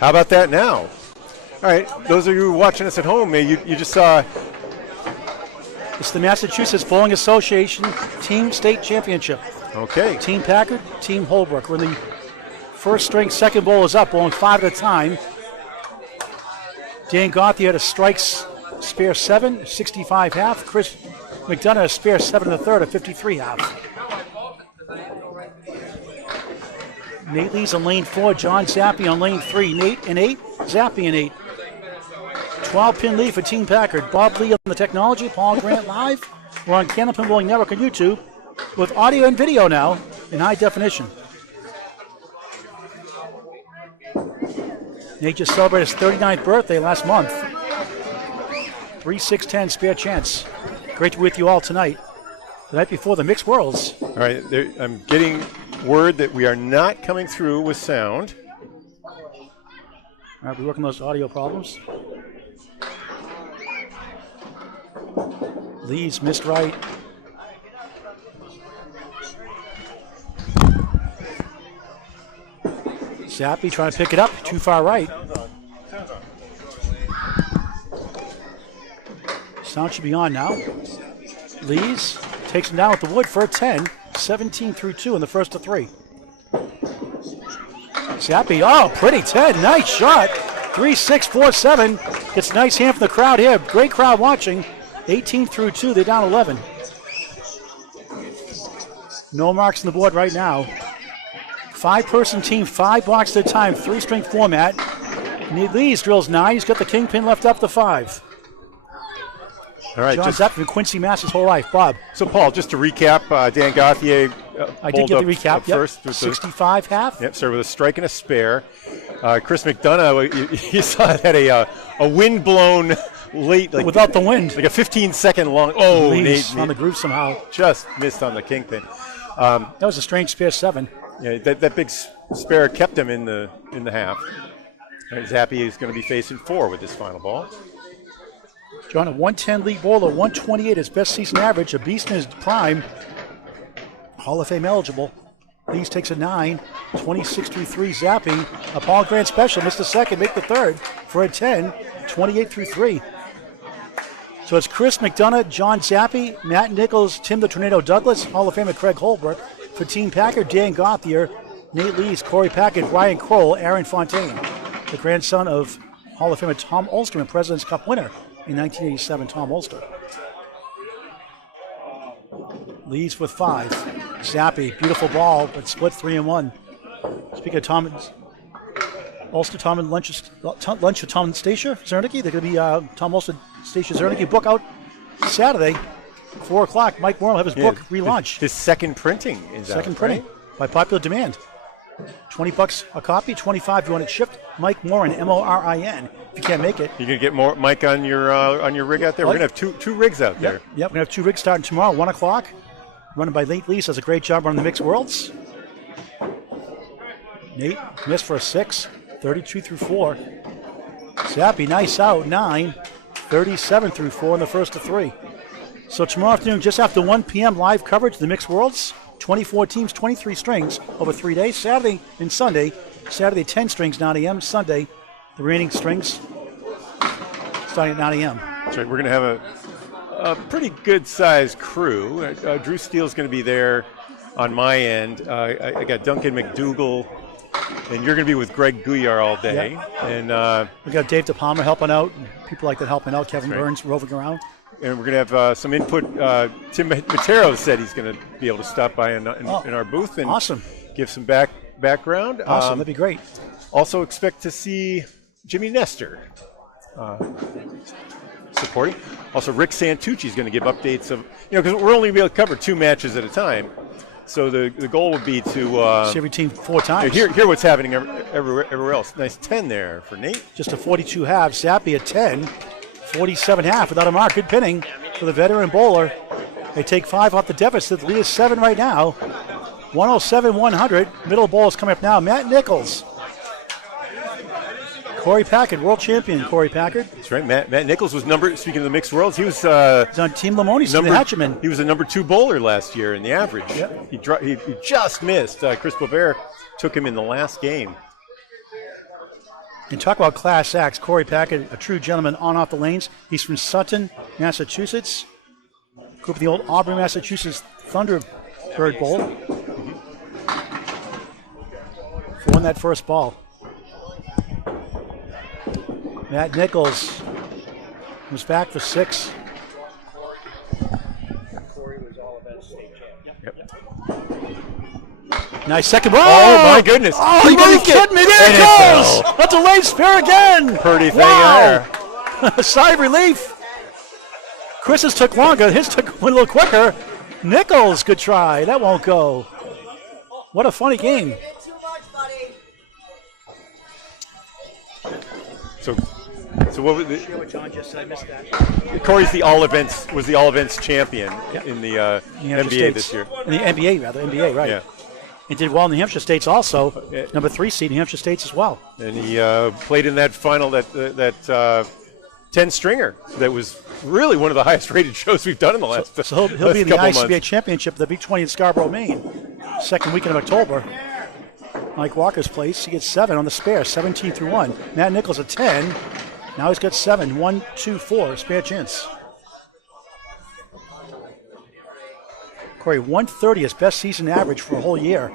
How about that now? All right, those of you watching us at home, you just saw. It's the Massachusetts Bowling Association Team State Championship. Okay. Team Packard, Team Holbrook. We're in the first string, second bowl is up, bowling 5 at a time. Dan Gauthier had a strikes spare 7, 65 half. Chris McDonough a spare 7 in the third, a 53 half. Nate Lee's on lane 4, John Zappi on lane 3. Nate in 8, Zappi in 8. 12-pin lead for Team Packard. Bob Lee on the technology, Paul Grant live. We're on Candlepin Bowling Network on YouTube with audio and video now in high definition. Nate just celebrated his 39th birthday last month. 3-6-10 spare chance. Great to be with you all tonight. The night before the Mixed Worlds. All right, I'm getting word that we are not coming through with sound. All right, we're working those audio problems. Lee's missed right. Zappi trying to pick it up, too far right. Sound should be on now. Lee's takes him down with the wood for a 10, 17 through 2 in the first of 3. Zappi, oh, pretty 10, nice shot. 3-6-4-7. Gets a nice hand from the crowd here. Great crowd watching. 18 through 2, they're down 11. No marks on the board right now. 5-person team, 5 blocks at a time, 3-string format. Lee's drills 9. He's got the kingpin left up to 5. All right, John Zappi from Quincy, Mass. his whole life. Bob. So, Paul, just to recap, Dan Gauthier I did get the recap. Yep. First with 65 half. Yep, started with a strike and a spare. Chris McDonough, you saw it had a wind-blown late. Like, without the wind. Like a 15-second long. Oh, Nate on the groove somehow. Just missed on the kingpin. That was a strange spare 7. Yeah, that big spare kept him in the half. All right, Zappi is going to be facing 4 with this final ball. John, a 110 league bowler, 128 his best season average, a beast in his prime. Hall of Fame eligible. Lees takes a 9, 26 through 3. Zappi, a Paul Grant special, missed the second, make the third for a 10, 28 through 3. So it's Chris McDonough, John Zappi, Matt Nichols, Tim the Tornado Douglas, Hall of Famer Craig Holbrook. For Team Packard, Dan Gauthier, Nate Lees, Korey Packard, Ryan Crowell, Aaron Fontaine. The grandson of Hall of Famer Tom Ulster and President's Cup winner in 1987, Tom Ulster. Leads with 5. Zappi, beautiful ball, but split 3 and 1. Speaking of Tom, Ulster, Tom and lunch with Tom and Stacia Zernicki. They're going to be Tom Ulster, Stacia Zernicki book out Saturday, 4 o'clock. Mike Moore will have his book relaunch. His second printing is second out, printing right? By popular demand. $20 a copy, $25 if you want it shipped. Mike Morin, M-O-R-I-N. If you can't make it, you gonna get more Mike on your rig out there. We're gonna have two rigs out there. Yep, we're gonna have 2 rigs starting tomorrow, 1 o'clock. Running by Nate Lees, does a great job running the Mixed Worlds. Nate missed for a 6, 32 through 4. Zappi, nice out, 9, 37 through 4 in the first of 3. So tomorrow afternoon, just after 1 p.m., live coverage of the Mixed Worlds. 24 teams, 23 strings over 3 days. Saturday and Sunday. Saturday, 10 strings, 9 a.m. Sunday, the remaining strings starting at 9 a.m. That's right. We're going to have a pretty good-sized crew. Drew Steele's going to be there on my end. I got Duncan McDougall, and you're going to be with Greg Gauthier all day. Yep. And we got Dave DePalma helping out, people like that helping out. Kevin right. Burns roving around. And we're going to have some input. Tim Matero said he's going to be able to stop by in our booth and awesome. Give some background. Awesome, that'd be great. Also expect to see Jimmy Nestor supporting. Also, Rick Santucci is going to give updates of, because we're only able to cover 2 matches at a time. So the goal would be to see every team 4 times. Hear what's happening everywhere else. Nice 10 there for Nate. Just a 42 half. Zappi at 10. 47 half without a mark. Good pinning for the veteran bowler. They take 5 off the deficit. The lead is 7 right now. 107-100. Middle ball is coming up now. Matt Nichols. Korey Packard, world champion. Korey Packard. That's right. Matt Nichols was speaking of the Mixed Worlds, he was he's on Team Lamoni's, the Hatcheman. He was a number 2 bowler last year in the average. Yep. He just missed. Chris Bovair took him in the last game. And talk about class acts. Korey Packard, a true gentleman on off the lanes. He's from Sutton, Massachusetts. Grew up in the old Auburn, Massachusetts Thunderbird Bowl. Won that first ball. Matt Nichols was back for 6. Nice second ball. Oh, my goodness. Oh, you gotta be kidding me. There it goes. A delayed spare again. Pretty thing wow. A sigh of relief. Chris's took longer. His took a little quicker. Nichols, good try. That won't go. What a funny game. So what was what John just said? I missed that. Korey's the all events champion in the MBA States. this year. In the NBA, right. Yeah. He did well in New Hampshire States also. Number 3 seed in New Hampshire States as well. And he played in that final, that 10-stringer that was really one of the highest rated shows we've done in the last So he'll be in the couple ICBA months. Championship, the Big 20 in Scarborough, Maine. Second weekend of October. Mike Walker's place. He gets 7 on the spare, 17 through 1. Matt Nichols at 10. Now he's got 7. 1, 2, 4. Spare chance. Korey, 130 is best season average for a whole year.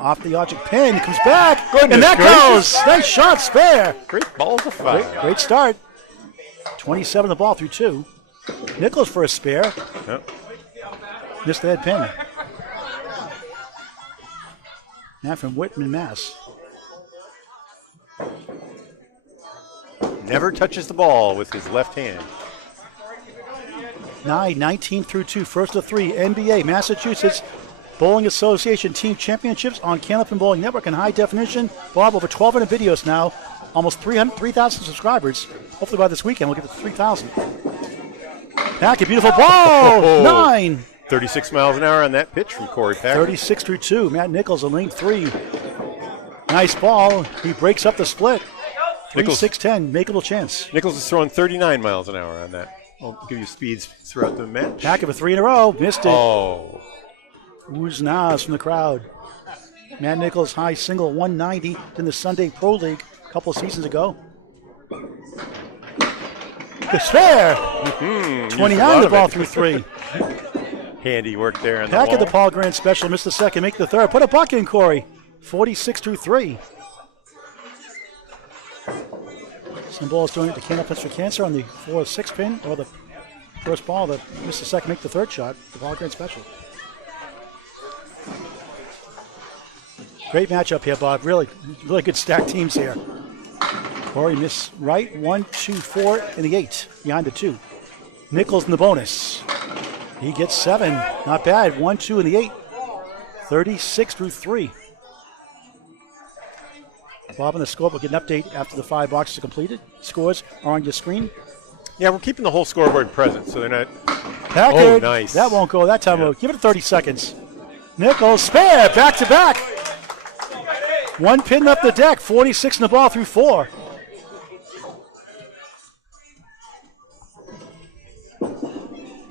Off the object pin, comes back, Goodness and that gracious. goes. Nice shot, spare. Great balls of fire. Great start. 27 the ball through 2. Nichols for a spare. Yep. Missed the head pin. Now from Whitman, Mass. Never touches the ball with his left hand. 19 through 2, first of 3, MBA, Massachusetts Bowling Association Team Championships on Candlepin Bowling Network in high definition. Bob, over 1,200 videos now, almost 3,000 subscribers. Hopefully by this weekend we'll get to 3,000. Packard, beautiful ball, 9. 36 miles an hour on that pitch from Korey Packard. 36 through 2, Matt Nichols in lane 3. Nice ball, he breaks up the split. 3-6-10, makeable chance. Nichols is throwing 39 miles an hour on that. I'll give you speeds throughout the match. Packard for 3 in a row, missed it. Oh. Who's Nas from the crowd. Matt Nichols high single 190 in the Sunday Pro League a couple of seasons ago. Good spare. 29 the ball through 3. Handy work there on Packard the the Paul Grant special, missed the second, make the third. Put a buck in, Korey. 46 through 3. Some balls doing it to Candlepins for Cancer on the 4-6 pin, or the first ball that missed the second, make the third shot. The Paul Grant special. Great matchup here, Bob. Really good stacked teams here. Korey missed right, 1, 2, 4, and the 8 behind the 2. Nichols in the bonus. He gets 7. Not bad. 1, 2, and the 8. 36 through 3. Bob on the score. We'll get an update after the 5 boxes are completed. Scores are on your screen. Yeah, we're keeping the whole scoreboard present, so they're not. Packard. Oh, nice. That won't go that time. Yeah. Give it 30 seconds. Nichols, spare, back to back. 1 pin up the deck, 46 in the ball through 4.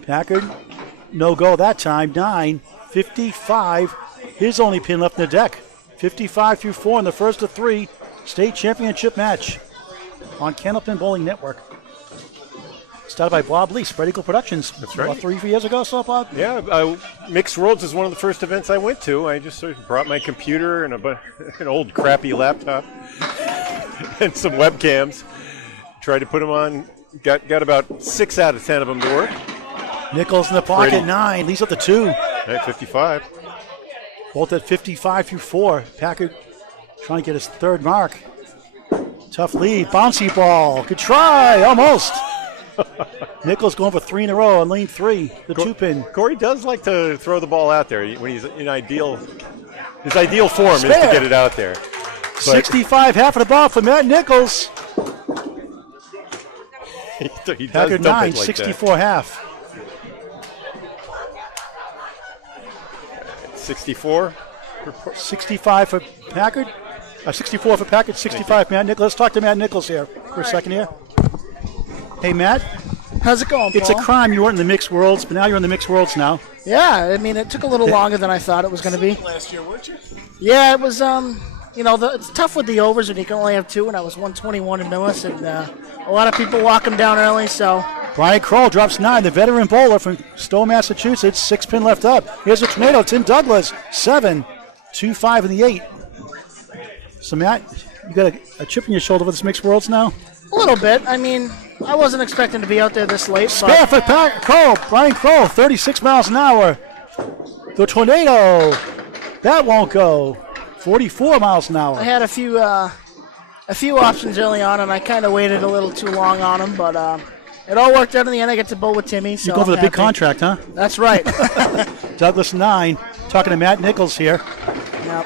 Packard, no go that time, 9, 55. His only pin left in the deck. 55 through 4 in the first of 3 state championship match on Candlepin Bowling Network. Started by Bob Lee, Spread Eagle Productions. That's right. About 3 years ago, so Bob? Yeah, Mixed Worlds is one of the first events I went to. I just sort of brought my computer and an old crappy laptop and some webcams. Tried to put them on. Got about 6 out of 10 of them to work. Nichols in the pocket, Pretty. 9. Leads up to 2. At 55. Both at 55 through 4. Packard trying to get his third mark. Tough lead. Bouncy ball. Good try. Almost. Nichols going for 3 in a row on lane 3. The 2-pin. Korey does like to throw the ball out there when he's in his ideal form is to Spare. get it out there. 65, half of the ball for Matt Nichols. He does Packard dump 9, it like 64 half. 64. 65 for Packard. 64 for Packard, 65 Matt Nichols. Let's talk to Matt Nichols here for a second here. Hey, Matt. How's it going, Paul? It's a crime you weren't in the mixed worlds, but now you're in the mixed worlds now. Yeah, I mean, it took a little longer than I thought it was going to be. Last year, weren't you? Yeah, it was it's tough with the overs when you can only have 2, and I was 121 in Millis, and a lot of people walk him down early, so. Brian Crowell drops 9, the veteran bowler from Stowe, Massachusetts. 6 pin left up. Here's a tornado. Tim Douglas, 7, 2-5 in the 8. So, Matt, you got a chip in your shoulder for this mixed worlds now? A little bit. I mean, I wasn't expecting to be out there this late. Spare for Crowell. Brian Crowell, 36 miles an hour. The tornado. That won't go. 44 miles an hour. I had a few options early on, and I kind of waited a little too long on them, but it all worked out in the end. I get to bowl with Timmy. So you go for the big contract, huh? That's right. Douglas 9. Talking to Matt Nichols here. Yep.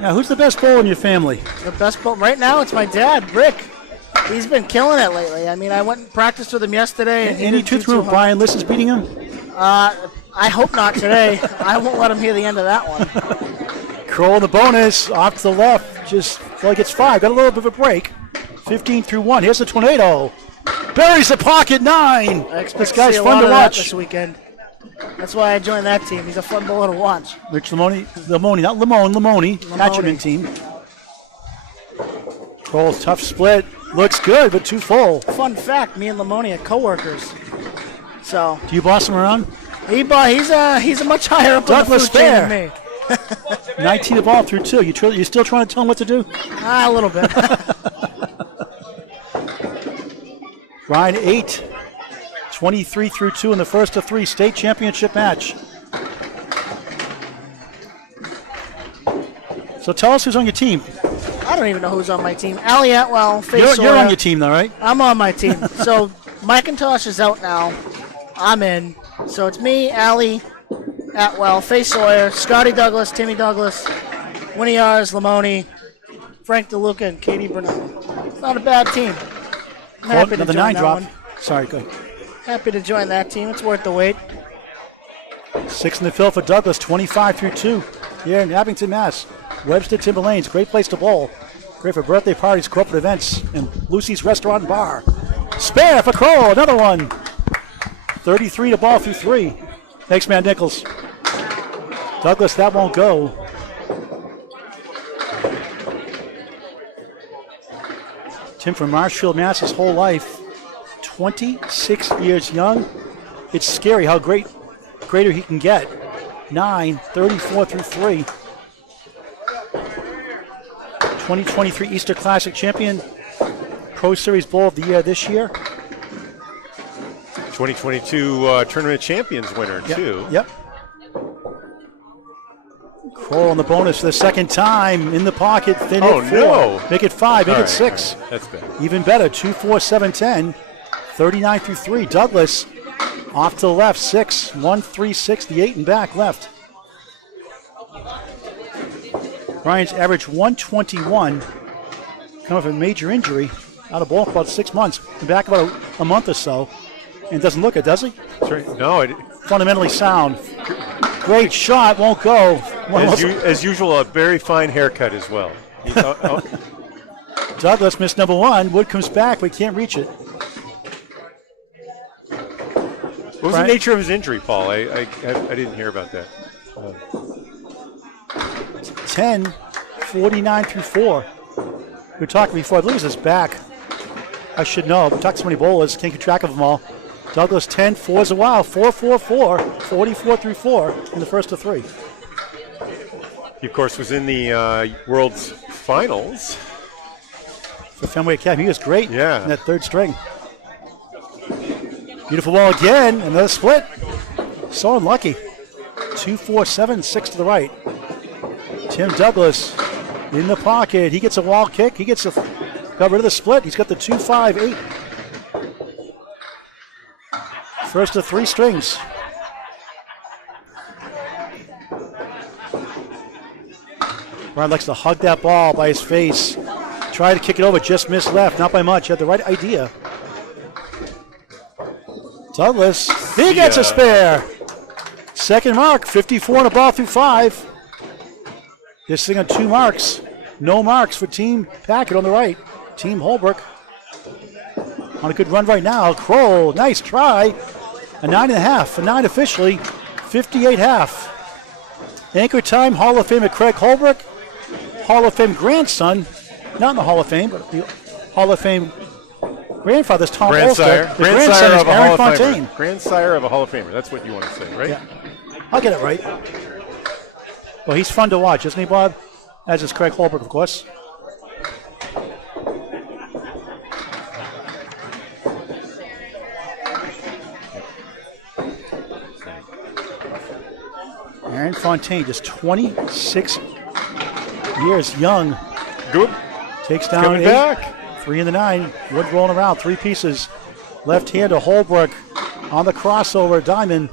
Now, who's the best bowler in your family? The best bowler right now, it's my dad, Rick. He's been killing it lately. I mean, I went and practiced with him yesterday. And any truth rumor Brian Liss is beating him? I hope not today. I won't let him hear the end of that one. Crowell in the bonus, off to the left. Just like it's 5. Got a little bit of a break. 15 through 1. Here's the tornado. Buries the pocket 9. This guy's fun to watch this weekend. That's why I joined that team. He's a fun bowler to watch. Rich Lamoni, not Lamoni, Hatcherman team. Crowell's tough split. Looks good, but too full. Fun fact, me and Lamoni are co-workers. So. Do you boss him around? He's a much higher up on the food chain than me. 19 the ball through 2. You still trying to tell him what to do? A little bit. Ryan 8, 23 through 2 in the first of 3 state championship match. So tell us who's on your team. I don't even know who's on my team. Allie Atwell, Faye You're on your team though, right? I'm on my team. So McIntosh is out now. I'm in. So it's me, Allie Atwell, Faye Sawyer, Scotty Douglas, Timmy Douglas, Winnie Ars, Lamoni, Frank DeLuca, and Katie Burnell. It's not a bad team. I'm happy to join 9 that drop. one. Sorry, go ahead. Happy to join that team. It's worth the wait. 6 in the field for Douglas, 25 through 2 here in Abington, Mass. Webster Timberlanes, great place to bowl. Great for birthday parties, corporate events, and Lucy's Restaurant and Bar. Spare for Crowell, another one. 33 to ball through 3. Thanks, man, Nichols. Douglas, that won't go. Tim from Marshfield, Mass, his whole life. 26 years young. It's scary how greater he can get. 9, 34 through 3. 2023 Easter Classic champion. Pro Series Bowl of the Year this year. 2022 Tournament Champions winner, too. Yep. Crowell on the bonus for the second time. In the pocket, thin hit 4. No. Make it 5, make it 6. Right. That's better. Even better, 2-4, 7-10. 39 through 3. Douglas off to the left, 6, 1, 3, 6, the 8 and back left. Ryan's average 121. Coming off a major injury. Out of ball for about 6 months. Been back about a month or so. And doesn't look it, does he? That's right. No, Fundamentally sound. Great shot, won't go. As usual, a very fine haircut as well. Douglas missed number 1. Wood comes back, but can't reach it. What was the nature of his injury, Paul? I didn't hear about that. 10, 49 through 4. We were talking before, I believe it was his back. I should know. We talked to so many bowlers, can't keep track of them all. Douglas 10, 4's a while, 4-4-4, 44 through 4 in the first of 3. He, of course, was in the World's Finals. For Fenway Academy, he was great in Yeah. that third string. Beautiful ball again, another split. So unlucky. 2-4-7, 6 to the right. Tim Douglas in the pocket. He gets a wall kick. He got rid of the split. He's got the 2-5-8. First of 3 strings. Ryan likes to hug that ball by his face. Tried to kick it over, just missed left. Not by much. Had the right idea. Douglas, he gets a spare. Second mark, 54 on a ball through 5. This thing on 2 marks. No marks for Team Packard on the right. Team Holbrook on a good run right now. Crowell, nice try. A 9.5, a 9 officially, 58.5. Anchor time, Hall of Famer Craig Holbrook Hall of Fame grandson, not in the Hall of Fame, but the Hall of Fame grandfather's Tom Grandsire. Olster. The grandson is Aaron Fontaine. Grandsire of a Hall of Famer. That's what you want to say, right? Yeah. I'll get it right. Well, he's fun to watch, isn't he, Bob? As is Craig Holbrook, of course. Aaron Fontaine, just 26 years young. Good. Takes down Coming 8. back. 3 in the 9. Wood rolling around. 3 pieces. Left hand to Holbrook on the crossover. Diamond.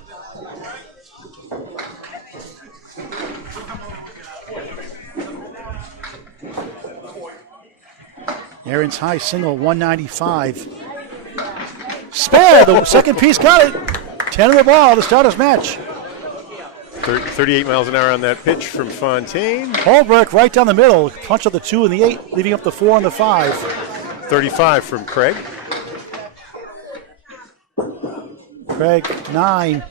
Aaron's high single, 195. Spare, the second piece got it. 10 of the ball, the starters match. 38 miles an hour on that pitch from Fontaine. Holbrook right down the middle. Punch up the 2 and the 8, leaving up the 4 and the 5. 35 from Craig. Craig, 9.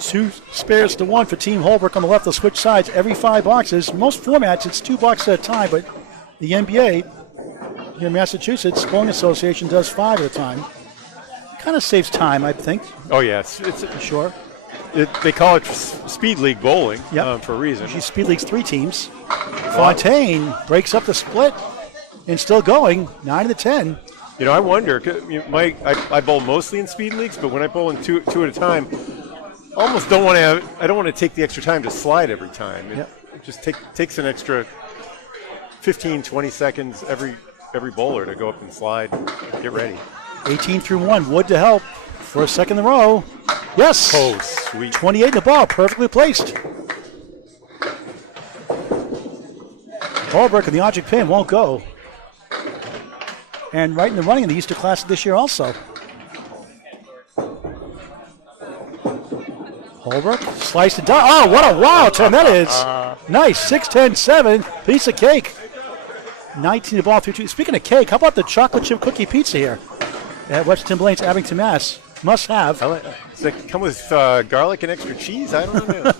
2 spares to 1 for Team Holbrook on the left. They'll switch sides every 5 boxes. Most formats, it's 2 boxes at a time, but the MBA here in Massachusetts, Bowling Association, does 5 at a time. Kind of saves time, I think. Oh, yes. It's Sure. they call it Speed League bowling for a reason. She Speed League's 3 teams. Fontaine breaks up the split and still going, 9 to the 10. You know, I wonder, I bowl mostly in Speed Leagues, but when I bowl in two at a time, I almost don't want to. I don't want to take the extra time to slide every time. It just takes an extra 15, 20 seconds every bowler to go up and slide, get ready. 18 through 1, Wood to help for a second in a row. Yes. Oh, sweet. 28 in the ball, perfectly placed. Holbrook and the object pin won't go. And right in the running in the Easter Classic this year also. Holbrook sliced it down. Oh, what a wow turn that is. Nice, 6-10-7, piece of cake. 19 to ball through 2. Speaking of cake, how about the chocolate chip cookie pizza here at Webster Blaine's, Abington, Mass? Must have. Does it come with garlic and extra cheese? I don't know.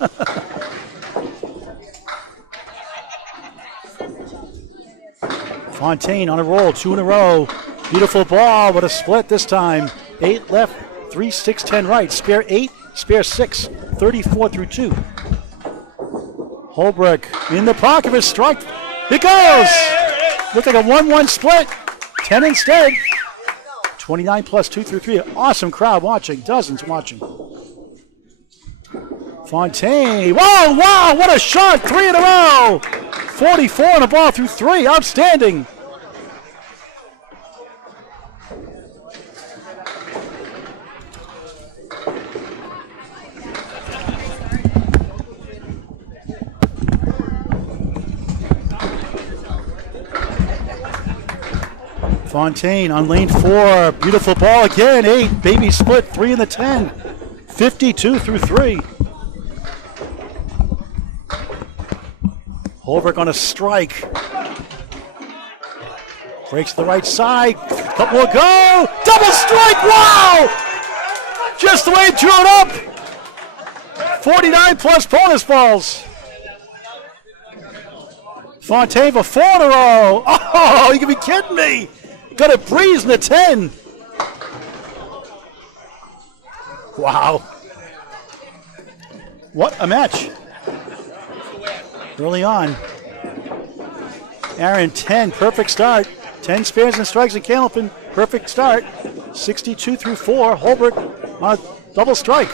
Fontaine on a roll, 2 in a row. Beautiful ball, but a split this time. 8 left, 3, 6, 10 right. Spare 8, spare 6, 34 through 2. Holbrook in the pocket of his strike. It goes! Looks like a 1-1 split. 10 instead. 29 plus 2 through 3. Awesome crowd watching, dozens watching. Fontaine, whoa, wow, what a shot, 3 in a row. 44 on the ball through 3, outstanding. Fontaine on lane 4, beautiful ball again, 8, baby split, 3 in the 10, 52 through 3. Holbrook on a strike. Breaks the right side, couple will go, double strike, wow! Just the way he drew it up. 49 plus bonus balls. Fontaine for 4 in a row. Oh, you can be kidding me. Got a breeze in the 10. Wow. What a match. Early on. Aaron, 10, perfect start. 10 spares and strikes in Candlepin, perfect start. 62 through 4. Holbrook on a double strike.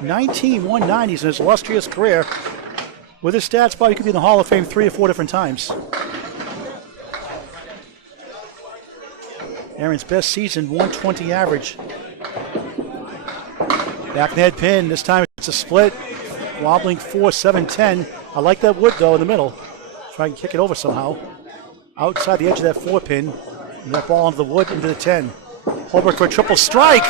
19 190s in his illustrious career. With his stats, Bob, he could be in the Hall of Fame 3 or 4 different times. Aaron's best season, 120 average. Back in the head pin, this time it's a split. Wobbling 4, 7, 10. I like that wood, though, in the middle. Try and kick it over somehow. Outside the edge of that 4 pin. And that ball onto the wood, into the 10. Holbrook for a triple strike.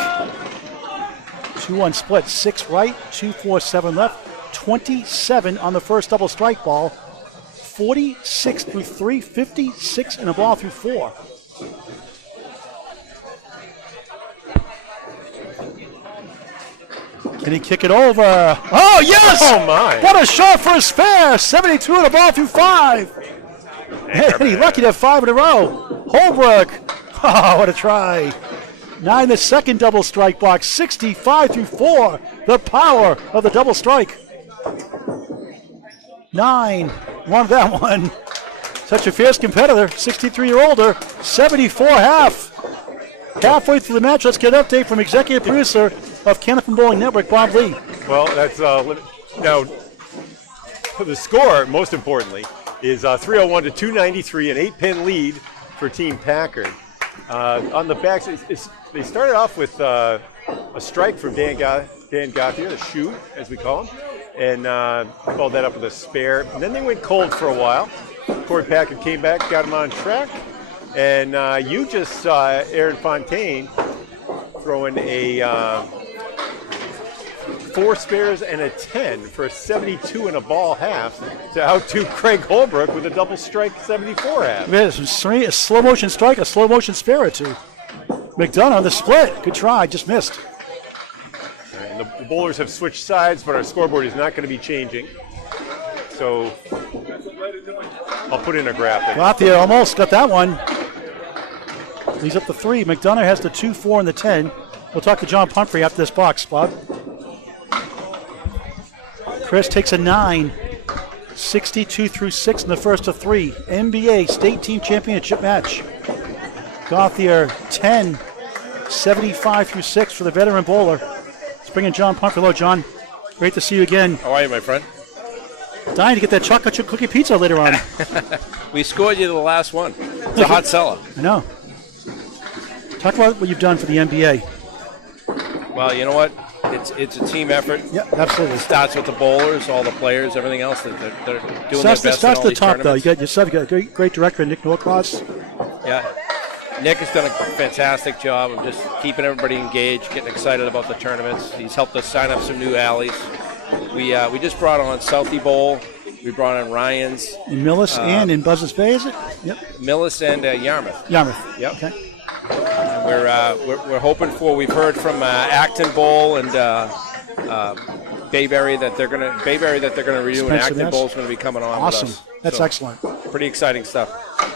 2-1 split, 6 right, 2, 4, 7 left. 27 on the first double strike ball. 46 through 3, 56 and a ball through 4. Can he kick it over? Oh, yes! Oh, my. What a shot for a spare. 72 and a ball through 5. And he's lucky to have 5 in a row. Holbrook. Oh, what a try. 9 the second double strike block. 65 through 4. The power of the double strike. 9 won that one. Such a fierce competitor. 63-year-older. 74 half. Halfway through the match, let's get an update from executive producer of Canopy Bowling Network, Bob Lee. Well, that's now the score, most importantly, is 301 to 293, an 8-pin lead for Team Packard. On the backs, they started off with a strike from Dan Gauthier, the shoot, as we call him, and followed that up with a spare. And then they went cold for a while. Korey Packard came back, got him on track, and you just saw Aaron Fontaine throwing a 4 spares and a 10 for a 72 and a ball half to outdo Craig Holbrook with a double strike 74 half. A slow motion strike, a slow motion spare or two. McDonough on the split. Good try, just missed. And the bowlers have switched sides, but our scoreboard is not going to be changing. So I'll put in a graphic. Gauthier almost got that one. He's up to 3. McDonough has the 2, 4, and the 10. We'll talk to John Pumphrey after this box, Bob. Chris takes a 9. 62 through 6 in the first of 3. MBA State Team Championship match. Gauthier 10. 75 through 6 for the veteran bowler. Let's bring in John Pumphrey. Hello, John. Great to see you again. How are you, my friend? Dying to get that chocolate chip cookie pizza later on. We scored you the last one. It's a hot seller. I know. Talk about what you've done for the NBA. Well, you know what? It's a team effort. Yeah, absolutely. It starts with the bowlers, all the players, everything else. They're doing their best in Starts all the these top, though. tournaments. You got a great director, Nick Norcross. Yeah. Nick has done a fantastic job of just keeping everybody engaged, getting excited about the tournaments. He's helped us sign up some new alleys. We just brought on Southie Bowl. We brought on Ryan's. In Millis and in Buzzards Bay, is it? Yep. Millis and Yarmouth. Yarmouth. Yep. Okay. We're hoping for. We've heard from Acton Bowl and Bayberry that they're gonna renew, and Acton Bowl's going to be coming on. Awesome. With us. That's excellent. Pretty exciting stuff.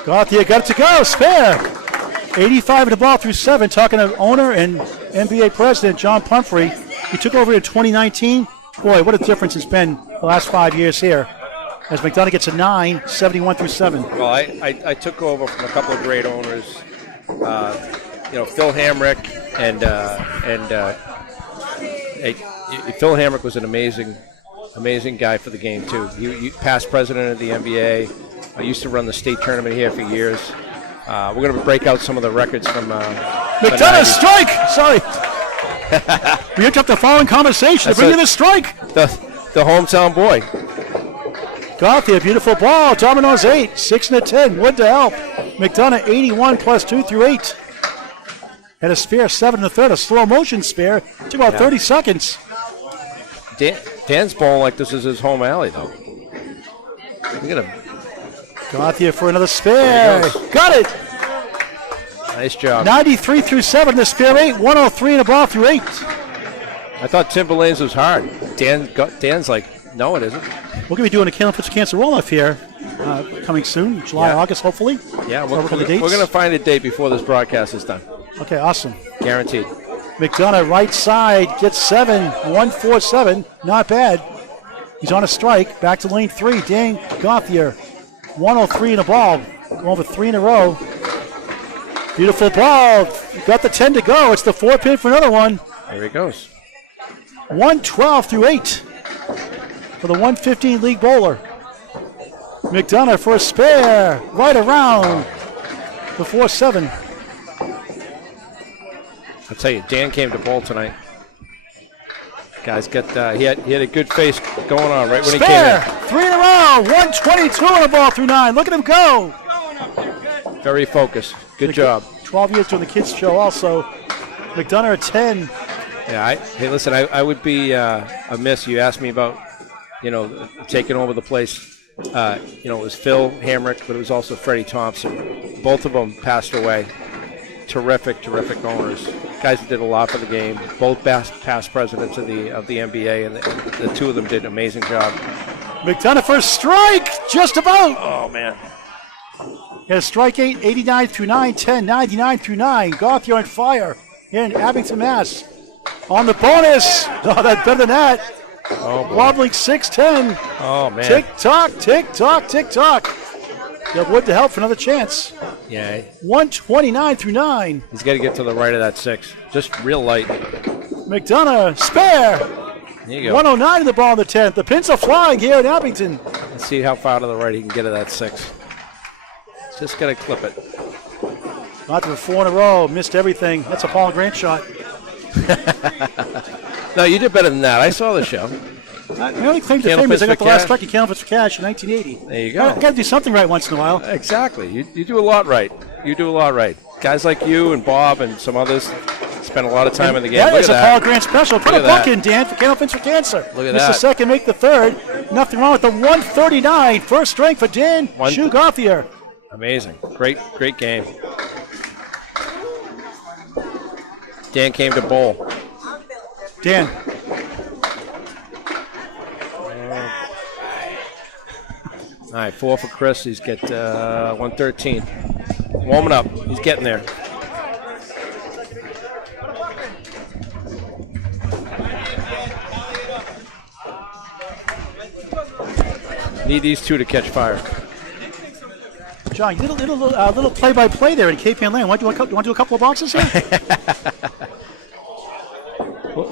Gauthier got it to go. Spare. 85 in the ball through 7. Talking to owner and NBA president John Pumphrey. He took over in 2019. Boy, what a difference it's been the last 5 years here. As McDonough gets a 9, 71 through 7. Well, I took over from a couple of great owners. Phil Hamrick and Phil Hamrick was an amazing guy for the game too. He past president of the MBA. I used to run the state tournament here for years. We're going to break out some of the records from McDonough strike. Sorry, we interrupt the following conversation to bring you the strike. The hometown boy. Gauthier, beautiful ball. Dominoes 8, 6 and a 10. Wood to help. McDonough 81 plus 2 through 8. Had a spare 7 in the third, a slow motion spare. Took about 30 seconds. Dan's bowling like this is his home alley, though. Look at him. Gauthier for another spare. Got it. Nice job. 93 through 7, the spare 8. 103 in the ball through 8. I thought Timberlanes was hard. Dan's like, no, it isn't. We're going to be doing a Cannon Puts Cancer roll-off here coming soon, July, August, hopefully. Yeah, we're going to find a date before this broadcast is done. Okay, awesome. Guaranteed. McDonough, right side, gets 7, 147. Not bad. He's on a strike. Back to lane 3. Dan Gauthier, 103 in the ball. Going over 3 in a row. Beautiful ball. Got the 10 to go. It's the 4-pin for another one. There he goes. 112 through 8 for the 115 league bowler. McDonough for a spare. Right around the 4-7. I'll tell you, Dan came to bowl tonight. Guys, he had a good face going on right when he came in. 3 in a row. 122 in the ball through 9. Look at him go. Very focused. Good job. 12 years doing the kids show also. McDonough at 10. Yeah, hey, listen, I would be amiss. You asked me about, taking over the place. It was Phil Hamrick, but it was also Freddie Thompson. Both of them passed away. Terrific owners. guys that did a lot for the game. Both past presidents of the MBA, and the two of them did an amazing job. McDonough for a strike, just about. Oh, man. Yeah, strike 8, 89 through 9, 10, 99 through 9. Gauthier on fire in Abington, Mass. On the bonus. Oh, that's better than that. Oh, boy. Wobbling 6-10. Oh, man. Tick tock, tick tock, tick tock. You have wood to help for another chance. Yeah. 129 through 9. He's got to get to the right of that 6. Just real light. McDonough, spare. There you go. 109 in the ball in the 10th. The pins are flying here in Abington. Let's see how far to the right he can get to that 6. Just got to clip it. Not to 4 in a row. Missed everything. That's a Paul Grant shot. No, you did better than that. I saw the show. My only claim to fame is I got the last strike in Candlepins for Cash in 1980. There you go. Got to do something right once in a while. Exactly. You do a lot right. You do a lot right. Guys like you and Bob and some others spend a lot of time in the game. That Look is at a that. Paul Grant special. Put Look a at buck that. in, Dan, for Candlepins for Cancer. Look at Missed that. the second, make the third. Nothing wrong with the 139. First strike for Dan Shoe Gauthier. Amazing. Great game. Dan came to bowl. Dan. All right, 4 for Chris. He's got 113. Warming up. He's getting there. Need these two to catch fire. John, you did a little play-by-play there in Cape Ann Land. Want to do a couple of boxes here?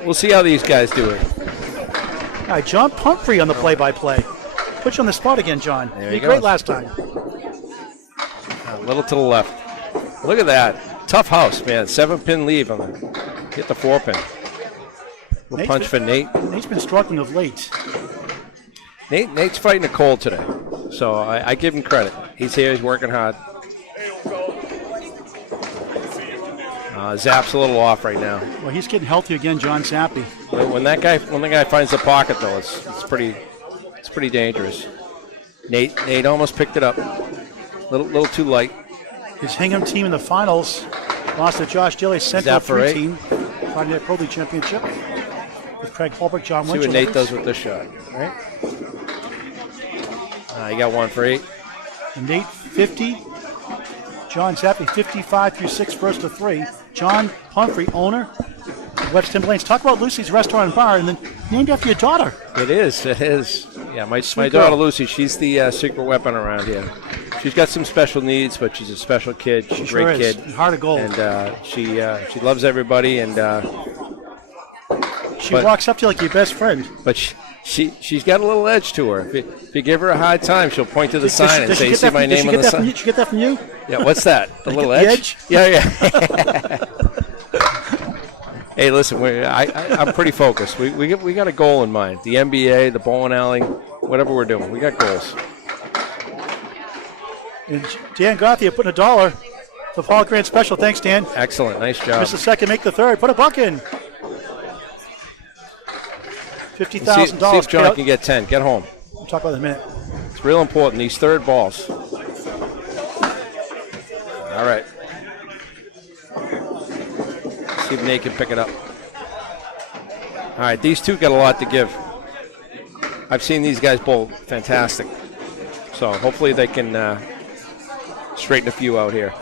We'll see how these guys do it. All right, John Pumphrey on the play-by-play. Put you on the spot again, John. There You he did great goes. last time. A little to the left. Look at that. Tough house, man. 7-pin lead on the hit the 4-pin. Little punch for Nate. Nate's been struggling of late. Nate's fighting a cold today, so I give him credit. He's here. He's working hard. Zapp's a little off right now. Well, he's getting healthy again, John Zappi. When the guy finds the pocket, though, it's pretty dangerous. Nate almost picked it up. Little too light. His Hingham team in the finals lost to Josh Daly's Central Zapp for 3 eight. team. Friday Night Pro League Championship with Craig Holbrook, John See Winchell. what Nate does with this shot. Right. He got 1 for 8. And Nate 50. John Zappi 55 through 6, first to 3. John Pumphrey, owner of Webster Lanes. Talk about Lucy's Restaurant and Bar, and then named after your daughter. It is. Yeah, my Sweet daughter girl. Lucy, she's the secret weapon around here. She's got some special needs, but she's a special kid. She's a Sure great is. kid. Heart of gold. And she loves everybody, and She but- walks up to you like your best friend. but she's got a little edge to her. If you give her a hard time, she'll point to the sign and Does she say, get "See that my from- does name she on get the that from sign." you? Did she get that from you? Yeah, what's that? The little the edge? edge? Yeah. Hey, listen, I'm pretty focused. We got a goal in mind. The MBA, the bowling alley, whatever we're doing, we got goals. And Dan Gauthier putting $1 for Paul Grant special. Thanks, Dan. Excellent, nice job. Miss the second, make the third. Put a buck in. $50,000. See if John can get 10. Get home. We'll talk about it in a minute. It's real important, these third balls. All right. See if Nate can pick it up. All right, these two got a lot to give. I've seen these guys bowl fantastic. So hopefully they can straighten a few out here.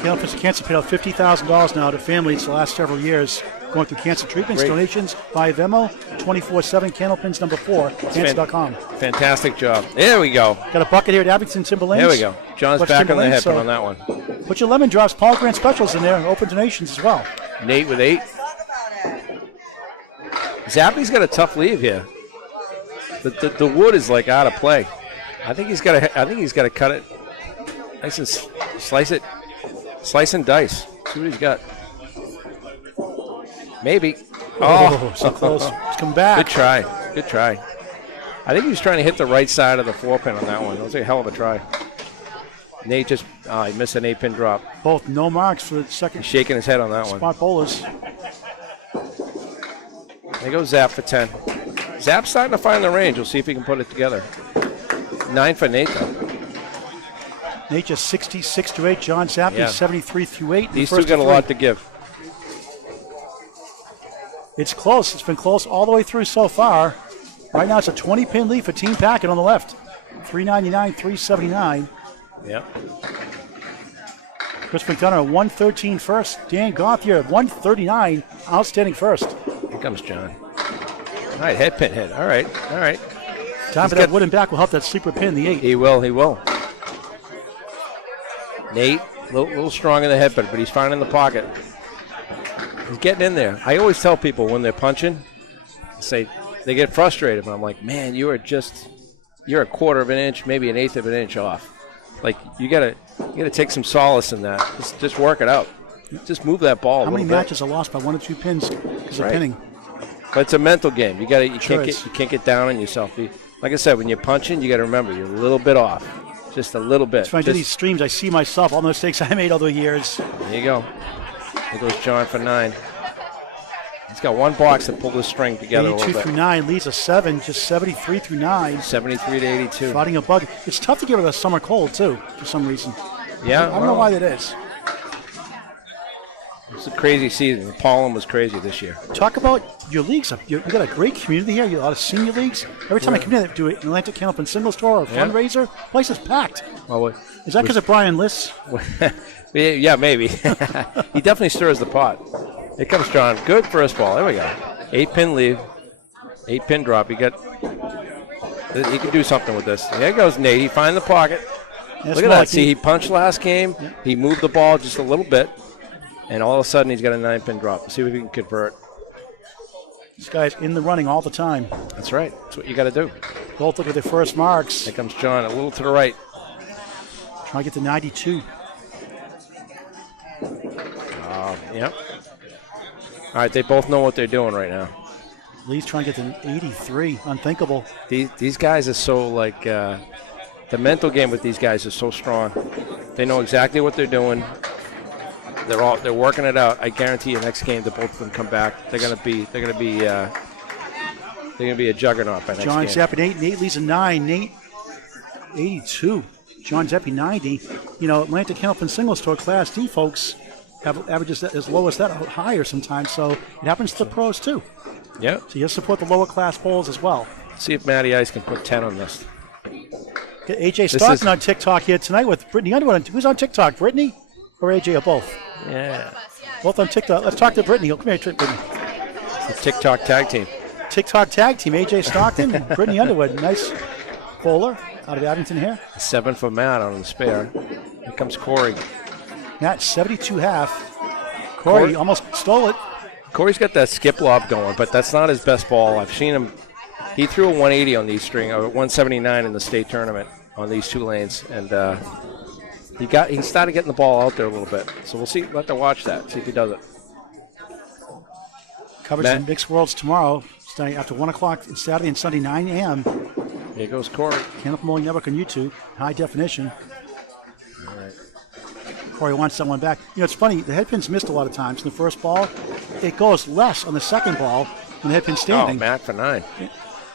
Candlepins for Cancer paid out $50,000 now to families the last several years going through cancer treatments. Great. Donations via Venmo, 24/7, Candlepins number 4, cancer.com. Fantastic job. There we go. Got a bucket here at Abington Timberlanes. There we go. John's Webster back on the Timberlanes, hip so on that one. Put your lemon drops, Paul Grant specials in there, and open donations as well. Nate with 8. Zappi's got a tough leave here. The wood is like out of play. I think he's got to cut it. Nice and slice it. Slice and dice. See what he's got. Maybe. Oh, so close. He's come back. Good try. Good try. I think he was trying to hit the right side of the 4-pin on that one. That was a hell of a try. Nate just he missed an 8-pin drop. Both no marks for the second He's shaking his head on that one. spot bowlers. There goes Zapp for 10. Zapp's starting to find the range. We'll see if he can put it together. 9 for Nate, though. Nate just 66 through 8. John Zappi 73 through 8. These two got a lot to give. It's close. It's been close all the way through so far. Right now it's a 20-pin lead for Team Packard on the left. 399, 379. Yep. Chris McDonough, 113 first. Dan Gauthier, 139, outstanding first. Here comes John. All right, head pin hit. All right. Time for that wooden back will help that sleeper pin, the 8. He will. Nate, a little strong in the head, but he's fine in the pocket. He's getting in there. I always tell people when they're punching, say they get frustrated, but I'm like, man, you're a quarter of an inch, maybe an eighth of an inch off. Like you gotta take some solace in that. Just work it out. Just move that ball. How many matches are lost by 1 or 2 pins because of pinning? But it's a mental game. You can't get down on yourself. Like I said, when you're punching, you got to remember you're a little bit off, just a little bit. When I do these streams, I see myself, all the mistakes I made all the years. There you go. There goes John for 9. He's got one box to pull the string together a little bit. 82 through 9 leads a 7, just 73 through 9. 73 to 82. Fighting a bug. It's tough to get rid of the summer cold, too, for some reason. Yeah. I don't know why that is. It's a crazy season. The pollen was crazy this year. Talk about your leagues. You got a great community here. You have a lot of senior leagues. Every time I come in, they do an Atlantic Camp and Single Store or fundraiser. Place is packed. Well, is that because of Brian Liss? Yeah, maybe. He definitely stirs the pot. Here comes John. Good first ball. There we go. 8-pin lead. 8-pin drop. He can do something with this. There goes Nate. He finds the pocket. Look at that. See, he punched last game. Yeah. He moved the ball just a little bit. And all of a sudden, he's got a 9-pin drop. Let's see if he can convert. This guy's in the running all the time. That's right. That's what you got to do. Both look at their first marks. Here comes John, a little to the right. Trying to get to 92. Yep. All right, they both know what they're doing right now. Lee's trying to get to 83. Unthinkable. These guys are so, like, the mental game with these guys is so strong. They know exactly what they're doing. They're working it out. I guarantee you, next game, the both of them come back. They're gonna be a juggernaut by next John game. Zappi, Nate leads a 9. Nate 82. John Zappi 90. You know, Atlantic Hamilton Single Store Class D folks have averages as low as that, or higher sometimes. So it happens to the pros too. Yeah. So you support the lower class bowls as well. See if Matty Ice can put 10 on this. Get AJ Stockton on TikTok here tonight with Brittany Underwood. Who's on TikTok? Brittany or AJ or both? Yeah. Both on TikTok. Let's talk to Brittany. Come here, Brittany. The TikTok tag team. TikTok tag team. AJ Stockton and Brittany Underwood. Nice bowler out of Abington here. 7 for Matt on the spare. Here comes Korey. Matt 72 half. Korey almost stole it. Corey's got that skip lob going, but that's not his best ball. I've seen him. He threw a 180 on these string, or 179 in the state tournament on these 2 lanes, and he started getting the ball out there a little bit. So we'll see. We'll have to watch that. See if he does it. Coverage in Mixed Worlds tomorrow, starting after 1 o'clock Saturday and Sunday, 9 a.m. Here goes Korey. Candle Mowing Network on YouTube, high definition. All right. Korey wants someone back. You know, it's funny. The headpin's missed a lot of times. In the first ball, it goes less on the second ball when the headpin's standing. Oh, Matt for 9.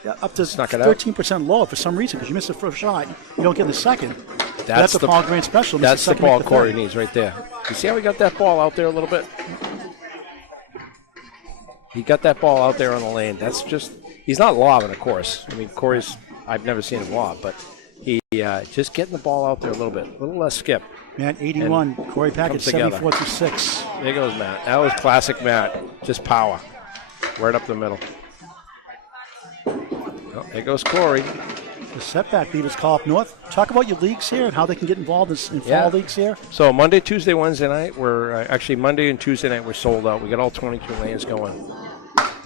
Yeah, up to 13% lower for some reason because you missed the first shot. You don't get the second. That's the Paul Grant special. That's the ball Korey needs right there. You see how he got that ball out there a little bit? He got that ball out there on the lane. That's just – he's not lobbing, of course. I mean, Korey's – I've never seen him lob, but he just getting the ball out there a little bit, a little less skip. Matt, 81. Korey Packard, 74 through 6. There goes Matt. That was classic Matt. Just power. Right up the middle. Oh, there goes Korey. The setback lead is call up north. Talk about your leagues here and how they can get involved in fall leagues here. So Monday, Tuesday, Wednesday night, actually Monday and Tuesday night we're sold out. We got all 22 lanes going.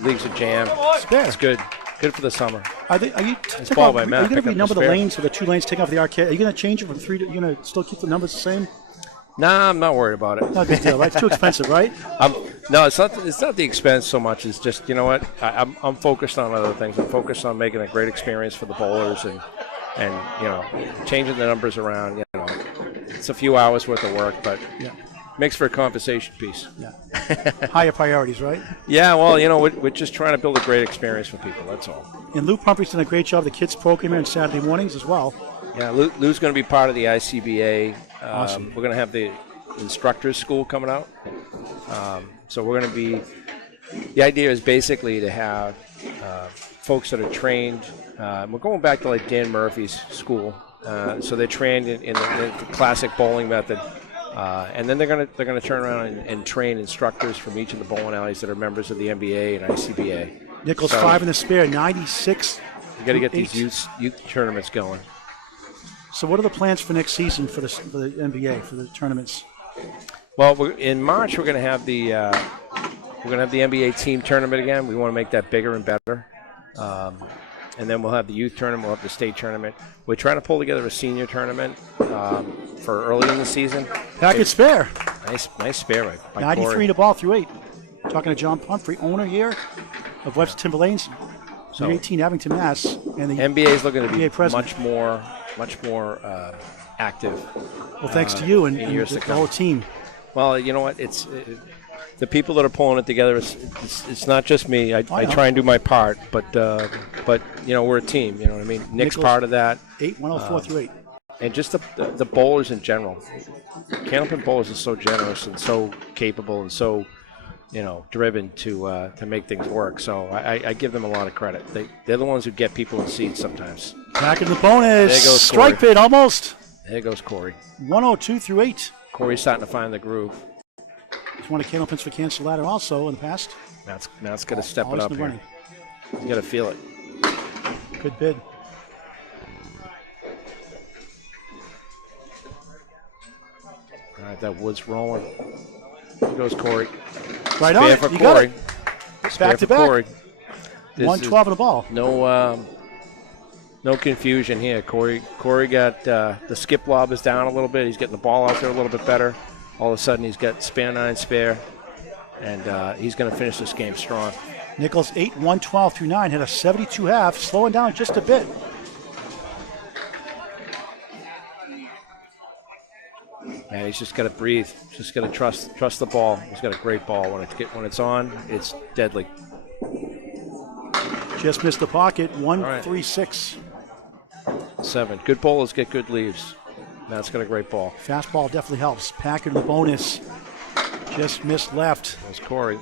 Leagues are jammed. It's good. Good for the summer. Are you going to renumber the lanes for the 2 lanes taking off the arcade? Are you going to change it from 3 to, you going to still keep the numbers the same? Nah, I'm not worried about it. Not a big deal, right? It's too expensive, right? No, it's not the expense so much. It's just, you know what? I'm focused on other things. I'm focused on making a great experience for the bowlers and you know, changing the numbers around. You know, it's a few hours worth of work, but makes for a conversation piece. Yeah. Higher priorities, right? Yeah, well, you know, we're just trying to build a great experience for people. That's all. And Luke Pumphrey's done a great job of the kids program here on Saturday mornings as well. Yeah, Lou's going to be part of the ICBA. Awesome. We're going to have the instructors school coming out. So we're going to be, the idea is basically to have folks that are trained. We're going back to like Dan Murphy's school. So they're trained in the classic bowling method. And then they're going to turn around and train instructors from each of the bowling alleys that are members of the MBA and ICBA. Nichols 5 in the spare, 96. You got to get these youth tournaments going. So what are the plans for next season for the NBA, for the tournaments? Well, in March we're going to have the NBA team tournament again. We want to make that bigger and better. And then we'll have the youth tournament. We'll have the state tournament. We're trying to pull together a senior tournament for early in the season. Packard spare. Nice spare by 93 Korey. to ball through 8. Talking to John Pumphrey, owner here of Webster Timberlanes, So 18 Abington, Mass. And the NBA is looking to be NBA president. much more active. Well, thanks to you and years to the come. whole team. Well, you know what? It's the people that are pulling it together. It's not just me. I try and do my part, but you know, we're a team. You know what I mean? Nick's Nichols, part of that. 8, 104 through 8. And just the bowlers in general. Candlepin bowlers are so generous and so capable and so, you know, driven to make things work. So I give them a lot of credit. They're the ones who get people in seats sometimes. Back in the bonus. There goes Strike Korey. pit almost. There goes Korey. 102 through 8. Korey's starting to find the groove. He's won a Candlepins for Cancer Ladder also in the past. Now it's got to step it Always up in the here. You got to feel it. Good bid. All right, that wood's rolling. Here goes Korey. Right Spare on it. for You got Korey. it. Spare Back to for back. Korey. This is 112 in the ball. No confusion here. Korey got the skip lob is down a little bit. He's getting the ball out there a little bit better. All of a sudden, he's got spare 9 spare, and he's going to finish this game strong. Nichols 8, 112 through 9. Hit a 72 half, slowing down just a bit. Yeah, he's just got to breathe. Just got to trust the ball. He's got a great ball. When it's on, it's deadly. Just missed the pocket. 136. 7. Good bowlers get good leaves. Matt's got a great ball. Fastball definitely helps. Packard in the bonus. Just missed left. There's Korey.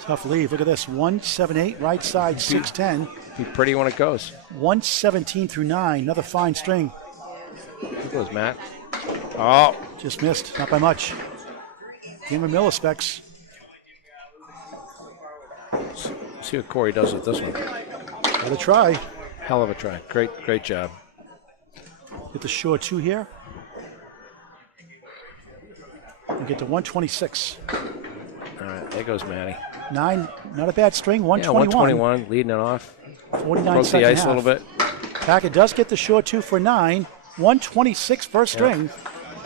Tough leave. Look at this. 178 right side, 610. Be pretty when it goes. 117 through 9. Another fine string. Here goes Matt. Oh, Just missed. Not by much. Game of Miller specs. see what Korey does with this one. Got to try. Hell of a try. Great job. Get the short 2 here. And get to 126. All right, there goes Matty. 9, not a bad string. Yeah, 121. 121, leading it off. 49 Broke the second ice half. a little bit. Packard does get the short 2 for 9. 126 first string.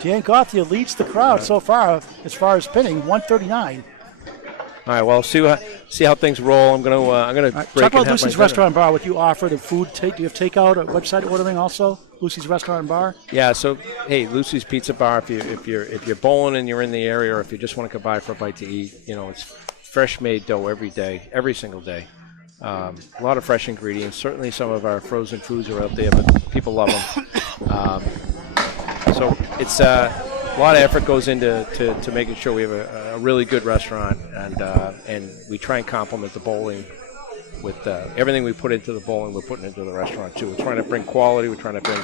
Dan Gauthier leads the crowd so far as pinning. 139. All right, well, see how things roll. I'm gonna break Talk and about have Lucy's my Restaurant and Bar. What you offer, the food. Do you have takeout, or website ordering also? Lucy's Restaurant and Bar. Yeah, so hey, Lucy's Pizza Bar. If you're bowling and you're in the area, or if you just want to come by for a bite to eat, you know, it's fresh made dough every day, every single day. A lot of fresh ingredients. Certainly, some of our frozen foods are out there, but people love them. So it's a lot of effort goes into making sure we have a really good restaurant, and we try and complement the bowling with everything we put into the bowling. We're putting into the restaurant too. We're trying to bring quality. We're trying to bring,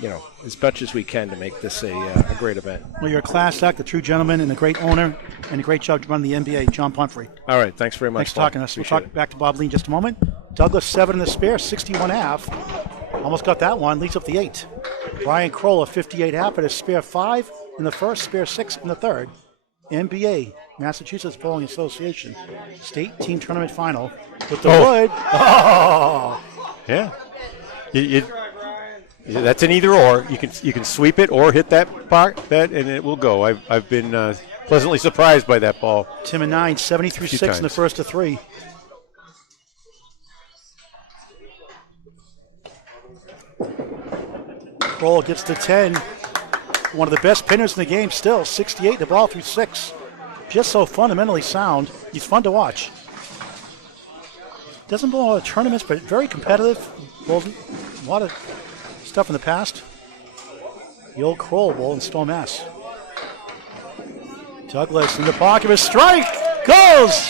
you know, as much as we can to make this a great event. Well, you're a class act, a true gentleman, and a great owner, and a great job running the NBA. John Pumphrey. All right, thanks very much. Thanks for Paul. talking to us. We'll Appreciate talk back to Bob Lee in just a moment. Douglas 7 in the spare, 61 half. Almost got that one. Leads up the 8. Brian Crowell, 58 half, at a spare 5 in the first, spare 6 in the third. NBA, Massachusetts Bowling Association, state team tournament final with the wood. Oh, Yeah. That's an either or. You can sweep it or hit that and it will go. I've been pleasantly surprised by that ball. Tim and 9, 70 through 6 in the times. first of 3. Crowell gets to 10. One of the best pinners in the game still, 68 the ball through 6. Just so fundamentally sound. He's fun to watch. Doesn't bowl a lot of tournaments, but very competitive. Bowls a lot of stuff in the past. The old Crowell Bowl in Stone, Mass. Douglas in the pocket, a strike, goes!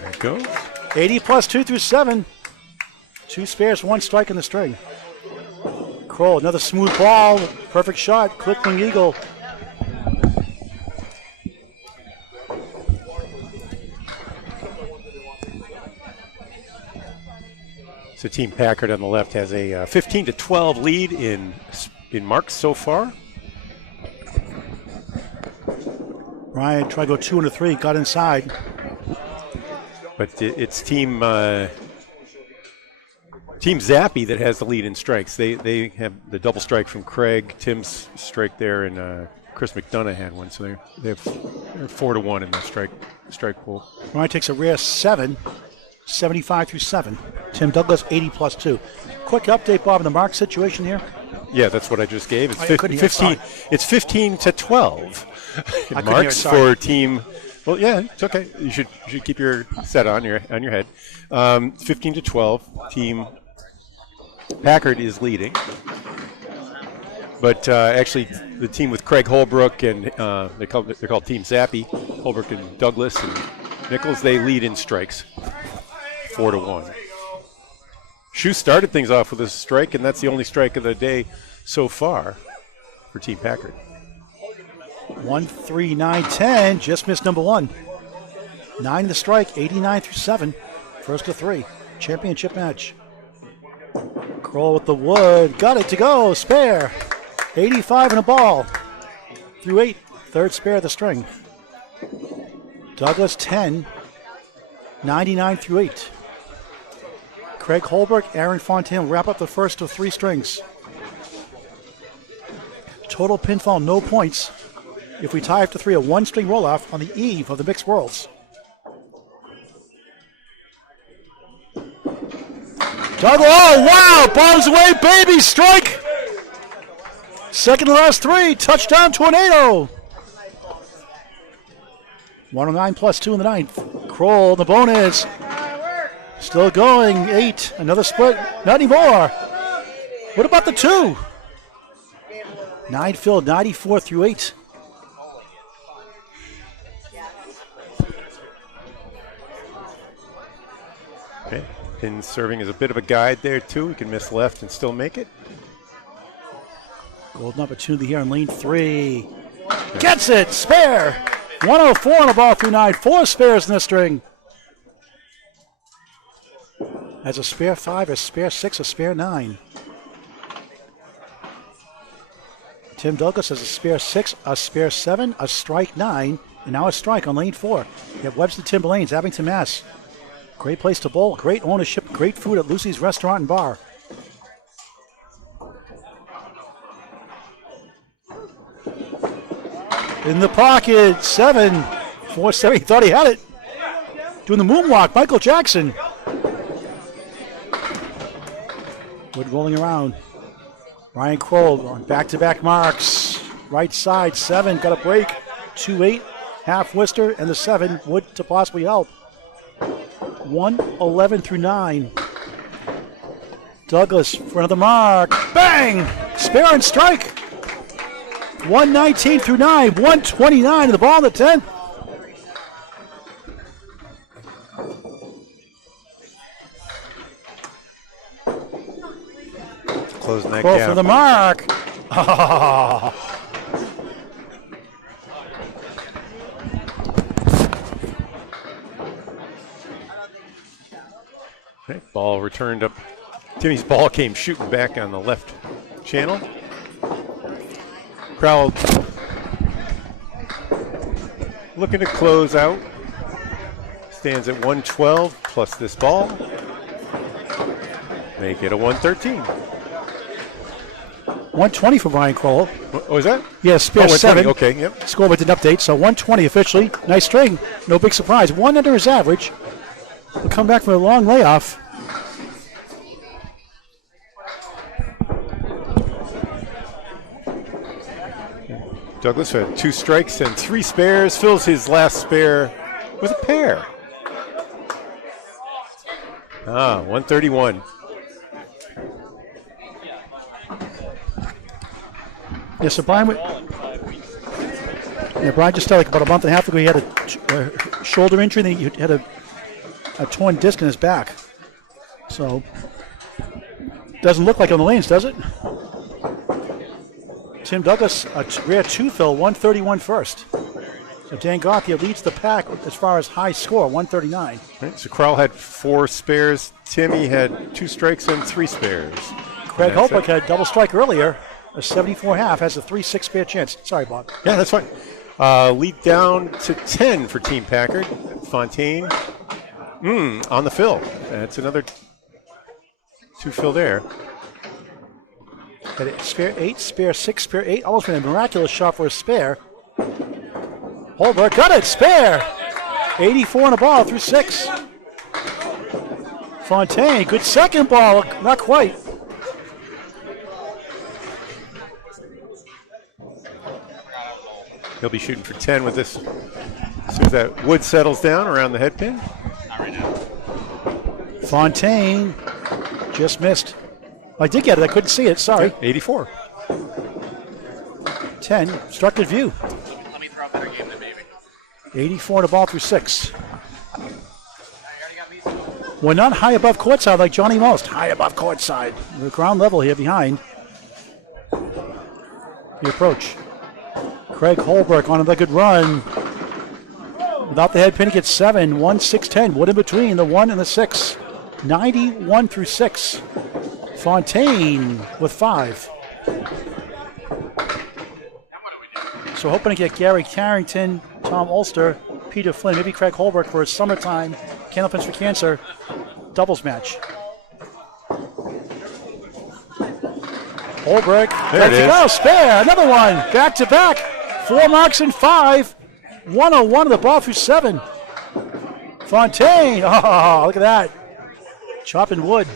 There it goes. 80 plus 2 through 7. 2 spares, 1 strike in the string. Crowell, another smooth ball, perfect shot, click-wing eagle. So Team Packard on the left has a 15-12 lead in marks so far. Ryan tried to go 2 and a 3, got inside. But it's Team Zappi that has the lead in strikes. They have the double strike from Craig, Tim's strike there, and Chris McDonough had one. So they're 4-1 in the strike pool. Ryan takes a rare 7, 75 through 7. Tim Douglas 80 plus 2. Quick update, Bob, on the mark situation here. Yeah, that's what I just gave. It's I couldn't hear, 15. It's 15-12 marks for Team. Well, yeah, it's okay. You should keep your set on your head. 15-12. Team Packard is leading, but actually the team with Craig Holbrook and they're called Team Zappi. Holbrook and Douglas and Nichols, they lead in strikes, 4-1. Shu started things off with a strike, and that's the only strike of the day so far for Team Packard. 1, 3, 9, 10. Just missed number 1. 9 the strike, 89 through 7. First to 3. Championship match. Crowell with the wood. Got it to go. Spare. 85 and a ball. Through 8. Third spare of the string. Douglas 10. 99 through 8. Craig Holbrook, Aaron Fontaine will wrap up the first of 3 strings. Total pinfall, no points. If we tie after 3, a 1-string roll-off on the eve of the Mixed Worlds. Douglas, oh wow, bombs away, baby, strike! Second to last 3, touchdown, Tornado! 109 plus 2 in the 9th. Crowell, the bonus. Still going, 8, another split, not anymore. What about the 2? 9 filled, 94 through 8. Okay. Pin serving as a bit of a guide there too. You can miss left and still make it. Golden opportunity here on lane 3. Gets it, spare. 104 on the ball through 9, 4 spares in the string. Has a spare 5, a spare 6, a spare 9. Tim Douglas has a spare 6, a spare 7, a strike 9, and now a strike on lane 4. You have Webster Timberlanes, Abington, Mass. Great place to bowl, great ownership, great food at Lucy's Restaurant and Bar. In the pocket, 7, 470, thought he had it. Doing the moonwalk, Michael Jackson. Wood rolling around. Ryan Crowell on back-to-back marks. Right side, 7, got a break. 2-8, half Worcester, and the 7, Wood to possibly help. 111 through 9. Douglas, front of the mark. Bang! Spare and strike. 119 through 9. 129 to the ball in the 10th. Closing that Crowell gap. for the mark. Okay, ball returned up. Timmy's ball came shooting back on the left channel. Crowell looking to close out. Stands at 112 plus this ball. Make it a 113. 120 for Ryan Crowell. Oh, is that? Yes, spare 7. Okay, yep. Score with an update, so 120 officially. Nice string, no big surprise. 1 under his average. We'll come back from a long layoff. Douglas had 2 strikes and 3 spares. Fills his last spare with a pair. 131. Yeah, so Brian, Brian just started like about a month and a half ago. He had a shoulder injury, and he had a torn disc in his back. So, doesn't look like on the lanes, does it? Tim Douglas, a rare 2 fill, 131 first. So Dan Gauthier leads the pack as far as high score, 139. Right, so Crowell had 4 spares. Timmy had 2 strikes and 3 spares. Craig Holbrook had a double strike earlier. A 74.5 has a 3-6 spare chance. Sorry, Bob. Yeah, that's fine. Lead down to 10 for Team Packard. Fontaine on the fill. That's another 2 fill there. Had a spare 8, spare 6, spare 8. Almost been a miraculous shot for a spare. Holbrook got it, spare. 84 on the ball through 6. Fontaine, good second ball, not quite. He'll be shooting for 10 with this as soon as that wood settles down around the head pin. Fontaine just missed. I did get it, I couldn't see it, sorry. 84. 10, obstructed view. Let me throw a better game than baby. 84 on the ball through 6. We're not high above courtside like Johnny Most. High above courtside. The ground level here behind. The approach. Craig Holbrook on another good run. Without the head pin, he gets 7. 1, 6, 10. Wood in between the 1 and the 6. 91 through 6. Fontaine with 5. So hoping to get Gary Carrington, Tom Ulster, Peter Flynn, maybe Craig Holbrook for a summertime Candlepins for Cancer doubles match. Holbrook, there it is. Go, spare, another one, back to back. 4 marks in 5. 101 of the ball through 7. Fontaine, oh, look at that. Chopping wood.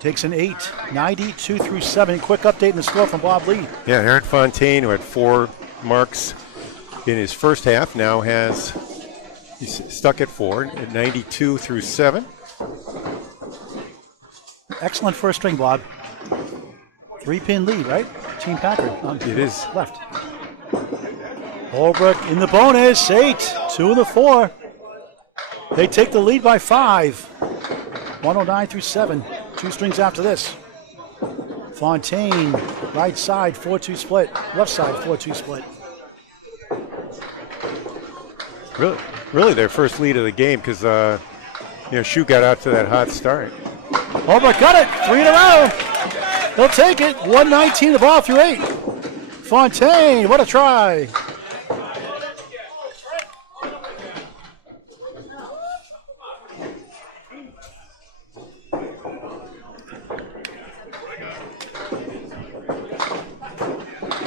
Takes an 8, 92 through 7. Quick update in the score from Bob Lee. Yeah, Aaron Fontaine, who had 4 marks in his first half, now he's stuck at 4 at 92 through 7. Excellent first string, Bob. 3-pin lead, right? Team Packard. It is. Left. Holbrook in the bonus. 8, 2 of the 4. They take the lead by 5. 109 through 7. 2 strings after this. Fontaine, right side, 4-2 split. Left side, 4-2 split. Really their first lead of the game because, Shu got out to that hot start. Holbrook got it. 3 in a row. He'll take it. 119 the ball through 8. Fontaine, what a try.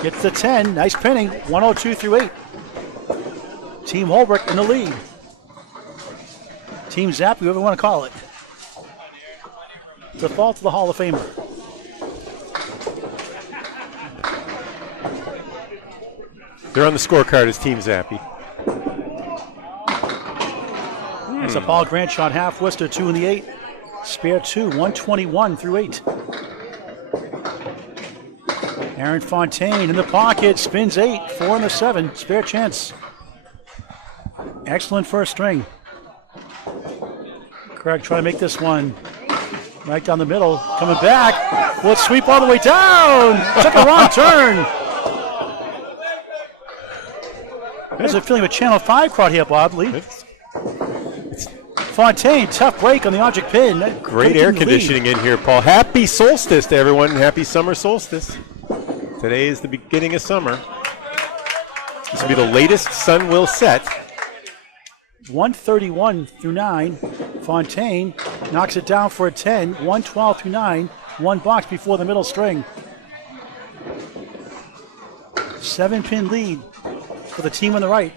Gets the 10. Nice pinning. 102 through 8. Team Holbrook in the lead. Team Zappi, whatever you want to call it. Default to the Hall of Famer. They're on the scorecard as Team Zappi. It's a Paul Grant shot half. Webster 2 in the 8. Spare 2. 121 through 8. Aaron Fontaine in the pocket. Spins 8. 4 in the 7. Spare chance. Excellent first string. Craig trying to make this one right down the middle. Coming back. Will it sweep all the way down? Took a wrong turn. There's a feeling of a Channel 5 crowd here, Bob Lee. Fontaine, tough break on the object pin. Great air conditioning in here, Paul. Happy solstice to everyone. Happy summer solstice. Today is the beginning of summer. This will be the latest sun will set. 131 through 9. Fontaine knocks it down for a 10. 112 through 9. 1 box before the middle string. 7-pin lead for the team on the right.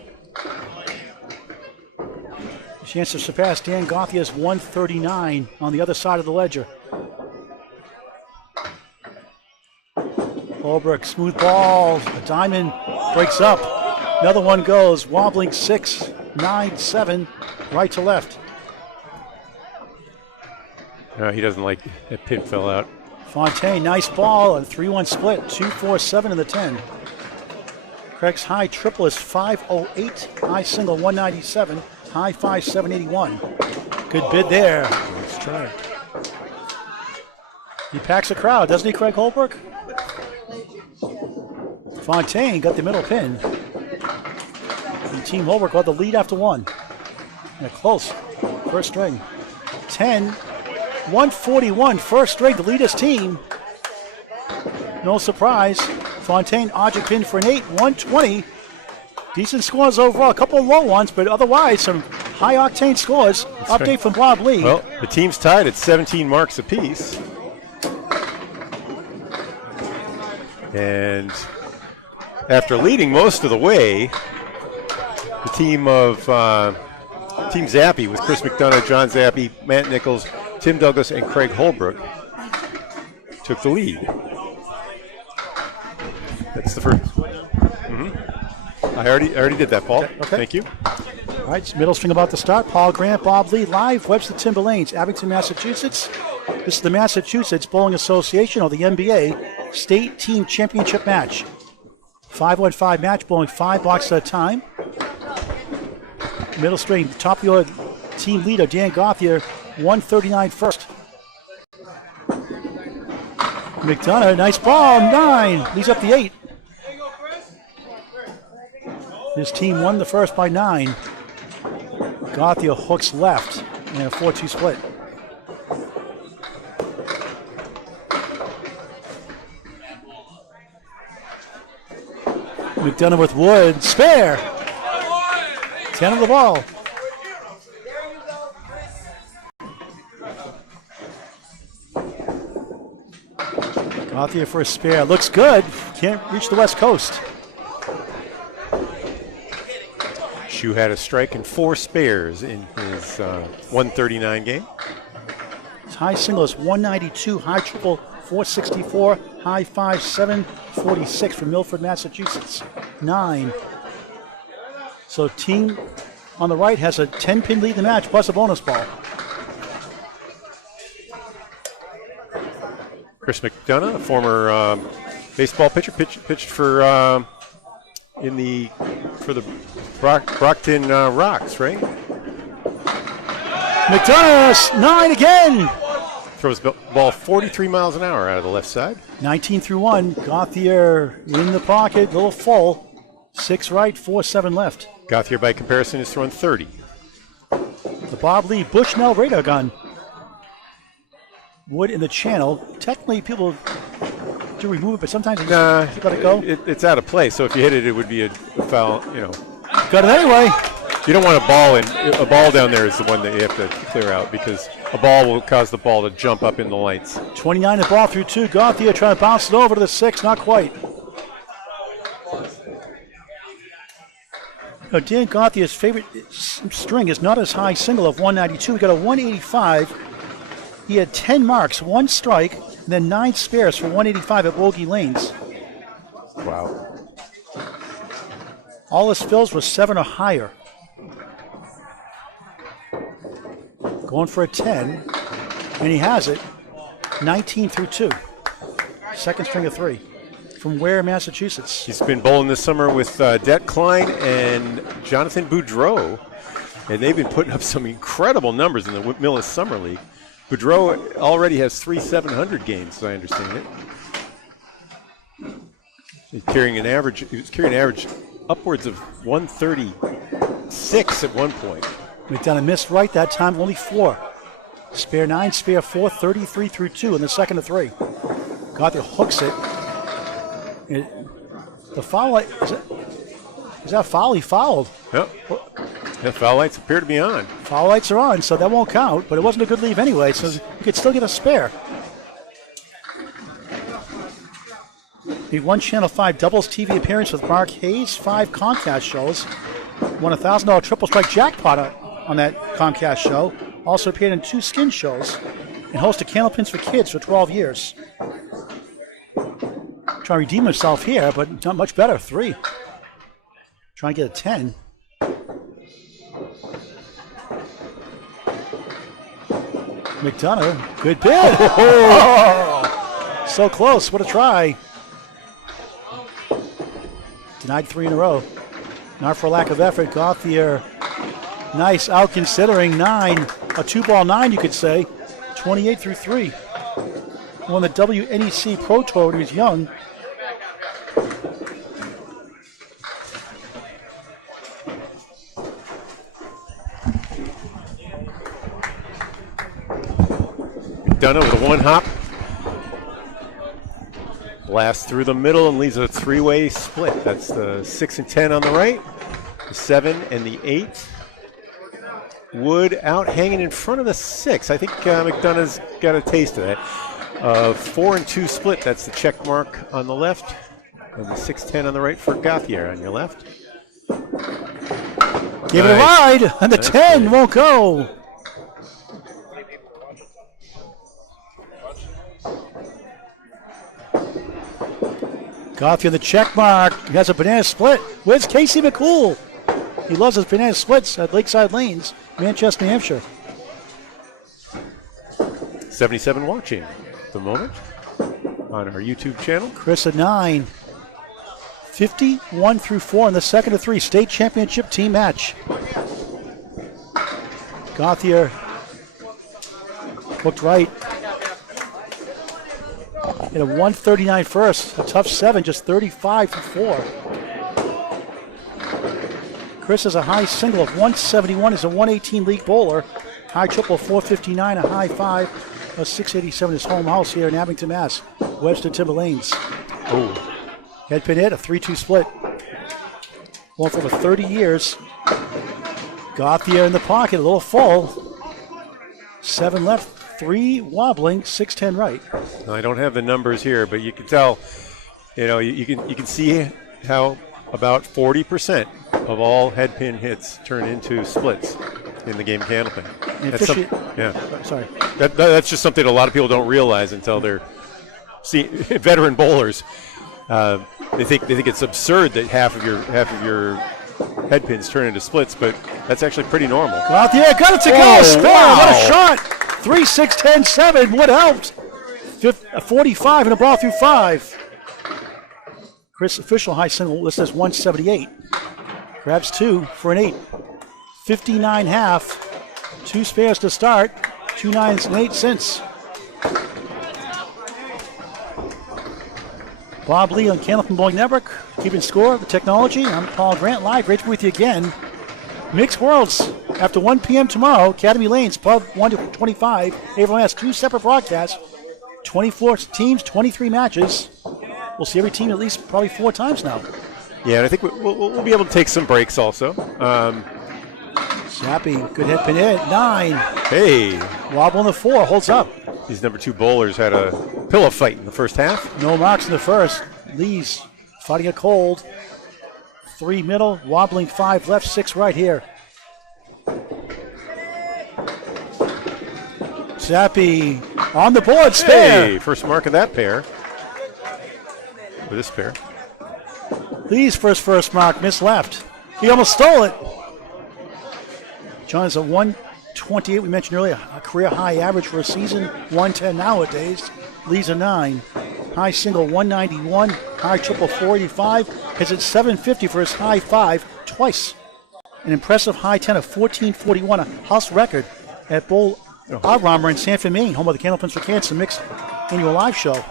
Chance to surpass Dan Gauthier's 139 on the other side of the ledger. Holbrook, smooth ball. A diamond breaks up. Another one goes. Wobbling 6. 9-7, right to left. No, he doesn't like that pin fell out. Fontaine, nice ball, a 3-1 split, 2-4-7 in the 10. Craig's high triple is 508, high single 197, high 5 781. Good bid there. Let's try. He packs a crowd, doesn't he, Craig Holbrook? Fontaine got the middle pin. And Team Holbrook got the lead after one. And a close first string. 141 first string to lead his team. No surprise. Fontaine object pin for an 8, 120. Decent scores overall, a couple of low ones, but otherwise some high octane scores. That's Update right. from Bob Lee. Well, the team's tied at 17 marks apiece. And after leading most of the way, the team Zappi with Chris McDonough, John Zappi, Matt Nichols, Tim Douglas, and Craig Holbrook took the lead. That's the first. I already did that, Paul. Okay. Thank you. All right, middle string about to start. Paul Grant, Bob Lee, live, Webster Timberlanes, Abington, Massachusetts. This is the Massachusetts Bowling Association, or the MBA, State Team Championship match. 5-on-5 match, bowling 5 blocks at a time. Middle string, top of your team leader, Dan Gauthier, 139 first. McDonough, nice ball, 9, leads up the 8. His team won the first by 9. Gauthier hooks left and a 4-2 split. McDonough with wood, spare. 10 of the ball. Gauthier for a spare, looks good. Can't reach the West Coast. Shu had a strike and 4 spares in his 139 game. His high single is 192, high triple 464, high 5 746 from Milford, Massachusetts. 9. So team on the right has a 10-pin lead in the match plus a bonus ball. Chris McDonough, a former baseball pitcher, pitched for the Brockton Rocks, right? McDonough, 9 again. Throws the ball 43 miles an hour out of the left side. 19-1. Gauthier in the pocket, a little full. 6 right, 4-7 left. Gauthier, by comparison, is throwing 30. The Bob Lee Bushnell radar gun. Wood in the channel. Technically, people do remove it, but sometimes you just let it go. It's out of play, so if you hit it, it would be a foul. Got it anyway. You don't want a ball in. A ball down there is the one that you have to clear out because a ball will cause the ball to jump up in the lights. 29 the ball through 2. Gauthier trying to bounce it over to the 6, not quite. Dan Gauthier's favorite string is not his high single of 192. He got a 185. He had 10 marks, 1 strike, and then 9 spares for 185 at Bogey Lanes. Wow. All his fills were 7 or higher. Going for a 10, and he has it. 19 through 2. Second string of 3. From Ware, Massachusetts. He's been bowling this summer with Det Klein and Jonathan Boudreau, and they've been putting up some incredible numbers in the Millis Summer League. Boudreau already has 3 700 games, as I understand it. He was carrying an average upwards of 136 at one point. McDonough missed right that time, only 4. Spare 9, spare 4, 33 through 2 in the second of 3. Gauthier hooks it. The foul light, is that foul? He fouled. Yep. The foul lights appear to be on. Foul lights are on, so that won't count, but it wasn't a good leave anyway, so you could still get a spare. He won Channel 5 doubles TV appearance with Mark Hayes, 5 Comcast shows. Won a $1,000 triple strike jackpot on that Comcast show. Also appeared in 2 skin shows and hosted Candlepins for Kids for 12 years. Trying to redeem himself here, but not much better. 3. Trying to get a 10. McDonough, good bid. Oh, so close, what a try. Denied 3 in a row. Not for lack of effort. Gauthier, nice out considering 9. A 2-ball 9, you could say. 28 through 3. Won the WNEC Pro Tour when he was young. McDonough with a 1-hop. Blast through the middle and leaves a 3-way split. That's the 6 and 10 on the right, the 7 and the 8. Wood out hanging in front of the 6. I think McDonough's got a taste of that. 4 and 2 split. That's the check mark on the left, and the 6-10 on the right for Gauthier on your left. Give it a ride, and the 10 won't go. Gauthier the check mark. He has a banana split. Where's Casey McCool? He loves his banana splits at Lakeside Lanes, Manchester, New Hampshire. 77 watching at the moment on our YouTube channel. Chris a 9. 51 through 4 in the 2nd of 3 state championship team match. Gauthier hooked right. In a 139 first, a tough 7, just 35 for 4. Chris has a high single of 171. He's a 118 league bowler. High triple 459, a high 5, a 687 his home house here in Abington, Mass. Webster Timber Lanes. Oh, Head pin hit, a 3-2 split. One for over 30 years. Gauthier in the pocket, a little full. 7 left, 3 wobbling, 6-10 right. I don't have the numbers here, but you can tell, you can see how about 40% of all head pin hits turn into splits in the game candlepin. Sorry. That's just something a lot of people don't realize until they're veteran bowlers. They think it's absurd that half of your head pins turn into splits, but that's actually pretty normal. Gauthier got it to go. Spare. Wow. What a shot. 3, 6, 10, 7. What helped? 45 and a ball through 5. Chris official high single list says 178. Grabs 2 for an 8. 59 half. 2 spares to start. 2 9s and 8 since. Bob Lee on Candlepin Bowling Network, keeping score of the technology. I'm Paul Grant, live. Great to be with you again. Mixed Worlds after 1 p.m. tomorrow. Academy Lanes, Pub 1 to 25. Everyone has 2 separate broadcasts. 24 teams, 23 matches. We'll see every team at least probably 4 times now. Yeah, and I think we'll be able to take some breaks also. Zappi, good head pin hit. 9. Hey. Wobble in the 4, holds up. These number 2 bowlers had a pillow fight in the first half. No marks in the first. Lee's fighting a cold. 3 middle, wobbling 5 left, 6 right here. Zappi on the board, spare. Hey, first mark of that pair. With this pair. Lee's first mark, missed left. He almost stole it. John is a 128, we mentioned earlier, a career high average for a season, 110 nowadays. Lee's a 9. High single 191, high triple 485, hits at 750 for his high 5 twice. An impressive high 10 of 1441, a house record at Bowl Armor in Sanford, Maine, home of the Candlepins for Cancer Mixed annual live show.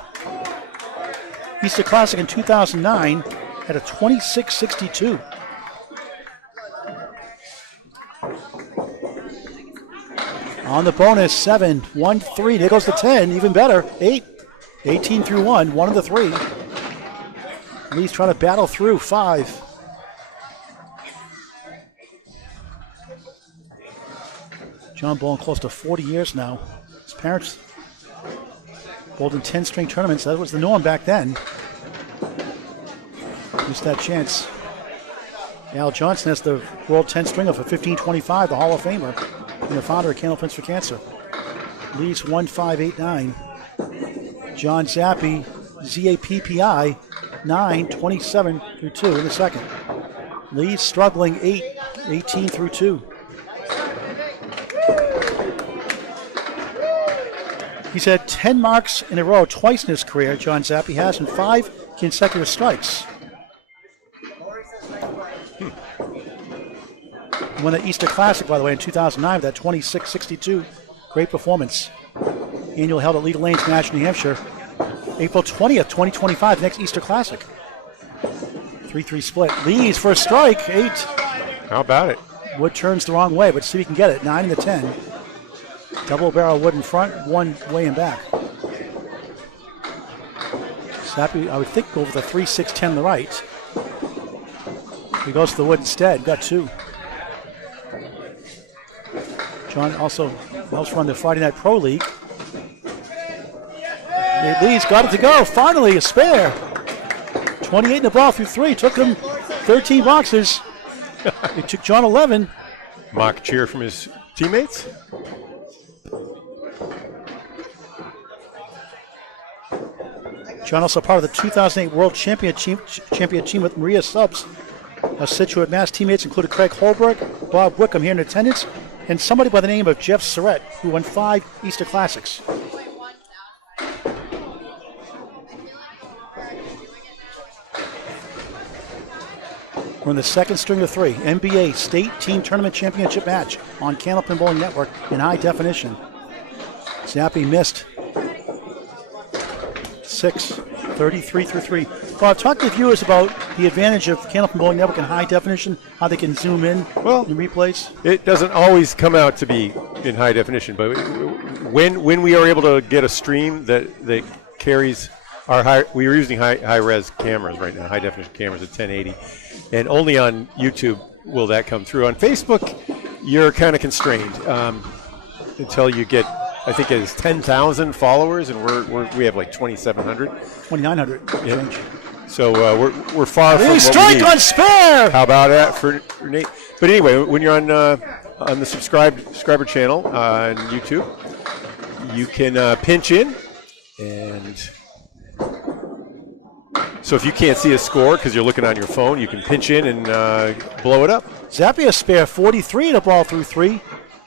Easter Classic in 2009 at a 26.62. On the bonus, 7, 1, 3. There goes the 10, even better. 8, 18 through 1, 1 of the 3. Lee's trying to battle through 5. John bowling close to 40 years now. His parents bowled in 10-string tournaments. That was the norm back then. Missed that chance. Al Johnson has the World 10-stringer for 1525, the Hall of Famer, and the founder of Candlepins for Cancer. Lee's 1589. John Zappi, ZAPPI, 9:27 through 2 in the second. Lee's struggling 8, 18 through 2. He's had 10 marks in a row twice in his career, John Zappi has, and 5 consecutive strikes. He won the Easter Classic, by the way, in 2009 with that 26-62. Great performance. Annual held at Leader Lanes, Nash, New Hampshire. April 20th, 2025, next Easter Classic. 3-3 split. Lees for a strike, 8. How about it? Wood turns the wrong way, but see if he can get it. 9 in the 10. Double barrel Wood in front, 1 way and back. Zappi, I would think, go over the 3-6-10 on the right. He goes to the Wood instead. Got 2. John also helps run the Friday Night Pro League. Lee's got it to go. Finally, a spare. 28 in the ball through 3. Took him 13 boxes. It took John 11. Mock cheer from his teammates. John also part of the 2008 World Champion team with Maria Subs. Situate Mass teammates included Craig Holbrook, Bob Wickham here in attendance, and somebody by the name of Jeff Surratt, who won 5 Easter Classics. We're in the second string of 3. MBA State Team Tournament Championship match on Candlepin Bowling Network in high definition. Zappi missed 6, 33 through 3. Bob, talk to viewers about the advantage of Candlepin Bowling Network in high definition, how they can zoom in and replays. It doesn't always come out to be in high definition, but when we are able to get a stream that carries our high, we are using high res cameras right now, high definition cameras at 1080, and only on YouTube will that come through. On Facebook, you're kind of constrained until you get, I think it is 10,000 followers, and we have like 2,700, 2,900. Yeah. So we're far from what we strike need. On spare. How about that for Nate? But anyway, when you're on the subscriber channel on YouTube, you can pinch in, and so if you can't see a score because you're looking on your phone, you can pinch in and blow it up. Zappi a spare 43 in the ball through 3.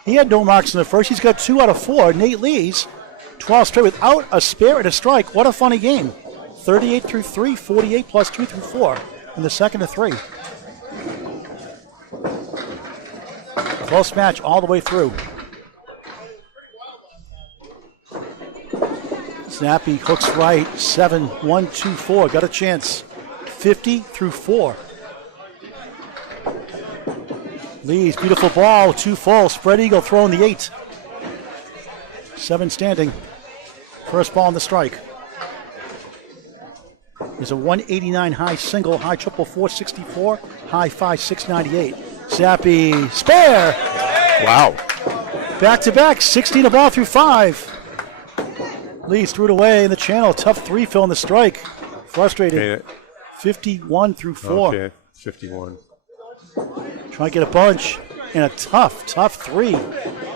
He had no marks in the first. He's got 2 out of 4. Nate Lees, 12 straight without a spare and a strike. What a funny game. 38 through 3, 48 plus 2 through 4 in the second of 3. Close match all the way through. Zappi hooks right, 7, 1, 2, 4. Got a chance. 50 through 4. Lees, beautiful ball, 2 full. Spread eagle throwing the 8. 7 standing. First ball on the strike. There's a 189 high single, high triple 464, high 5 698. Zappi, spare! Wow. Back to back, 16 a ball through 5. Lees threw it away in the channel. Tough 3 fill in the strike. Frustrated. Okay. 51 through 4. Okay, 51. Trying to get a bunch. And a tough 3.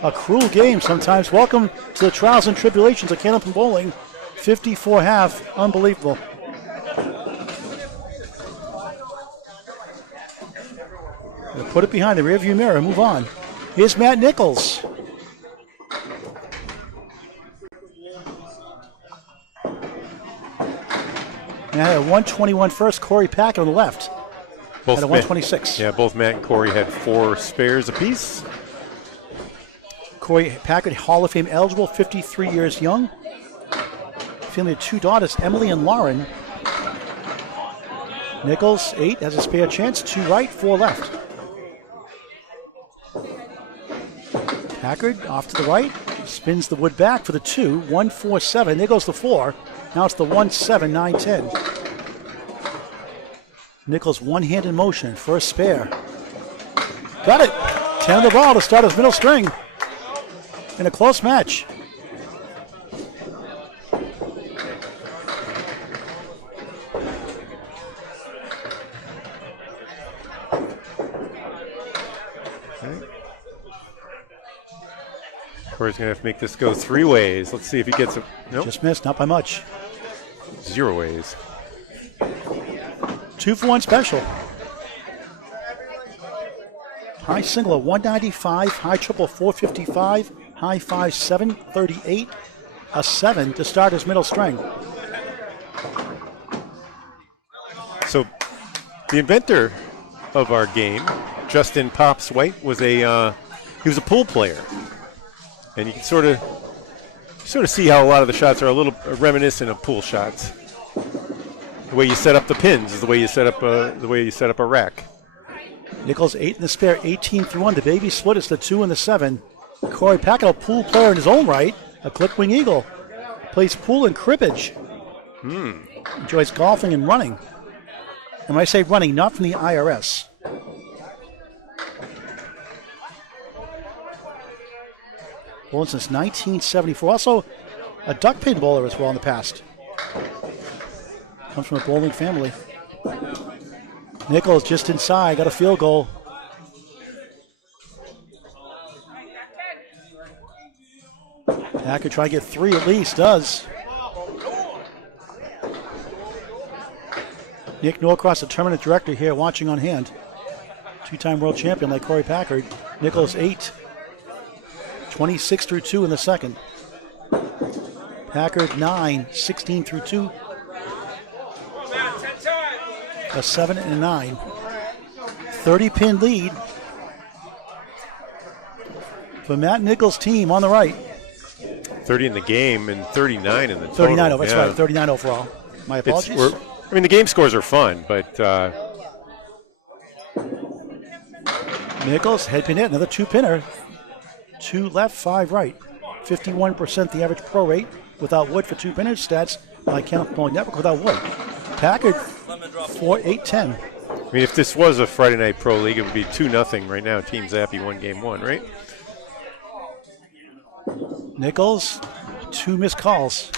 A cruel game sometimes. Welcome to the trials and tribulations of Candlepin Bowling. 54 half. Unbelievable. We'll put it behind the rearview mirror. Move on. Here's Matt Nichols. Matt had a 121 first. Korey Packard on the left. Both At a 126. both Matt and Korey had 4 spares apiece. Korey Packard, Hall of Fame eligible, 53 years young. Family of 2 daughters, Emily and Lauren. Nichols, 8, has a spare chance. 2 right, 4 left. Packard off to the right, spins the wood back for the 2, 1, 4, 7. There goes the 4. Now it's the 1, 7, 9, 10. Nichols one hand in motion, first spare. Got it. 10 on the ball to start his middle string. In a close match. Korey's going to have to make this go 3 ways. Let's see if he gets it. Nope. Just missed, not by much. 0 ways. 2 for 1 special. High single of 195, high triple 455, high 5 738, a 7 to start his middle string. So the inventor of our game, Justin Pops White, was he was a pool player, and you can sort of see how a lot of the shots are a little reminiscent of pool shots. The way you set up the pins is the way you set up a rack. Nichols 8 in the spare, 18 through 1. The baby split is the 2 and the 7. Korey Packard, a pool player in his own right, a click wing eagle. Plays pool and cribbage. Enjoys golfing and running. And when I say running, not from the IRS. Bowling since 1974. Also a duck pin bowler as well in the past. Comes from a bowling family. Nichols just inside, got a field goal. Packard try to get 3 at least, does. Nick Norcross, the tournament director here, watching on hand. 2-time world champion like Korey Packard. Nichols 8. 26 through 2 in the second. Packard 9, 16 through 2. A 7 and a 9. 30-pin lead for Matt Nichols' team on the right. 30 in the game and 39 in the total. 39, that's right, 39 overall. My apologies. The game scores are fun, but... Nichols, head pin hit, another 2-pinner. 2 left, 5 right. 51% the average pro rate without wood for 2-pinners. Stats by Kenneth Bowling Network without wood. Packard, 4, 8, 10. If this was a Friday Night Pro League, it would be 2-0 right now. Team Zappi won game 1, right? Nichols, 2 missed calls.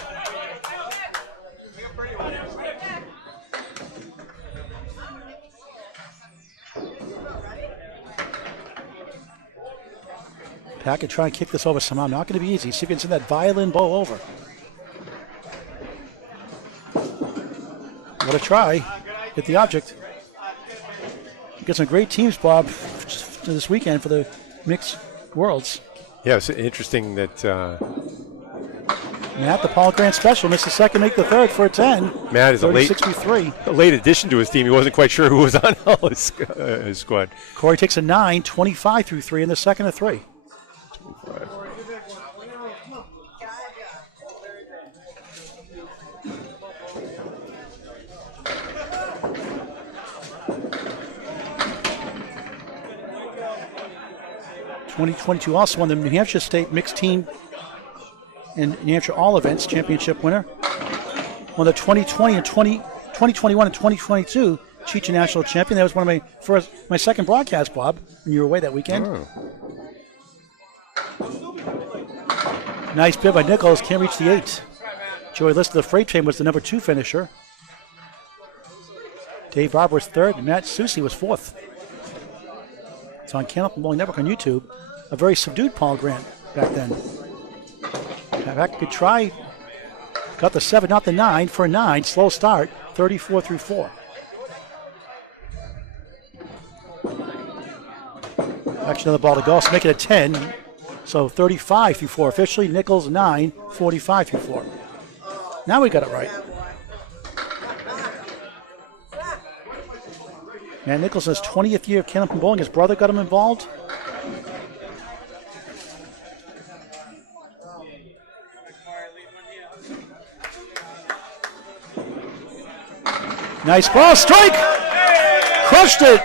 Packard trying to kick this over somehow. Not going to be easy. See if he can send that violin bow over. What a try. Hit the object. Get some great teams, Bob, this weekend for the mixed worlds. Yeah, it's interesting that Matt, the Paul Grant special, missed the second, make the third for a 10. Matt is a late addition to his team. He wasn't quite sure who was on all his squad. Korey takes a 9, 25 through 3 in the second of 3. 2022 also won the New Hampshire State Mixed Team and New Hampshire All Events Championship winner. Won the 2020 and 2021 and 2022 Cheech National Champion. That was one of my second broadcast, Bob, when you were away that weekend. Oh. Nice bid by Nichols, can't reach the 8. Joey List of the Freight Train was the number 2 finisher. Dave Barber was 3rd, and Matt Susi was 4th. It's on Kenneth Bowling Network on YouTube. A very subdued Paul Grant back then. Back could try. Got the 7, not the 9 for a 9. Slow start, 34 through 4. Actually, another ball to go, so make it a 10. So 35 through 4 officially. Nichols 9, 45 through 4. Now we got it right. Man, Nichols in his 20th year of Kenneth Bowling. His brother got him involved. Nice ball, strike! Crushed it!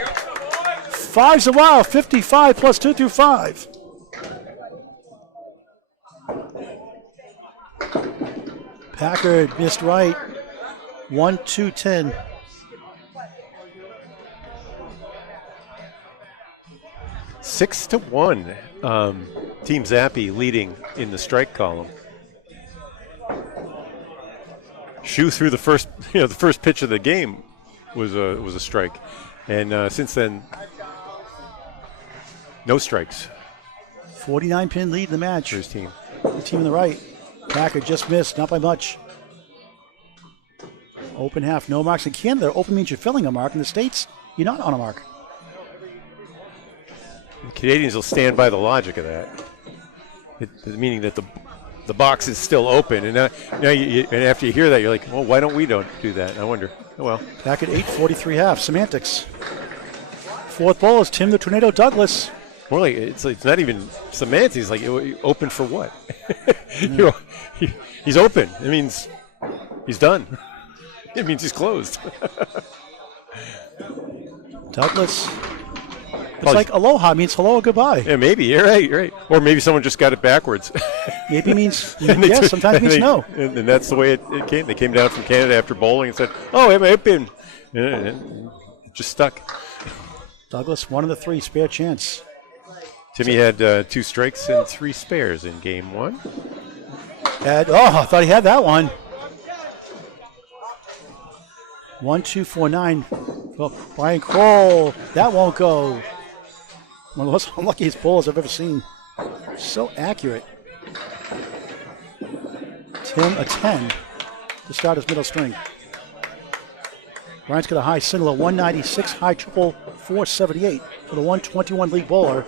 5's a wow, 55 plus 2 through 5. Packard missed right. 1, 2, 10. Six to 1. Team Zappi leading in the strike column. Shoe through the first pitch of the game was a strike, and since then, no strikes. 49-pin lead in the match. For his team. The team on the right. Packard just missed, not by much. Open half, no marks in Canada. Open means you're filling a mark. In the States, you're not on a mark. The Canadians will stand by the logic of that, meaning that the box is still open. And now and after you hear that, you're like, well, why don't we do that? I wonder. Oh, well. Back at 8:43 half. Semantics. Fourth ball is Tim the Tornado Douglas. More like it's not even semantics. It's like open for what? He's open. It means he's done. It means he's closed. Douglas. It's like aloha means hello or goodbye. Yeah, maybe. You're right. Or maybe someone just got it backwards. Maybe means yes, sometimes it means no. And that's the way it came. They came down from Canada after bowling and said, oh, it may have been. It just stuck. Douglas, 1 of the 3, spare chance. Timmy had 2 strikes and 3 spares in game 1. I thought he had that one. 1-2-4-9. Well, Brian Crowell, that won't go. One of the most unluckiest bowlers I've ever seen. So accurate. Tim, a 10 to start his middle string. Brian's got a high single at 196, high triple 478 for the 121 league bowler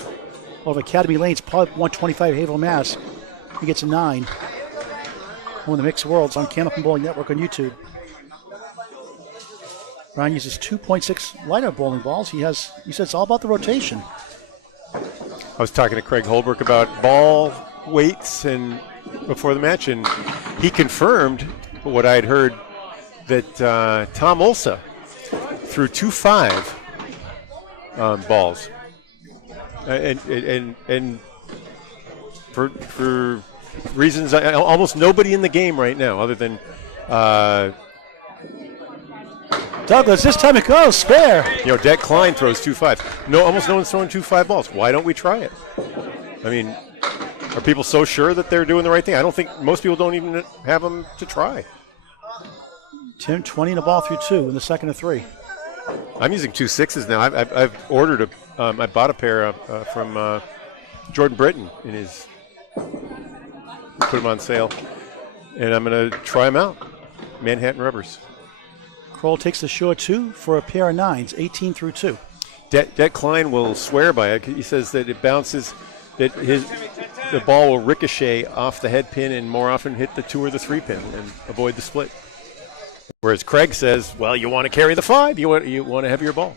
of Academy Lanes Pub 125 Haverhill, Mass. He gets a 9. One of the mixed worlds on Candlepin Bowling Network on YouTube. Brian uses 2.6 lighter bowling balls. He said it's all about the rotation. I was talking to Craig Holbrook about ball weights and before the match, and he confirmed what I had heard that Tom Olsa threw 2.5 balls, and for reasons almost nobody in the game right now other than. Douglas, this time it goes, spare. Det Klein throws 2.5. Almost no one's throwing 2.5 balls. Why don't we try it? I mean, are people so sure that they're doing the right thing? I don't think most people don't even have them to try. Tim, 20 in the ball through 2 in the second of 3. I'm using 2 6s now. I've ordered I bought a pair from Jordan Britton put them on sale, and I'm going to try them out. Manhattan rubbers. Crowell takes the short 2 for a pair of 9s, 18 through 2. Det Klein will swear by it. He says that it bounces, that the ball will ricochet off the head pin and more often hit the 2 or the 3 pin and avoid the split. Whereas Craig says, well, you want to carry the 5. You want to have your ball.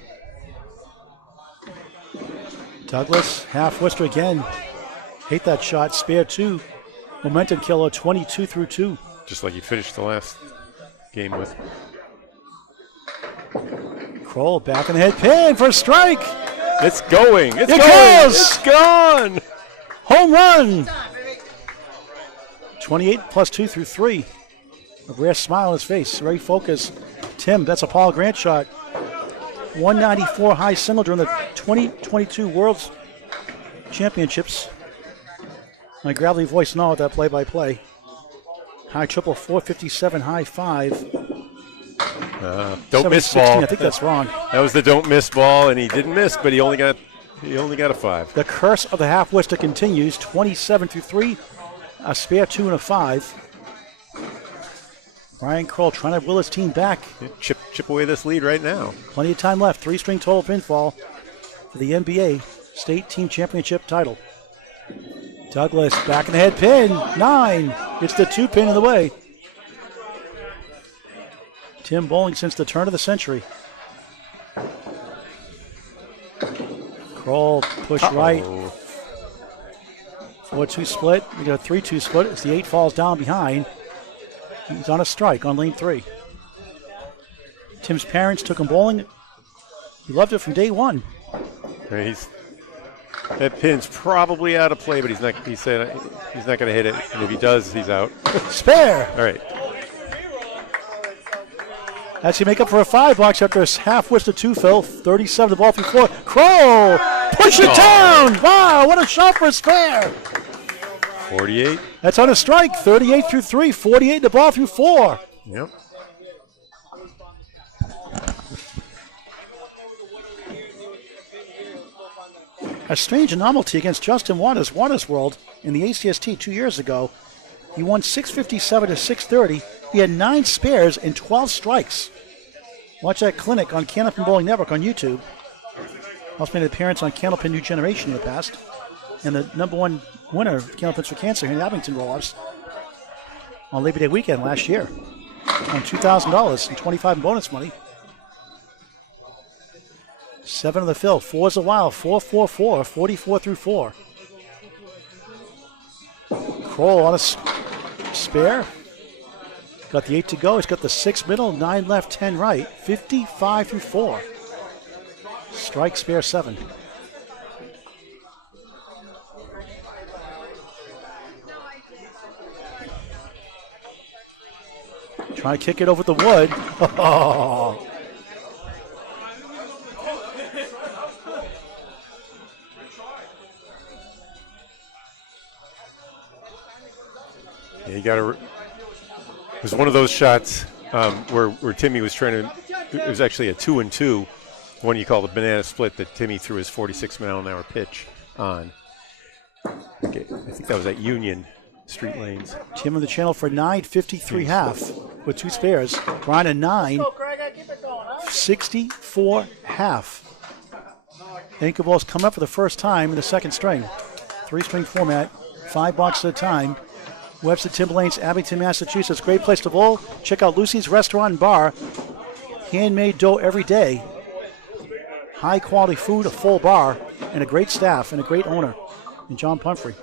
Douglas, half Worcester again. Hate that shot. Spare 2. Momentum killer, 22 through 2. Just like he finished the last game with. Crowell back in the head pin for a strike. It's going. It goes. It's gone. Home run. 28 plus 2 through 3. A rare smile on his face. Very focused. Tim, that's a Paul Grant shot. 194 high single during the 2022 World Championships. My gravelly voice now with that play-by-play. High triple 457, high 5. Don't miss ball. I think that's wrong. That was the don't miss ball, and he didn't miss, but he only got a 5. The curse of the half Worcester continues. 27 through 3, a spare 2 and a 5. Brian Crowell trying to will his team back. Chip away this lead right now. Plenty of time left. 3-string total pinfall for the MBA State Team Championship title. Douglas back in the head pin. 9. It's the 2 pin in the way. Tim bowling since the turn of the century. Crowell push right. 4-2 split. We got a 3-2 split as the 8 falls down behind. He's on a strike on lane 3. Tim's parents took him bowling. He loved it from day 1. That pin's probably out of play, but he said he's not going to hit it. And if he does, he's out. Spare. All right. That's to make up for a 5 box after a half Worcester 2 fill. 37 the ball through 4. Crowell! Push it down! Wow, what a shot for a spare! 48. That's on a strike. 38 through 3. 48 the ball through 4. Yep. A strange anomaly against Justin Waters' World in the ACST 2 years ago. He won 657 to 630. He had 9 spares and 12 strikes. Watch that clinic on Candlepin Bowling Network on YouTube. Also made an appearance on Candlepin New Generation in the past. And the #1 winner of Candlepins for Cancer here in Abington roll-ups. on Labor Day weekend last year. On $2,000 and $25 in bonus money. 7 of the fill. 4's a wild. 4-4-4. 44 through 4. Crowell on a spare. Got the 8 to go. He's got the 6 middle, 9 left, 10 right. 55 through 4. Strike, spare, 7. Trying to kick it over the wood. Oh. Yeah, you got to. It was one of those shots where Timmy was trying to. It was actually a 2-2, one you call the banana split that Timmy threw his 46-mile-an-hour pitch on. Okay, I think that was at Union Street Lanes. Tim on the channel for 9.53 half with 2 spares. Brian a 9. 64 half. Anchor balls come up for the first time in the second string. 3-string format, 5 boxes at a time. Webster, Timberlanes, Abington, Massachusetts. Great place to bowl. Check out Lucy's Restaurant and Bar. Handmade dough every day. High quality food, a full bar, and a great staff and a great owner in John Pumphrey.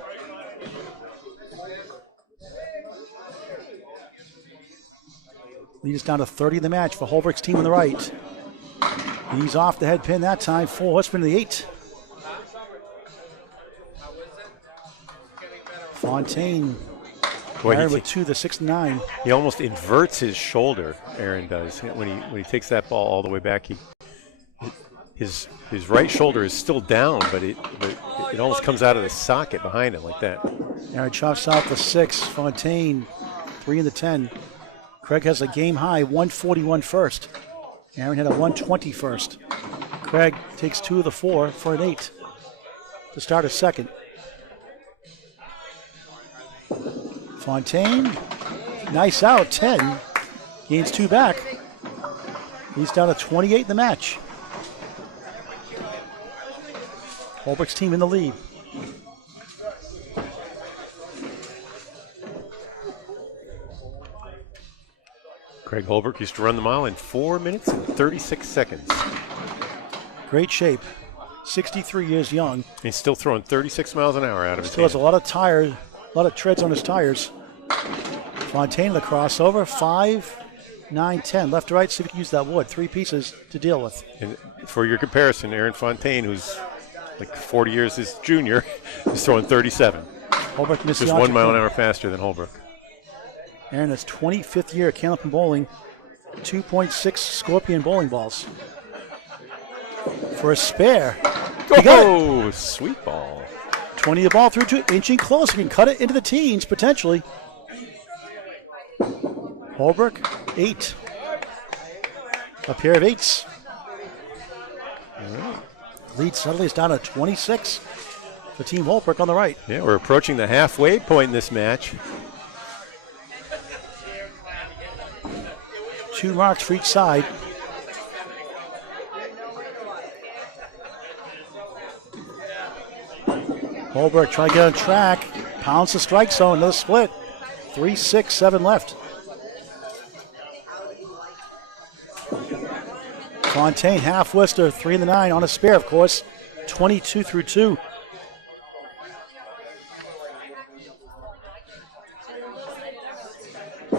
Lead us down to 30 in the match for Holbrook's team on the right. He's off the head pin that time. 4 horsemen to the 8. Fontaine. Aaron with 2, the 6 and 9. He almost inverts his shoulder. Aaron does when he takes that ball all the way back. His right shoulder is still down, but it almost comes out of the socket behind him like that. Aaron chops out the 6. Fontaine 3 in the 10. Craig has a game high 141 first. Aaron had a 120 first. Craig takes 2 of the 4 for an 8 to start a second. Fontaine, nice out, 10. Gains 2 back. He's down to 28 in the match. Holbrook's team in the lead. Craig Holbrook used to run the mile in 4 minutes and 36 seconds. Great shape. 63 years young. He's still throwing 36 miles an hour out of his Still has hand. a lot of tires, a lot of treads on his tires. Fontaine the crossover, 5, 9, 10. Left to right, see if you can use that wood. 3 pieces to deal with. And for your comparison, Aaron Fontaine, who's like 40 years his junior, is throwing 37. Holbrook missed Just the 1 mile an object. hour faster than Holbrook. Aaron is 25th year at Candlepin Bowling. 2.6 Scorpion bowling balls. For a spare. He got it. Oh, sweet ball. 20 the ball through to inching close. You can cut it into the teens potentially. Holbrook, 8. A pair of 8s. Lead suddenly is down to 26 for Team Holbrook on the right. Yeah, we're approaching the halfway point in this match. 2 marks for each side. Holbrook trying to get on track. Pounds the strike zone. Another split. 3, 6, 7 left. Fontaine, half Worcester, 3 in the 9 on a spare, of course. 22 through 2.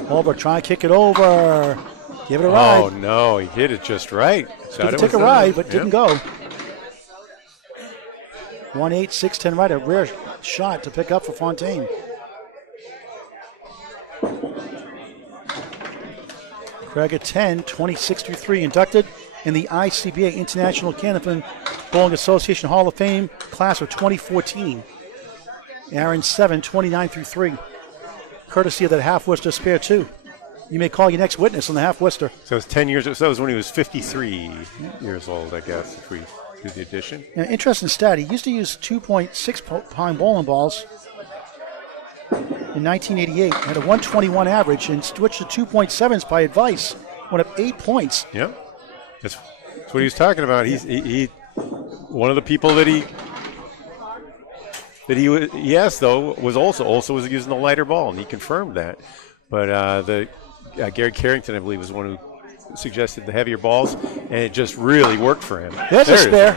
Holbrook trying to kick it over. Give it a ride. Oh, no, he hit it just right. He could take a ride, but didn't go. 1-8, 6-10 right. A rare shot to pick up for Fontaine. Craig at 10, 26 through 3. Inducted in the ICBA International Candlepin Bowling Association Hall of Fame class of 2014. Aaron 7, 29 through 3. Courtesy of that half Worcester spare 2. You may call your next witness on the half Worcester. So it's 10 years. So that was when he was 53 years old, I guess, if we do the addition. Now, interesting stat. He used to use 2.6 pound bowling balls in 1988. Had a 121 average and switched to 2.7s by advice. Went up 8 points. Yep. That's what he was talking about. He one of the people that he asked, though, was also was using the lighter ball, and he confirmed that. But Gary Carrington, I believe, was the one who suggested the heavier balls, and it just really worked for him. There's a spare.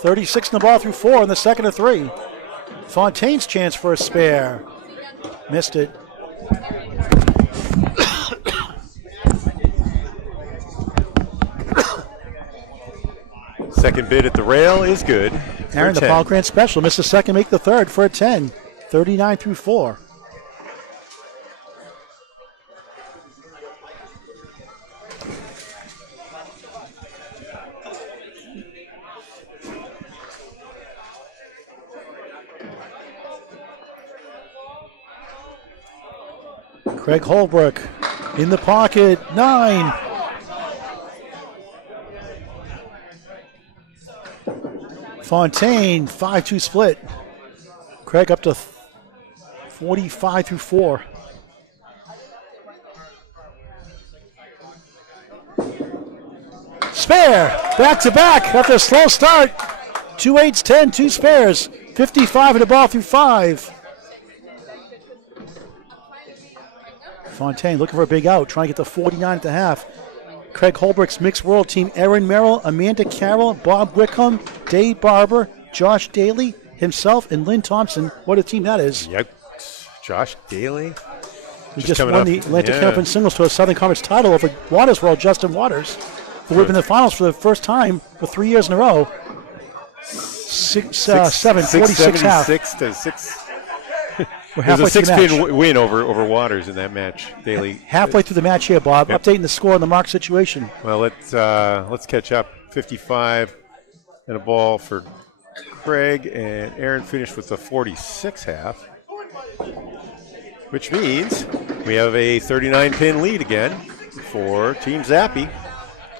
36 in the ball through 4 in the second of 3. Fontaine's chance for a spare. Missed it. Second bid at the rail is good. Aaron, the Paul Grant special. Missed the second, make the third for a 10. 39 through 4. Craig Holbrook in the pocket, 9. Fontaine, 5-2 split. Craig up to 45 through 4. Spare, back to back after a slow start. 2 8s, 10, 2 spares. 55 in the ball through 5. Fontaine looking for a big out, trying to get to 49 at the half. Craig Holbrook's mixed world team, Erin Merrill, Amanda Carroll, Bob Wickham, Dave Barber, Josh Daly, himself, and Lynn Thompson. What a team that is. Yep. Josh Daly. We just won the Atlantic Open singles to a Southern Conference title over Waters World, Justin Waters, who would have been in the finals for the first time for 3 years in a row. 46 half. 6 to 6. We're It was halfway a through the match. 6-pin win over Waters in that match. Daly. Halfway through the match here, Bob. Yep. Updating the score on the mark situation. Well, let's catch up. 55 and a ball for Craig, and Aaron finished with a 46 half, which means we have a 39-pin lead again for Team Zappi,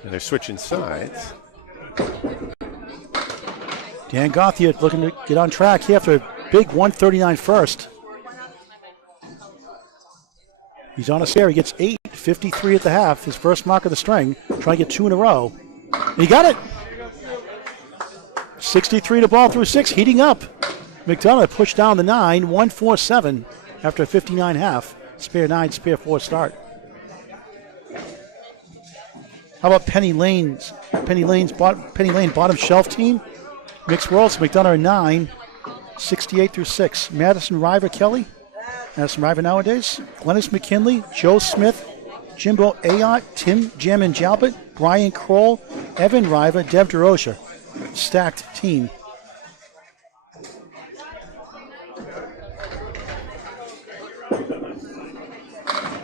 and they're switching sides. Dan Gauthier looking to get on track here after a big 139 first. He's on a spare. He gets 8, 53 at the half. His first mark of the string. Trying to get 2 in a row. And he got it. 63 to ball through 6. Heating up. McDonough pushed down the 9. 147 after a 59 half. Spare 9, spare 4 start. How about Penny Lane bottom shelf team? Mixed worlds. McDonough 9. 68 through 6. Madison River Kelly. Madison River nowadays. Glennis McKinley, Joe Smith, Jimbo Ayotte, Tim Jammin Jalbert, Brian Crowell, Evan River, Dev DeRocha. Stacked team.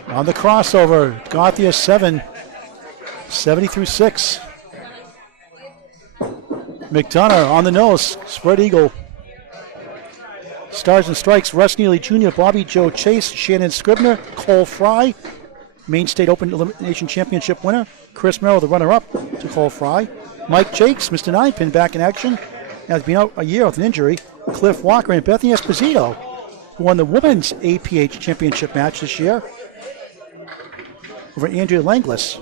On the crossover, Gauthier 7, 70 through 6. McDonough on the nose, spread eagle. Stars and strikes, Russ Neely Jr., Bobby Joe Chase, Shannon Scribner, Cole Fry, Maine State Open Elimination Championship winner. Chris Merrill, the runner-up to Cole Fry. Mike Jakes, Mr. Ninepin, back in action. Has been out a year with an injury. Cliff Walker and Bethany Esposito, who won the women's APH championship match this year over Andrea Langlis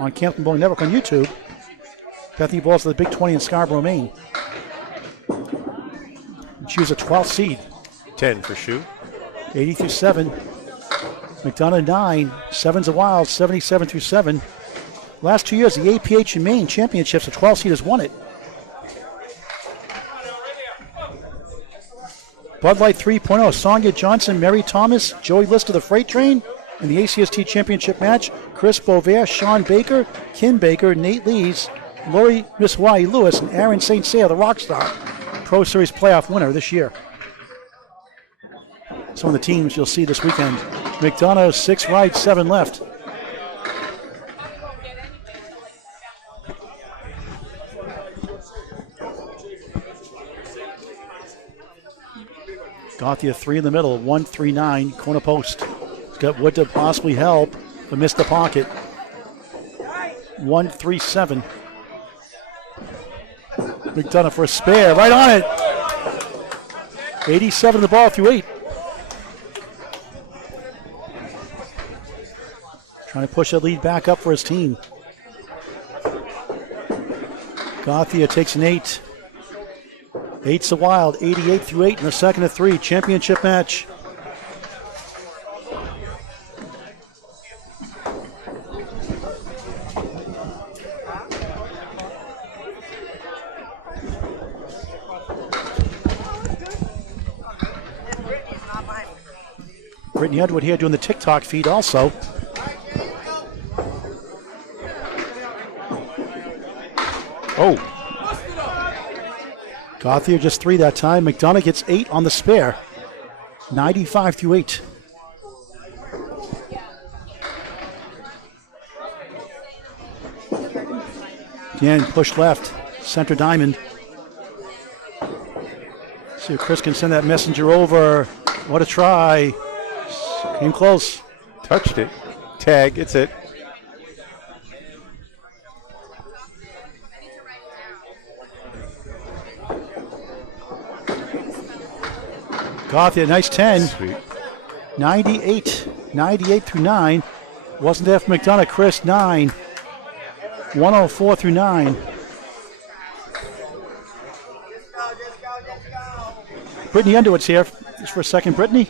on Campton Bowling Network on YouTube. Bethany balls to the Big 20 in Scarborough, Maine. She was a 12th seed. 10 for Shu. 80 through 7. McDonough 9. 7's a wild. 77 through 7. Last 2 years, the APH and Maine championships, the 12th seed has won it. Bud Light 3.0. Sonia Johnson, Mary Thomas, Joey Lister, the Freight Train. In the ACST championship match, Chris Bovair, Sean Baker, Kim Baker, Nate Lees, Lori Miss Hawaii Lewis, and Aaron St. Cyr, the Rockstar Pro Series playoff winner this year. Some of the teams you'll see this weekend. McDonough, 6 right, 7 left. Gauthier 3 in the middle, 1-3-9, corner post. He's got wood to possibly help, but missed the pocket. 1-3-7. McDonough for a spare, right on it. 87 the ball through 8. Trying to push that lead back up for his team. Gauthier takes an 8. 8's the wild, 88 through 8 in the second of 3. Championship match. Brittany Underwood here doing the TikTok feed also. Oh, Gauthier just 3 that time. McDonough gets 8 on the spare. 95-8. Again, push left. Center diamond. See if Chris can send that messenger over. What a try. Came close. touched it. Tag, it's it. Gauthier, nice 10. Sweet. 98 through 9. Wasn't there for McDonough. Chris, 9. 104 through 9. Brittany Underwood's here. Just for a second, Brittany.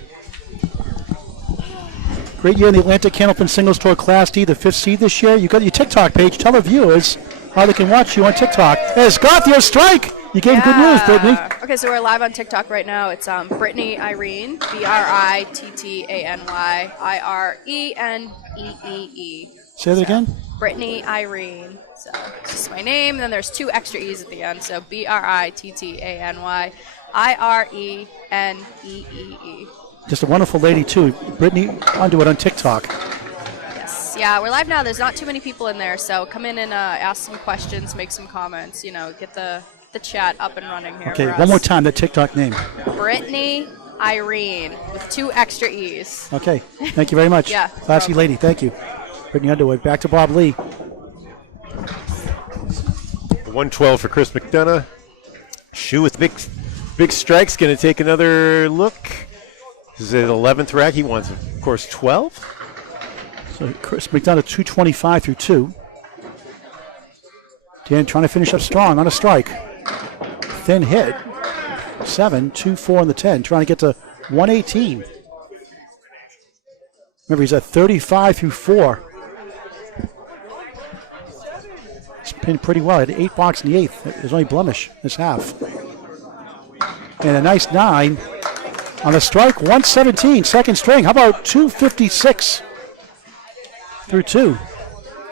Great year in the Atlantic Candlepin Singles Tour Class D, the 5th seed this year. You got your TikTok page. Tell our viewers how they can watch you on TikTok. There's Gauthier's strike. You gave good news, Brittany. Okay, so we're live on TikTok right now. It's Brittany Irene, Brittany Irenee. Say that again. Brittany Irene. So it's just my name, and then there's 2 extra E's at the end. So Brittany Irenee. Just a wonderful lady, too. Brittany Underwood on TikTok. Yes, yeah, we're live now. There's not too many people in there, so come in and ask some questions, make some comments, get the chat up and running here. Okay, for one more us. time, that TikTok name. Brittany Irene with 2 extra E's. Okay, thank you very much. Yeah, Classy problem. lady, thank you. Brittany Underwood. Back to Bob Lee. 112 for Chris McDonough. Shoe with big strikes. Going to take another look. This is his 11th rack. He wants, of course, 12. So Chris McDonough, 225 through 2. Dan trying to finish up strong on a strike. Thin hit. 7, 2, 4 in the 10. Trying to get to 118. Remember, he's at 35 through 4. He's pinned pretty well. He had 8 blocks in the 8th. There's only blemish this half. And a nice 9 on the strike. 117, second string. How about 256 through 2? A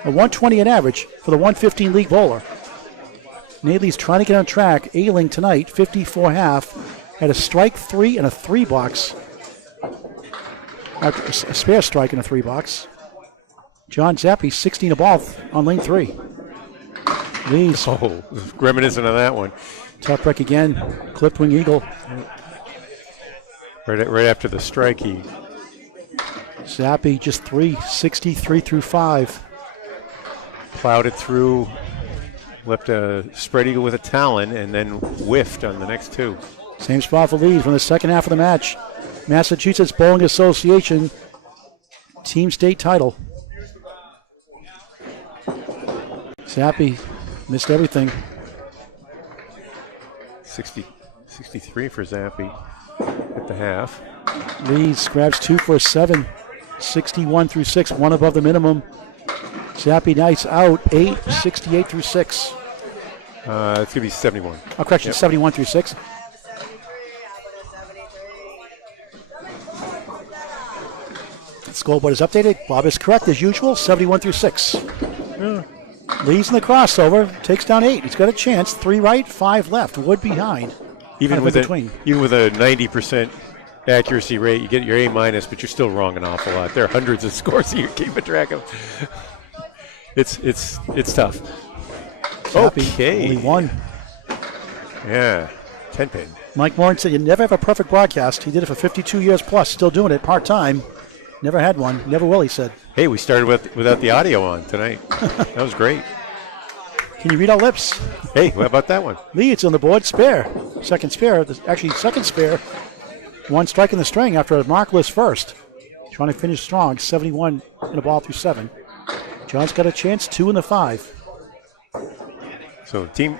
120 an average for the 115 league bowler. Nadley's trying to get on track. Ailing tonight, 54 half. Had a strike 3 and a 3 box. A spare strike and a 3 box. John Zappi, 16 a ball on lane 3. Lee's. Oh, reminiscent of that one. Top break again. Clipped wing eagle. Right after the strike, he Zappi just 3, 63 through 5. plowed it through, left a spread eagle with a talon, and then whiffed on the next 2. Same spot for Leeds from the second half of the match. Massachusetts Bowling Association team state title. Zappi missed everything. 63 for Zappi at the half. Leeds grabs 2 for a 7. 61 through 6, 1 above the minimum. Zappi nice out, 8, 68 through 6. It's going to be 71. Oh, correction, Yep. 71 through 6. Scoreboard is updated. Bob is correct as usual, 71 through 6. Leads in the crossover, takes down 8. He's got a chance. 3 right, 5 left. Wood behind. Even Kind of with in between. even with a 90% accuracy rate, you get your A minus, but you're still wrong an awful lot. There are hundreds of scores that you're keeping track of. It's tough. Zappi, Okay. only 1. Yeah, 10 pin. Mike Morin said you never have a perfect broadcast. He did it for 52 years plus, still doing it part-time. Never had one. Never will, he said. Hey, we started without the audio on tonight. That was great. Can you read our lips? Hey, what about that one? Leads on the board, spare. Second spare, actually second spare. 1 strike in the string after a markless first. Trying to finish strong, 71 in a ball through 7. John's got a chance, 2 in the 5. So Team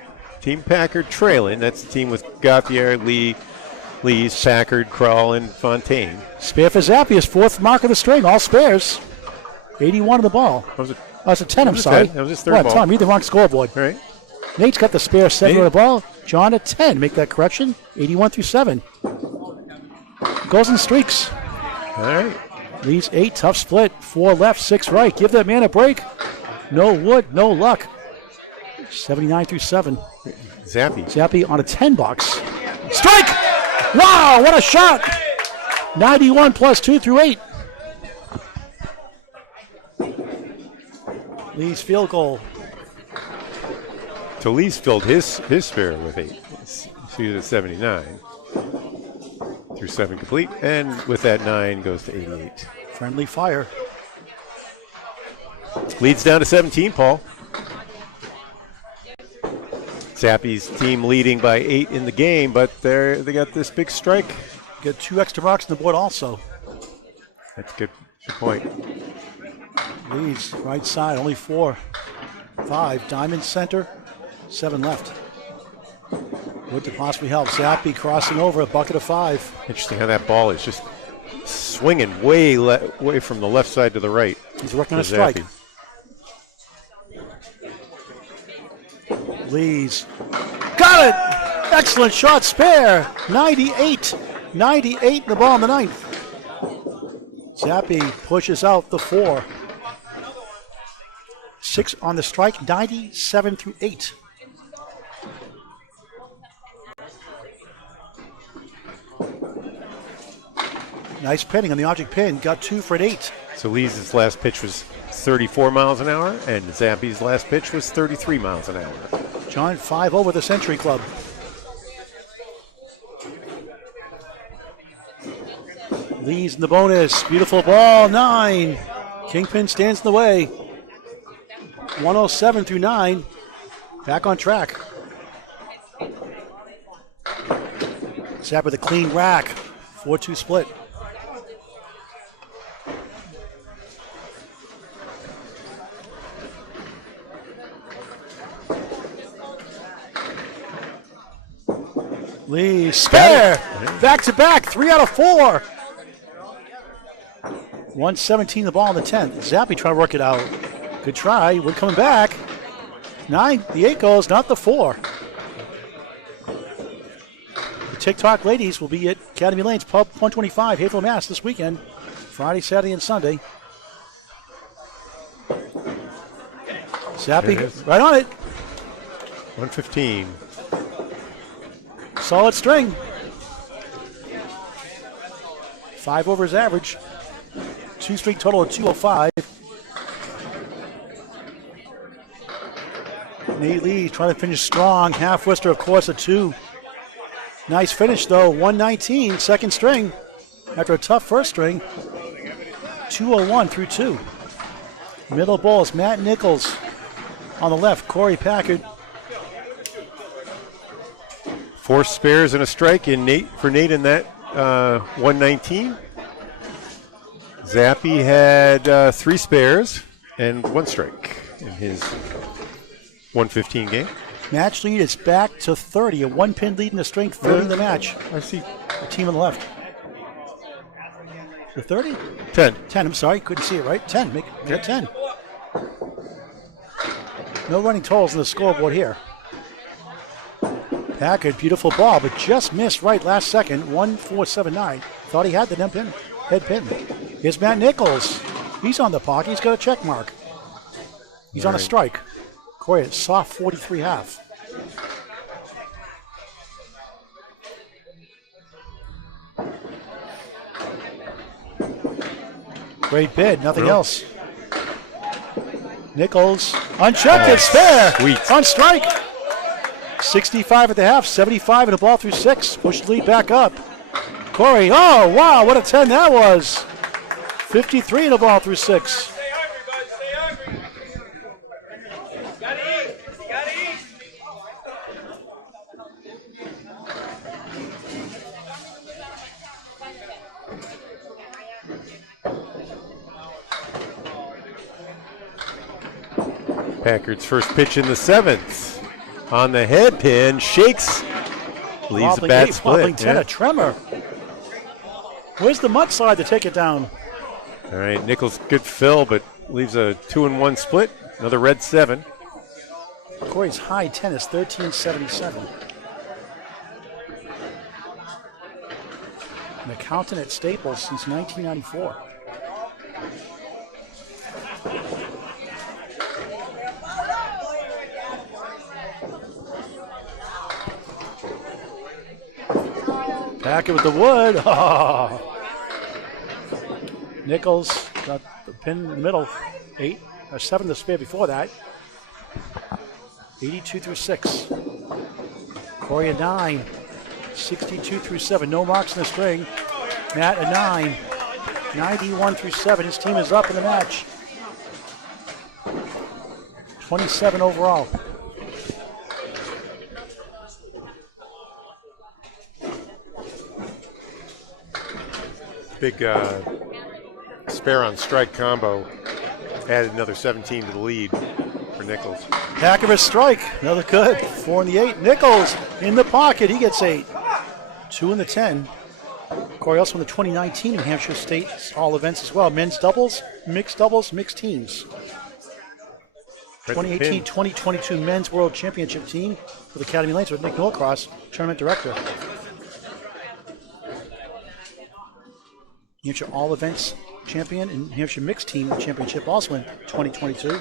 Packard trailing. That's the team with Gauthier, Lees, Packard, Crowell, and Fontaine. Spare for Zappi, his 4th mark of the string, all spares. 81 in the ball. That was Oh, it's a 10, I'm was a sorry. 10. That was his third Well, ball. Tom, read the wrong scoreboard. all right. Nate's got the spare 7 Nate? of the ball. John at 10, make that correction. 81 through 7. Goes in streaks. All right. Leads 8, tough split. 4 left, 6 right. Give that man a break. No wood, no luck. 79 through 7. Zappi on a 10 box. Strike! Wow, what a shot! 91 plus 2 through 8. Lee's field goal. So Lee's filled his spare with 8. So he's at 79. Through 7 complete. And with that 9 goes to 88. Friendly fire. Leads down to 17, Paul. Zappi's team leading by 8 in the game, but they got this big strike. Get 2 extra marks on the board also. That's a good point. Leads right side, only 4. 5, diamond center, 7 left. Would to possibly help. Zappi crossing over, a bucket of 5. Interesting how that ball is just swinging way from the left side to the right. He's working on a strike. Lees. Got it! Excellent shot, spare. 98. 98 in the ball in the 9th. Zappi pushes out the 4. 6 on the strike, 97 through 8. Nice pinning on the object pin. Got 2 for an 8. So Lee's last pitch was 34 miles an hour, and Zappi's last pitch was 33 miles an hour. John, 5 over the Century Club. Lee's in the bonus. Beautiful ball, 9. Kingpin stands in the way. 107 through 9. Back on track. Zappi with a clean rack. 4-2 split. Lee, spare! Back to back, 3 out of 4. 117 the ball in the 10th. Zappi trying to work it out. Good try, we're coming back. 9, the 8 goes, not the 4. The TikTok ladies will be at Academy Lanes Pub 125, Haverhill, Mass. this weekend. Friday, Saturday, and Sunday. Zappi, right on it. 115. Solid string. 5 over his average. 2 streak total of 205. Nate Lee trying to finish strong. Half Worcester, of course, a 2. Nice finish, though. 119, second string. After a tough first string. 201 through 2. Middle balls, Matt Nichols. On the left, Korey Packard. 4 spares and a strike for Nate in that 119. Zappi had 3 spares and 1 strike in his 115 game. Match lead is back to 30. A 1-pin lead in the string, 30 in the match. I see. The team on the left. The 30? 10. 10, I'm sorry, couldn't see it right. 10, make it 10. No running totals on the scoreboard here. Packard, beautiful ball, but just missed right last second. 1-4-7-9. Thought he had the head pin. Here's Matt Nichols. He's on the pocket. He's got a check mark. He's on a strike. Korey, it's soft 43 half. Great bid, nothing else. Nichols, unchecked, it's fair. Sweet. On strike. 65 at the half, 75 and a ball through 6. Push the lead back up. Korey, oh, wow, what a 10 that was. 53 and a ball through 6. Packard's first pitch in the 7th. On the head pin, shakes, leaves a bad split. 10, a tremor. Where's the mudslide to take it down? All right, Nichols, good fill, but leaves a 2-1 split. Another red 7. Korey's high 10 is 1377. An accountant at Staples since 1994. Packard with the wood. Oh. Nichols got the pin in the middle. 7 to spare before that. 82 through 6. Korey a 9. 62 through 7. No marks in the string. Matt a 9. 91 through 7. His team is up in the match. 27 overall. Big spare on strike combo added another 17 to the lead for Nichols. Packard strike, another good. 4 in the 8. Nichols in the pocket, he gets 8. 2 in the 10. Korey also won the 2019 New Hampshire State All events as well. Men's doubles, mixed teams. 2018-2022 Men's World Championship team with Academy Lanes with Nick Norcross, tournament director. New Hampshire All Events champion and New Hampshire Mixed Team Championship also in 2022.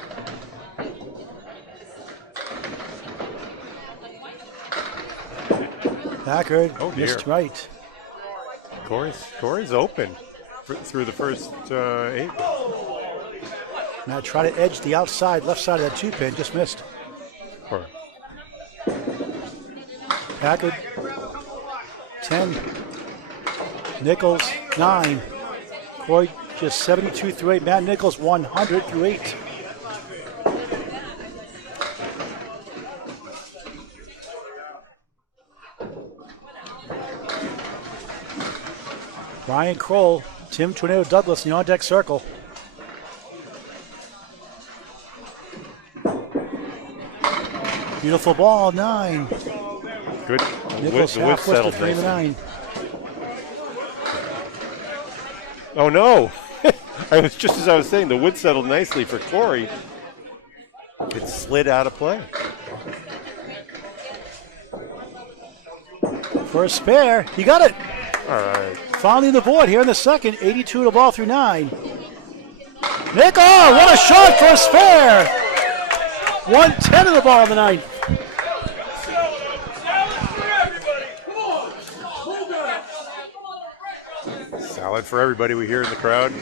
Packard missed right. Korey's open through the first 8. Now try to edge the outside, left side of that 2-pin, just missed. Korey. Packard, 10. Nichols, 9. Korey just 72 through 8. Matt Nichols, 100 through 8. Ryan Crowell, Tim Tornado Douglas in the on-deck circle. Beautiful ball, 9. Good. Nichols The wood half settled 3 to 9. Oh no! I was just as I was saying, the wood settled nicely for Korey. It slid out of play. For a spare, he got it. All right. Finally the board here in the second, 82 to ball through 9. Nick, oh, what a shot for a spare! 110 to the ball in the 9th. Salad for everybody we hear in the crowd.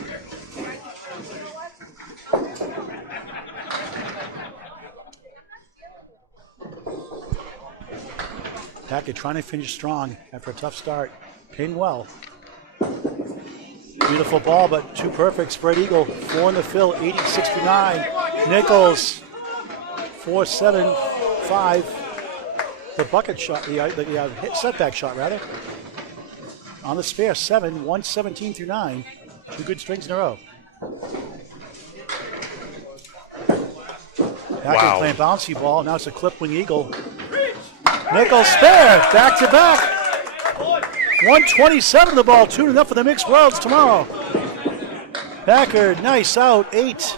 Packard trying to finish strong after a tough start. Pinned well. Beautiful ball, but too perfect. Spread eagle, 4 in the fill, 86 to 9. Nichols, 4-7-5. The bucket shot, the setback shot rather. On the spare, 7, 117 through 9. 2 good strings in a row. Packard playing bouncy ball. Now it's a clip wing eagle. Nichols spare, back to back. 127 the ball, 2-0 for the mixed worlds tomorrow. Packard, nice out, 8.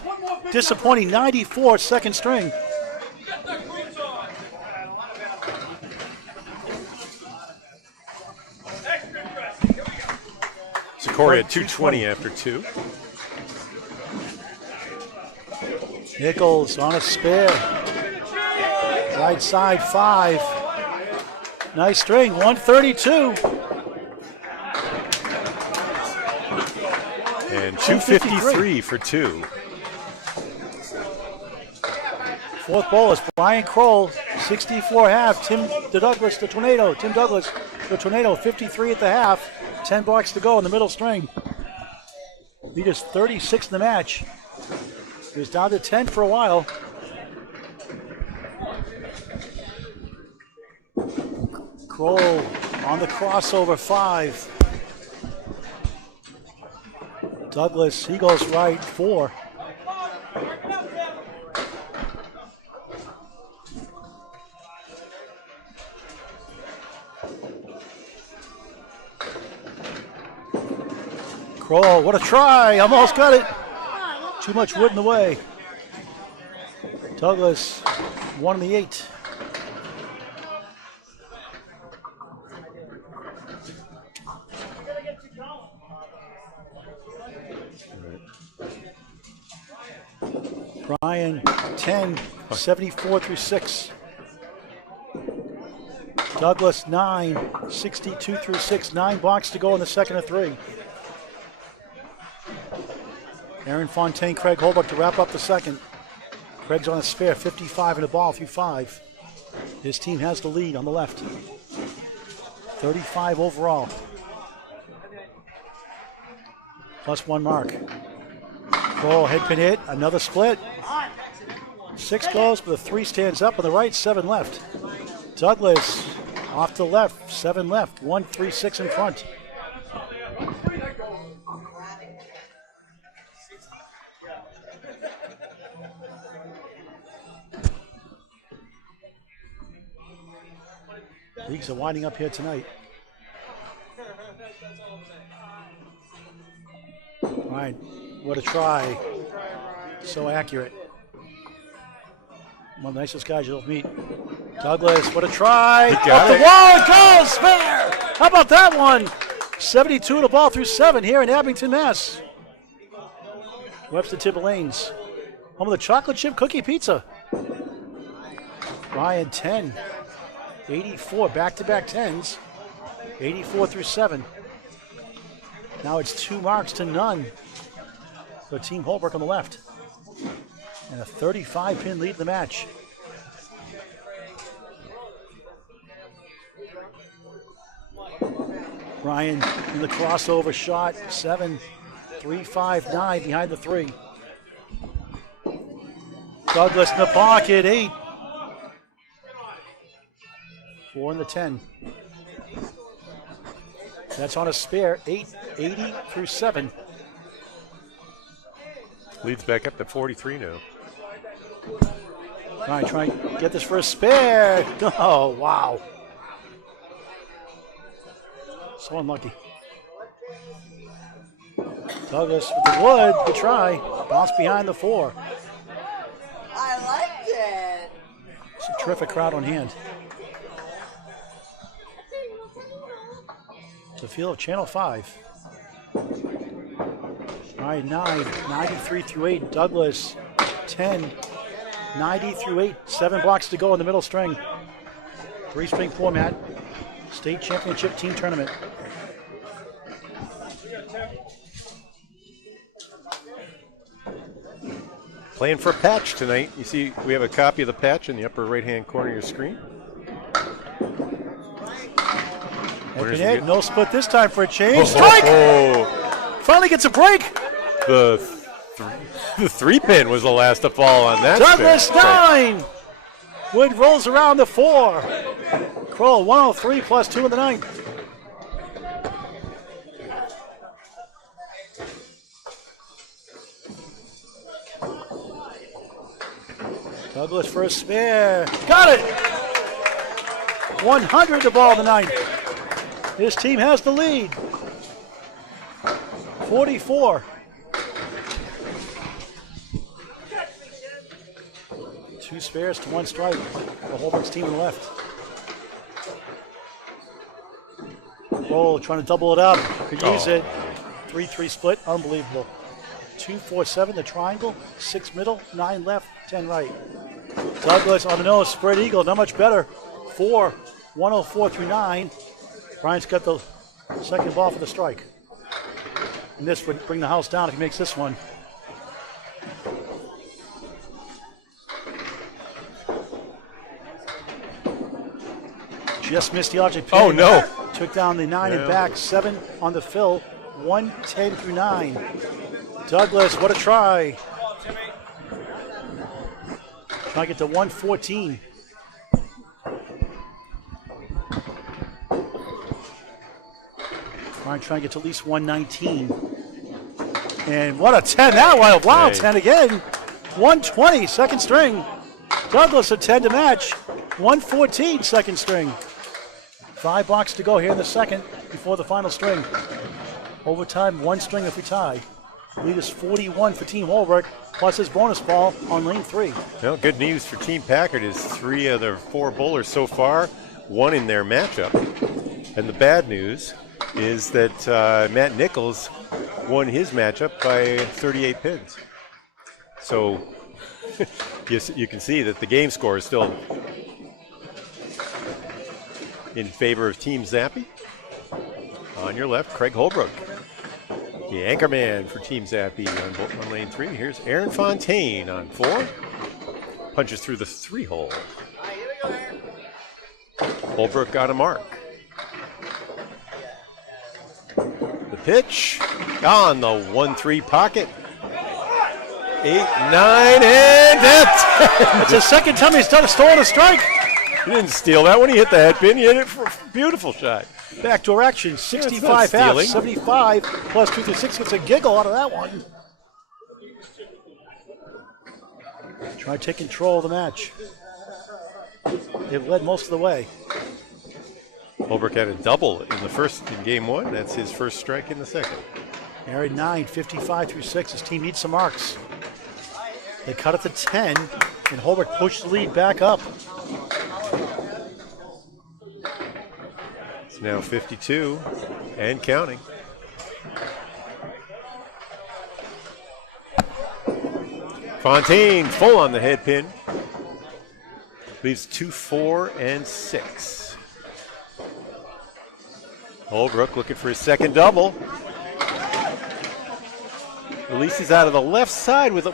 Disappointing, 94, second string. So Korey at 220 after 2. Nichols on a spare. Right side, 5. Nice string, 132. And 253 for 2. Fourth ball is Brian Crowell, 64 half. Tim Douglas, the Tornado. Tim Douglas, the Tornado, 53 at the half. 10 blocks to go in the middle string. Lead is 36 in the match. He was down to 10 for a while. Crowell on the crossover, 5. Douglas, he goes right, 4. Crowell, what a try, almost got it. Too much wood in the way. Douglas, 1 in the 8. Brian, 10, 74 through 6. Douglas 9, 62 through 6, 9 blocks to go in the second of 3. Aaron Fontaine, Craig Holbrook to wrap up the second. Craig's on a spare, 55 in the ball through 5. His team has the lead on the left. 35 overall. Plus 1 mark. Goal, head pin hit, another split. 6 goes, but the 3 stands up on the right, 7 left. Douglas off to the left, 7 left, 1, 3, 6 in front. Leagues are winding up here tonight. All right, what a try. So accurate. One of the nicest guys you'll meet. Douglas, what a try. Up the wall, it goes, fair. How about that one? 72 the ball through 7 here in Abington, Mass. Webster Tibbalanes. Home of the chocolate chip cookie pizza. Ryan 10. 84, back-to-back 10s. 84 through 7. Now it's 2 marks to none for Team Holbrook on the left. And a 35-pin lead in the match. Ryan in the crossover shot, 7, 3, 5, 9 behind the 3. Douglas in the pocket, 8. 4 in the 10. That's on a spare, 8, 80 through 7. Leads back up to 43 now. All right, try and get this for a spare. Oh, wow. So unlucky. Douglas with the wood, good try. Bounce behind the 4. I liked it. It's a terrific crowd on hand. The field of Channel 5. All right, 9, 93 through 8. Douglas, 10, 90 through 8. 7 blocks to go in the middle string. 3-string format. State championship team tournament. Playing for a patch tonight. You see, we have a copy of the patch in the upper right-hand corner of your screen. Ed, no split this time for a change. Strike! Finally gets a break. The 3-pin was the last to fall on that. Douglas 9. Wood rolls around the 4. Crowell 103 plus 2 in the 9th. Douglas for a spare. Got it! 100 the ball in the 9th. His team has the lead. 44. 2 spares to 1 strike. The Holbrook's team on the left. Roll, trying to double it up. Could use it. 3-3 split. Unbelievable. 2-4-7, the triangle. 6 middle, 9 left, 10 right. Douglas on the nose, spread eagle, not much better. 4, 104 through 9. Bryant's got the second ball for the strike. And this would bring the house down if he makes this one. Just missed the object pin. Oh, no. Took down the 9 and back. 7 on the fill. 110 through 9. Douglas, what a try. Trying to get to 114. Trying to get to at least 119. And what a 10 that one. Wow, hey. 10 again. 120, second string. Douglas a 10 to match. 114, second string. 5 blocks to go here in the second before the final string. Overtime, 1 string if we tie. Lead is 41 for Team Holbrook, plus his bonus ball on lane 3. Well, good news for Team Packard is 3 of their 4 bowlers so far won in their matchup. And the bad news is that Matt Nichols won his matchup by 38 pins. So you can see that the game score is still in favor of Team Zappi. On your left, Craig Holbrook, the anchor man for Team Zappi on lane 3. Here's Aaron Fontaine on 4. Punches through the 3-hole. Holbrook got a mark. The pitch on the 1-3 pocket. 8, 9, and that's It's the second time he's stolen a strike. He didn't steal that one. He hit the head pin. He hit it for a beautiful shot. Backdoor action, 65 half, stealing. 75 plus 2 through 6 gets a giggle out of that one. Try to take control of the match. They've led most of the way. Holbrook had a double in game 1. That's his first strike in the second. They're at 9, 55 through 6. His team needs some marks. They cut it to 10, and Holbrook pushed the lead back up. It's now 52 and counting. Fontaine full on the head pin. Leaves 2, 4, and 6. Holbrook looking for his second double. Releases out of the left side with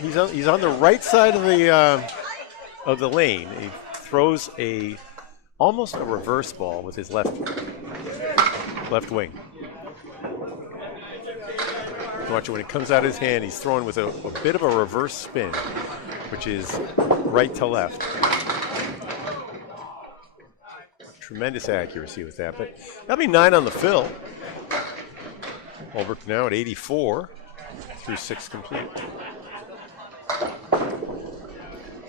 he's on the right side of the lane. He throws almost a reverse ball with his left wing. Watch it when it comes out of his hand. He's throwing with a bit of a reverse spin, which is right to left. Tremendous accuracy with that, but that'll be 9 on the fill. Holbrook now at 84 through 6 complete.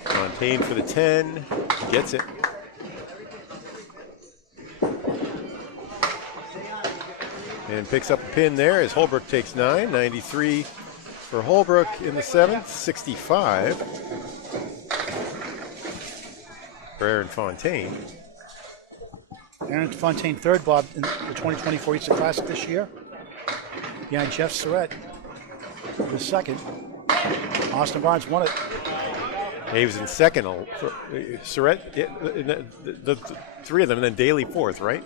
Fontaine for the 10, gets it. And picks up a pin there as Holbrook takes 9, 93 for Holbrook in the 7th, 65 for Aaron Fontaine. Aaron Fontaine third, Bob, in the 2024 Easter Classic this year. Behind Jeff Surratt in the second. Austin Barnes won it. He was in second. Surratt, the 3 of them, and then Daly 4th, right?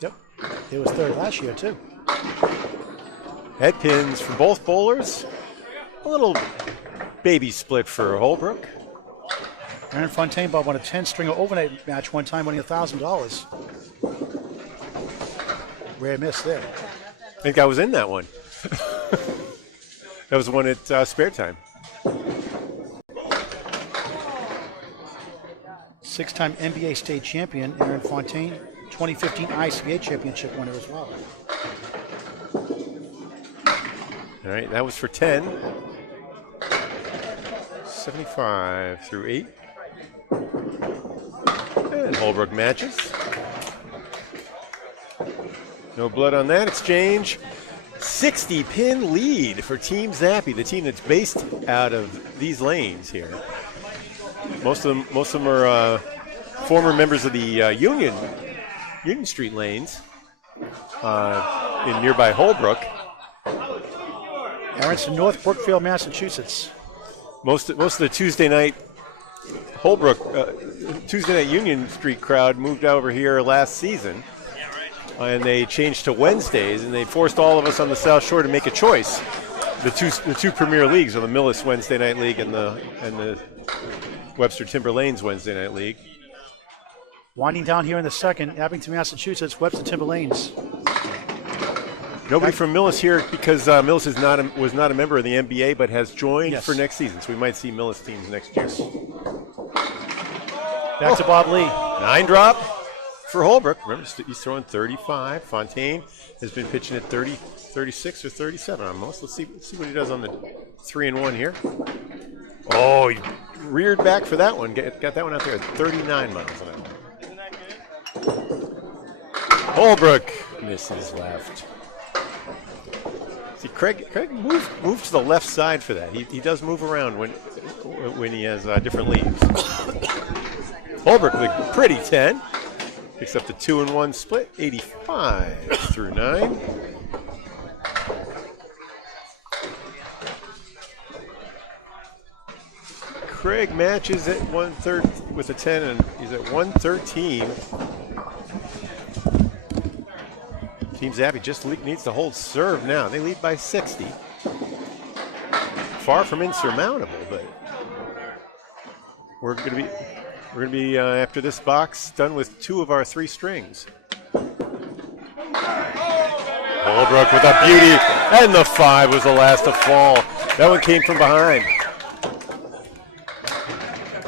Yep. He was third last year, too. Head pins for both bowlers. A little baby split for Holbrook. Aaron Fontaine, Bob, won a 10-stringer overnight match one time, winning $1,000. Rare miss there. I think I was in that one. That was the one at Spare Time. 6-time NBA state champion, Aaron Fontaine. 2015 ICBA championship winner as well. All right, that was for 10. 75 through 8. And Holbrook matches. No blood on that exchange. 60-pin lead for Team Zappi, the team that's based out of these lanes here. Most of them are former members of the Union Street lanes in nearby Holbrook. Aaron's in North Brookfield, Massachusetts. Most of the Tuesday night Tuesday night Union Street crowd moved over here last season. And they changed to Wednesdays, and they forced all of us on the South Shore to make a choice. The two premier leagues are the Millis Wednesday Night League and the Webster Timber Lanes Wednesday Night League. Winding down here in the second, Abington, Massachusetts, Webster Timber Lanes. Nobody from Millis here because Millis was not a member of the MBA, but has joined for next season. So we might see Millis teams next year. Back to Bob Lee. 9-drop for Holbrook. Remember, he's throwing 35. Fontaine has been pitching at 30, 36 or 37 on most. Let's see what he does on the 3-1 here. Oh, he reared back for that one. Got that one out there at 39 miles an hour. Holbrook misses left. See, Craig moved to the left side for that. He does move around when he has different leaves. Holbrook with a pretty 10. Picks up the 2-1 split, 85 through 9. Craig matches at 1/3 with a 10, and he's at 113. Team Zappi just needs to hold serve now. They lead by 60. Far from insurmountable, but we're going to be after this box done with 2 of our 3 strings. Holbrook with a beauty, and the 5 was the last to fall. That one came from behind.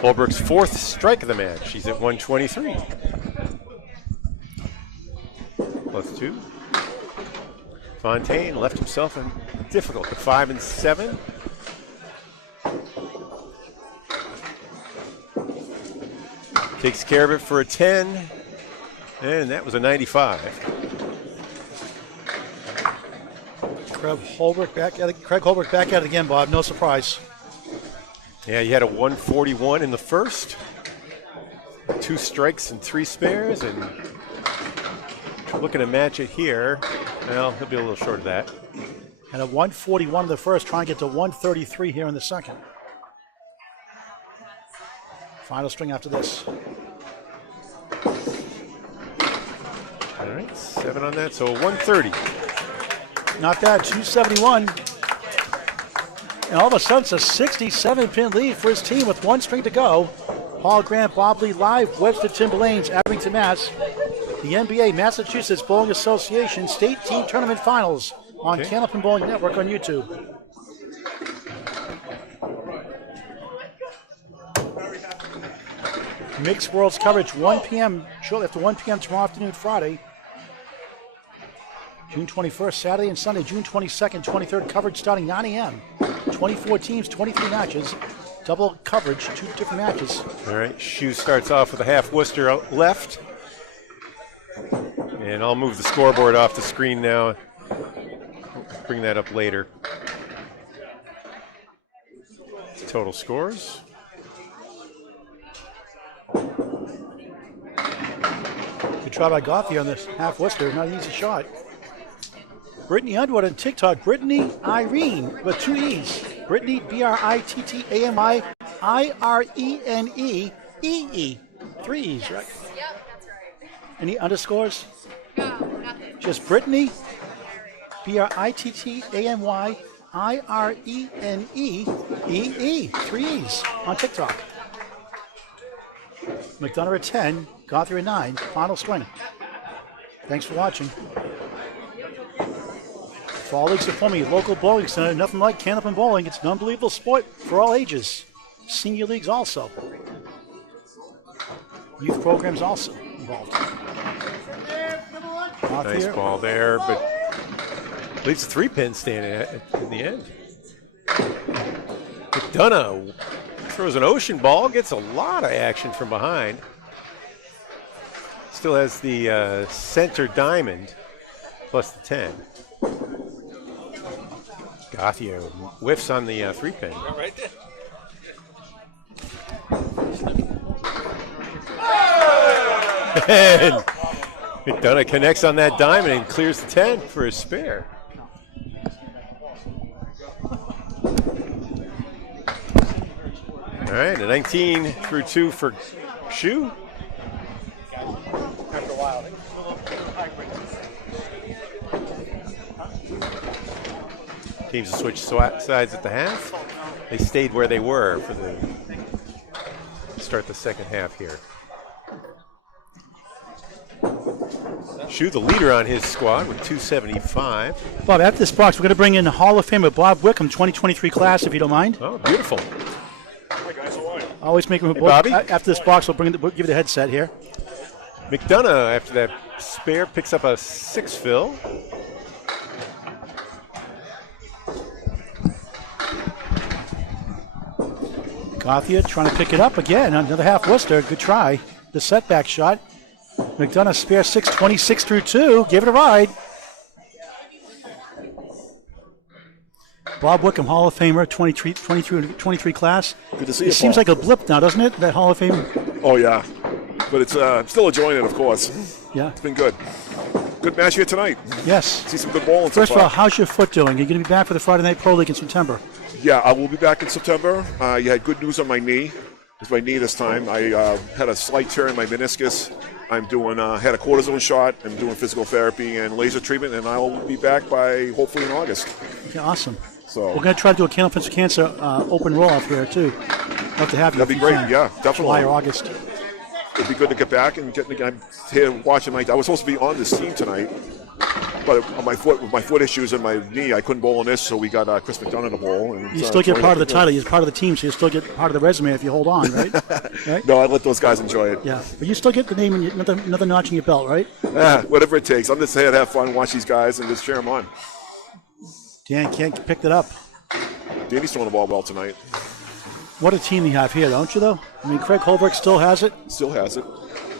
Holbrook's 4th strike of the match. He's at 123. +2. Fontaine left himself in difficult. The 5 and 7. Takes care of it for a 10, and that was a 95. Craig Holbrook back at it again, Bob. No surprise. Yeah, he had a 141 in the first. 2 strikes and 3 spares, and looking to match it here. Well, he'll be a little short of that. And a 141 in the first, trying to get to 133 here in the second. Final string after this. All right, 7 on that, so 130. Not bad, 271. And all of a sudden, it's a 67-pin lead for his team with 1 string to go. Paul Grant, Bob Lee live, Webster Timberlanes, Abington, Mass. The MBA, Massachusetts Bowling Association State Team Tournament Finals on Candlepin Bowling Network on YouTube. Mixed Worlds coverage, 1 p.m., shortly after 1 p.m. tomorrow afternoon, Friday. June 21st, Saturday and Sunday, June 22nd, 23rd, coverage starting 9 a.m. 24 teams, 23 matches, double coverage, 2 different matches. All right, Shoe starts off with a half Worcester out left. And I'll move the scoreboard off the screen now. Bring that up later. Total scores. Good try by Gauthier on this half Worcester, not an easy shot. Brittany Underwood on TikTok, Brittany Irene with 2 E's. Brittany, Brittamy, Irene, EE. 3 E's, right? Yep, that's right. Any underscores? No, nothing. Just Brittany, Brittamy, IRENE, 3 E's on TikTok. McDonough at 10, Gauthier at 9, final string. Thanks for watching. Fall Leagues of Plumbing, local bowling center, nothing like Candlepin Bowling. It's an unbelievable sport for all ages. Senior leagues also. Youth programs also involved. Nice ball there, but leaves a 3-pin stand in the end. McDonough throws an ocean ball, gets a lot of action from behind. Still has the center diamond plus the 10. Gauthier whiffs on the 3-pin. Right there. And McDonough connects on that diamond and clears the 10 for his spare. All right, a 19 through 2 for Shoe. After a while, Teams switch sides at the half. They stayed where they were for the start the second half here. Shoe, the leader on his squad with 275. Bob, after this box, we're going to bring in Hall of Famer Bob Wickham, 2023 class, if you don't mind. Oh, beautiful. Hi guys, how are you? Always make him Hey, Bobby. After this box, we'll give you the headset here. McDonough, after that spare, picks up a 6 fill. Gauthier trying to pick it up again. Another half Worcester. Good try. The setback shot. McDonough spare 6, 26 through 2. Give it a ride. Bob Wickham, Hall of Famer, 23 class. Good to see you, It seems Paul. like a blip now, doesn't it? That Hall of Fame. Oh, yeah. But it's I'm still enjoying it, of course. Yeah. It's been good. good match here tonight. Yes. See some good bowling. First so of far. all, how's your foot doing? You're going to be back for the Friday Night Pro League in September. Yeah, I will be back in September. You had good news on my knee. It's my knee this time. I had a slight tear in my meniscus. I'm doing had a cortisone shot. I'm doing physical therapy and laser treatment, and I'll be back by hopefully in August. Okay, awesome. So we're going to try to do a Candle for Cancer open roll-off here, too. Love to have you. That'd be great, yeah, definitely. July or August. It'd be good to get back and I'm here watching I was supposed to be on this team tonight, but with my foot issues and my knee, I couldn't bowl on this, so we got Chris McDonough to bowl. And, you still get part of the title. You're part of the team, so you still get part of the resume if you hold on, right? Right? No, I let those guys enjoy it. Yeah, but you still get the name and another notch in your belt, right? Whatever it takes. I'm just here to have fun, watch these guys, and just cheer them on. Dan can't pick that up. Danny's throwing the ball well tonight. What a team you have here, don't you, though? I mean, Craig Holbrook still has it. Still has it.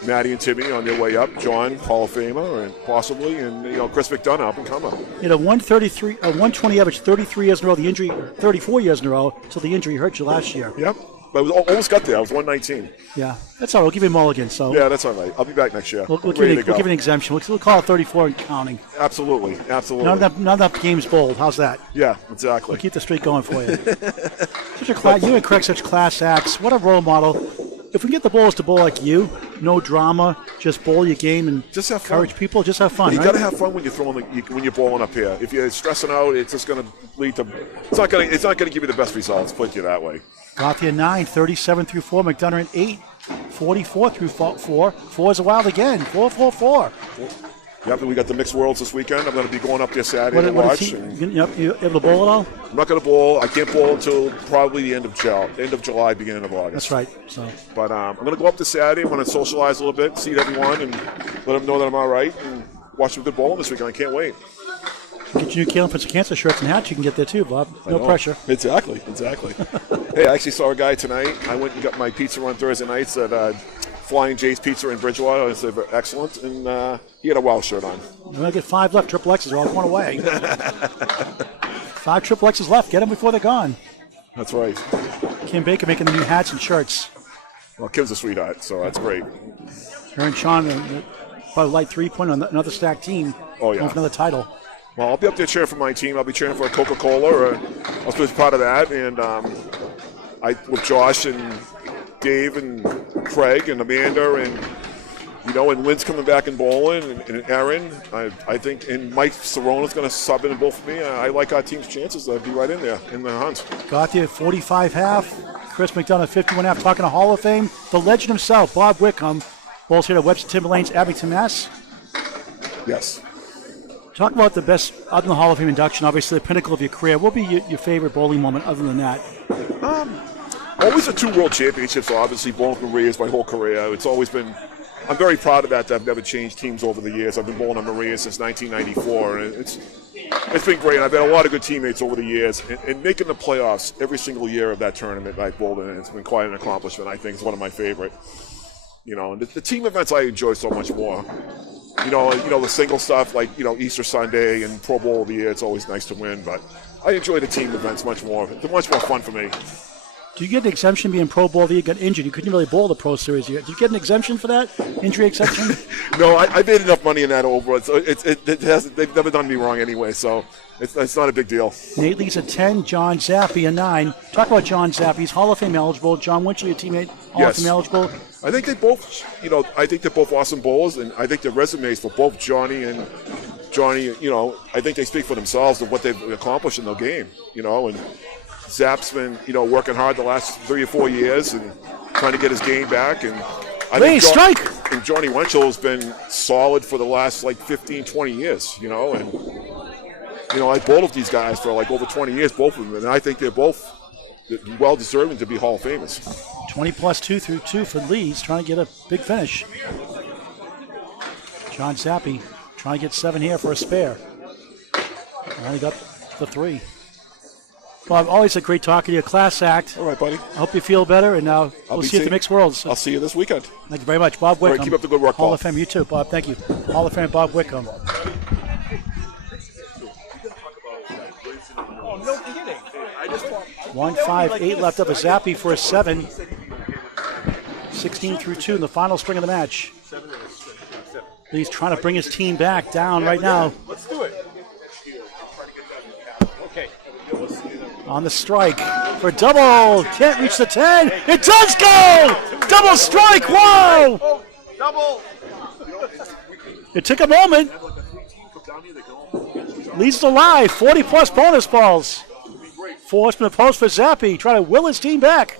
Maddie and Timmy on their way up. John, Hall of Famer, and possibly, and Chris McDonough up and coming. You know, 120 average, 33 years in a row. The injury, 34 years in a row till the injury hurt you last year. Yep, but I almost got there. I was 119. Yeah, that's all right. We'll give you a mulligan. So yeah, that's all right. I'll be back next year. We'll give you an exemption. We'll call it 34 and counting. Absolutely. Not enough games bowled. How's that? Yeah, exactly. We'll keep the streak going for you. You and Craig, such class acts. What a role model. If we can get the bowlers to bowl like you, no drama, just bowl your game and just have fun. Encourage people, just have fun. You right? got to have fun when you're when you're bowling up here. If you're stressing out, it's just going to lead to. It's not going to give you the best results. Put it that way. Gauthier 9, 37 through 4. McDonough at 8, 44 through 4. 4 is a wild again. 4. Yep, we got the mixed worlds this weekend. I'm going to be going up there Saturday to watch. You able to bowl at all? I'm not going to bowl. I can't bowl until probably the end of July, beginning of August. That's right. So, but I'm going to go up this Saturday. I'm going to socialize a little bit, see everyone, and let them know that I'm all right, and watch some good bowling this weekend. I can't wait. Get your new Kale for Cancer shirts and hats. You can get there too, Bob. No pressure. Exactly. Hey, I actually saw a guy tonight. I went and got my pizza on Thursday nights at Flying J's Pizza in Bridgewater. It's excellent, and he had a wild shirt on. We're going to get 5 left. Triple X's are all going away. 5 Triple X's left. Get them before they're gone. That's right. Kim Baker making the new hats and shirts. Well, Kim's a sweetheart, so that's great. Her and Sean, probably light 3-point on another stacked team. Oh, yeah. Going for another title. Well, I'll be up there cheering for my team. I'll be cheering for Coca-Cola. I'll be part of that. And with Josh and Dave and Craig and Amanda and Lynn's coming back and bowling and Aaron, I think, and Mike Sarona's going to sub in and bowl for me. I like our team's chances to be right in there in the hunt. Gauthier 45 half. Chris McDonough 51 half. Talking to Hall of Fame, the legend himself, Bob Wickham, bowls here at Webster Timberlanes, Abington, Mass. Yes. Talk about the best, other than the Hall of Fame induction, obviously the pinnacle of your career. What would be your favorite bowling moment other than that? Always the 2 world championships, obviously, bowling for Maria's my whole career. It's always been, I'm very proud of that I've never changed teams over the years. I've been bowling on Maria since 1994, and it's been great. I've had a lot of good teammates over the years, and making the playoffs every single year of that tournament I've bowled in, it's been quite an accomplishment. I think it's one of my favorite. And the team events I enjoy so much more. The single stuff like, Easter Sunday and Pro Bowl of the year, it's always nice to win, but I enjoy the team events much more. They're much more fun for me. Do you get an exemption being Pro Bowl of the year? You got injured. You couldn't really bowl the Pro Series yet. Do you get an exemption for that? Injury exemption? No, I made enough money in that over. So they've never done me wrong anyway, so it's not a big deal. Nate Lee's a 10, John Zappi a 9. Talk about John Zappi. He's Hall of Fame eligible. John Winchell, your teammate, Hall of Fame eligible. I think they're both awesome bowlers, and I think the resumes for both Johnny, I think they speak for themselves of what they've accomplished in their game, and Zap's been, working hard the last 3 or 4 years and trying to get his game back, and I think Johnny Winchell has been solid for the last 15, 20 years, and I bowled with these guys for over 20 years, both of them, and I think they're both well deserving to be Hall of Famers. 20 plus 2 through 2 for Lee's, trying to get a big finish. John Zappi trying to get 7 here for a spare. Only got the 3. Well, always a great talking to you. Class act. All right, buddy. I hope you feel better, and now we'll see you at the Mixed Worlds. I'll see you this weekend. Thank you very much. Bob Wickham. All right, keep up the good work, Hall Bob. of Fame. You too, Bob. Thank you. Hall of Fame, Bob Wickham. Oh, no kidding. 1-5-8 left up a Zappi for a 7. 16 through 2 in the final string of the match. He's trying to bring his team back down right now. Let's do it. Okay. On the strike for double. Can't reach the 10. It does go! Double strike. Wow! Double. It took a moment. Leads the live. 40-plus bonus balls. Forced in the post for Zappi. Trying to will his team back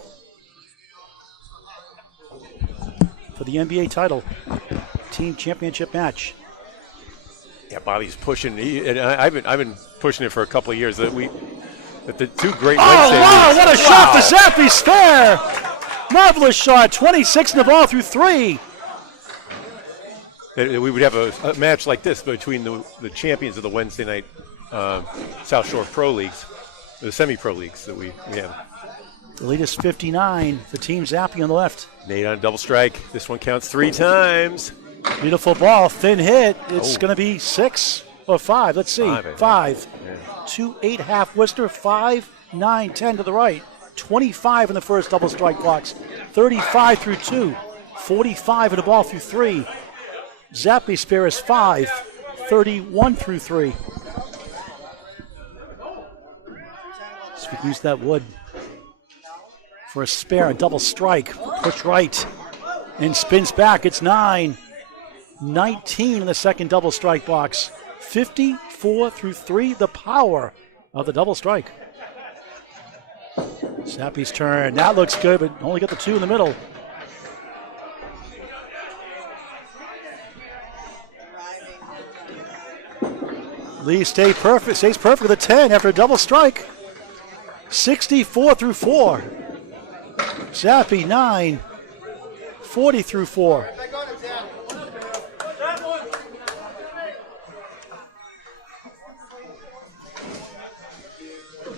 for the NBA title. Team championship match. Yeah, Bobby's pushing. And I've been pushing it for a couple of years that the two great Wednesday wow, leagues. what a shot for Zappi. Spare. Marvelous shot. 26 in the ball through 3. We would have a match like this between the champions of the Wednesday night South Shore Pro Leagues, the semi-pro leagues that we have. The lead is 59 for Team Zappi on the left. Nate on a double strike. This one counts 3 times. Beautiful ball, thin hit. It's going to be 6 or 5. Let's see. 5. Yeah. 2-8 half Worcester, 5-9-10 to the right. 25 in the first double strike box. 35 through 2. 45 in the ball through 3. Zappi spare is 5. 31 through 3. So we can use that wood for a spare, a double strike. Push right and spins back. It's 9. 19 in the second double strike box. 54 through 3, the power of the double strike. Zappi's turn. That looks good, but only got the 2 in the middle. Lee stays perfect with a 10 after a double strike. 64 through 4. Zappi 9. 40 through 4.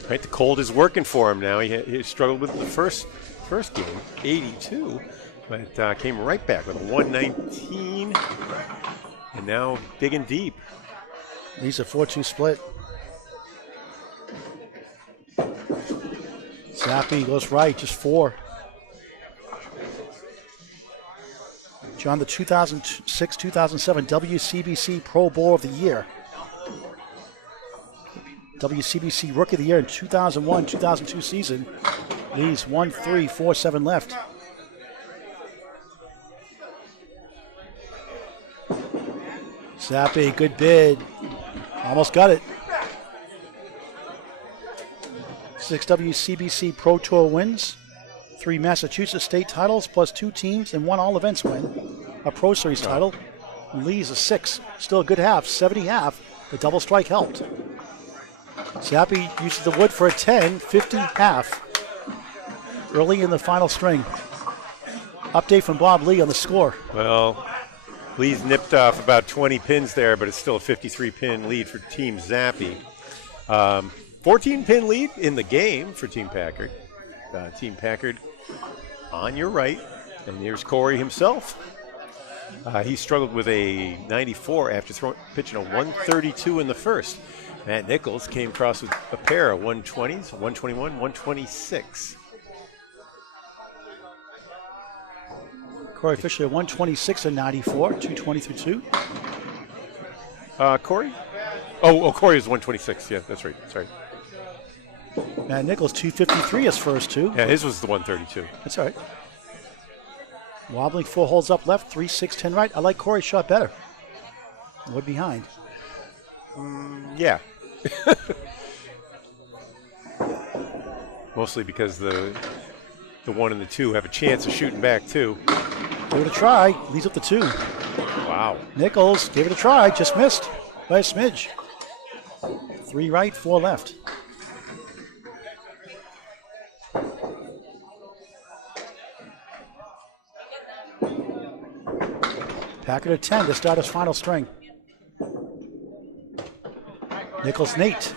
Right, the cold is working for him now. He struggled with the first game, 82, but came right back with a 119, and now digging deep. These are 4-2 split. Zappi goes right, just 4. John, the 2006-2007 WCBC Pro Bowl of the Year. WCBC Rookie of the Year in 2001-2002 season. Leaves 1-3-4-7 left. Zappi, good bid. Almost got it. 6 WCBC Pro Tour wins. 3 Massachusetts state titles plus 2 teams and 1 all events win. A Pro Series title. And Lee's a 6. Still a good half, 70 half. The double strike helped. Zappi uses the wood for a 10, 50 half. Early in the final string. Update from Bob Lee on the score. Well, Lee's nipped off about 20 pins there, but it's still a 53-pin lead for Team Zappi. 14-pin lead in the game for Team Packard. Team Packard on your right, and there's Korey himself. He struggled with a 94 after pitching a 132 in the first. Matt Nichols came across with a pair of 120s, 121, 126. Korey Fisher, 126 and 94, 220 through 2. Korey? Oh, Korey is 126. Yeah, that's right. Sorry. Matt Nichols, 253 his first 2. Yeah, his was the 132. That's all right. Wobbling 4 holes up left, 3, 6, 10 right. I like Korey's shot better. Wood behind. Yeah. Mostly because the 1 and the 2 have a chance of shooting back too. Give it a try. Leads up the 2. Wow. Nichols gave it a try. Just missed by a smidge. 3 right, 4 left. Packard at 10 to start his final string. Nichols Nate.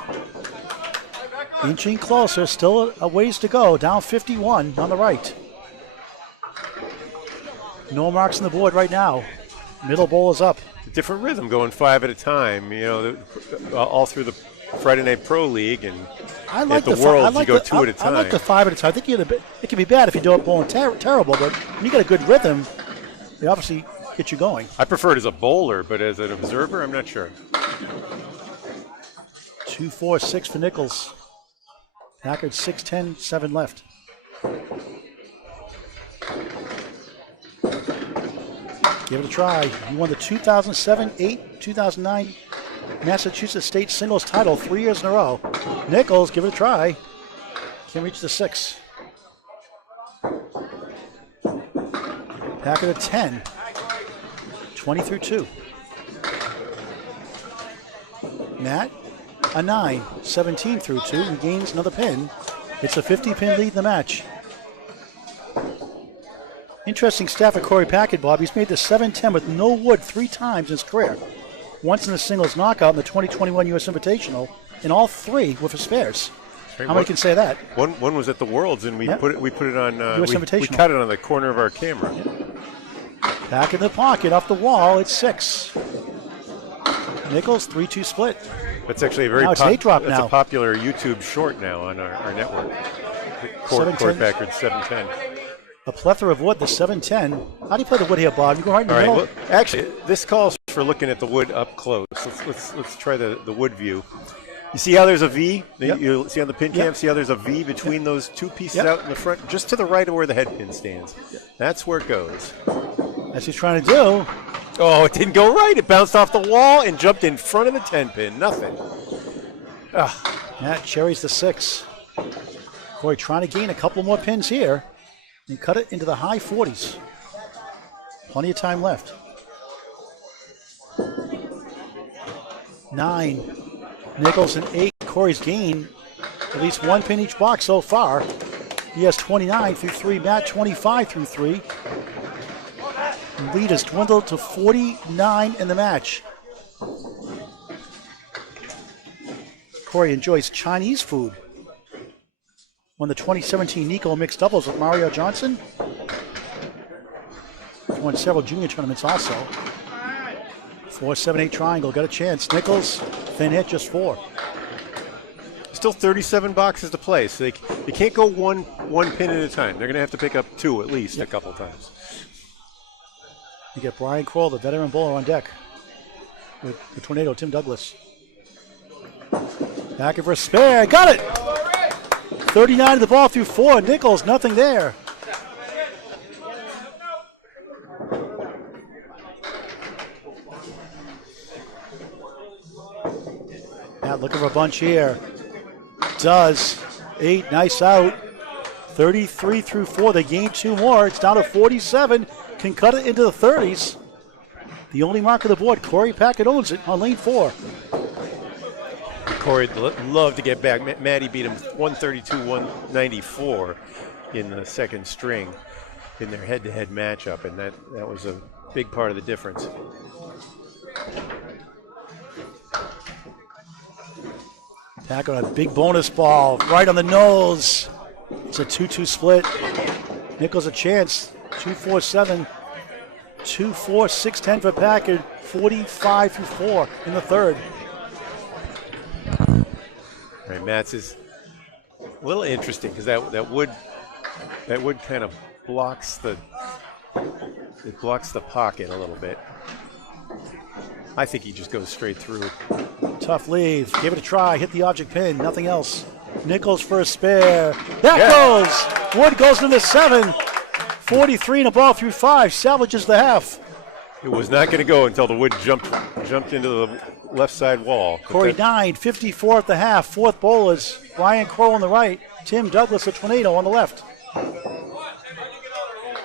Inching closer, still a ways to go. Down 51 on the right. No marks on the board right now. Middle bowl is up. Different rhythm going 5 at a time, all through the Friday Night Pro League and I like at the Worlds you go 2 at a time. I like the 5 at a time. I think it can be bad if you do it bowling terrible, but when you get a good rhythm, you obviously get you going. I prefer it as a bowler, but as an observer, I'm not sure. 2-4-6 for Nichols. Packard 6-10, 7 left. Give it a try. He won the 2007, 8, 2009 Massachusetts State Singles title 3 years in a row. Nichols, give it a try. Can't reach the 6. Packard at 10. 20 through 2. Matt, a 9. 17 through 2. He gains another pin. It's a 50-pin lead in the match. Interesting stat for Korey Packard, Bob. He's made the 7-10 with no wood 3 times in his career. Once in the singles knockout in the 2021 U.S. Invitational, and all 3 were for spares. How many can say that? One was at the Worlds, and we put it on. US Invitational. We cut it on the corner of our camera. Back in the pocket, off the wall, it's 6. Nichols, 3-2 split. That's actually a very Now it's 8 drop that's now. a popular YouTube short now on our network. Korey Packard 710. A plethora of wood, the 7-10. How do you play the wood here, Bob? You go right in the middle? Well, actually, this calls for looking at the wood up close. Let's try the wood view. You see how there's a V? Yep. You see on the pin cam, see how there's a V between those 2 pieces out in the front, just to the right of where the head pin stands. That's where it goes. That's what he's trying to do. Oh, it didn't go right. It bounced off the wall and jumped in front of the 10 pin. Nothing. Matt cherries the 6. Korey trying to gain a couple more pins here and cut it into the high 40s. Plenty of time left. 9. Nichols and 8. Korey's gained at least 1 pin each box so far. He has 29 through 3. Matt 25 through 3. The lead has dwindled to 49 in the match. Korey enjoys Chinese food. Won the 2017 Nico mixed doubles with Mario Johnson. Won several junior tournaments also. 4-7-8 triangle, got a chance. Nichols, thin hit, just 4. Still 37 boxes to play, so they can't go one pin at a time. They're going to have to pick up 2 at least a couple times. You get Brian Crowell, the veteran bowler, on deck with the Tornado, Tim Douglas. Back for a spare, got it! 39 of the ball through 4. Nichols, nothing there. Matt looking for a bunch here. Does. 8, nice out. 33 through 4. They gain 2 more. It's down to 47. Can cut it into the 30s. The only mark of the board. Korey Packard owns it on lane 4. Korey love to get back. Matty beat him 132-194 in the second string in their head-to-head matchup, and that was a big part of the difference. Packard on a big bonus ball right on the nose. It's a 2-2 split. Nichols a chance. 2-4-7. 2-4, 6-10 for Packard. 45 through 4 in the third. All right, Matt's is a little interesting because that wood kind of blocks the pocket a little bit. I think he just goes straight through. Tough leave. Give it a try. Hit the object pin. Nothing else. Nichols for a spare. That goes. Wood goes into 7. 43 and a ball through 5. Salvages the half. It was not going to go until the wood jumped into the left side wall. Korey 9, 54 at the half. Fourth bowlers. Brian Crowell on the right. Tim Douglas, the Tornado, on the left.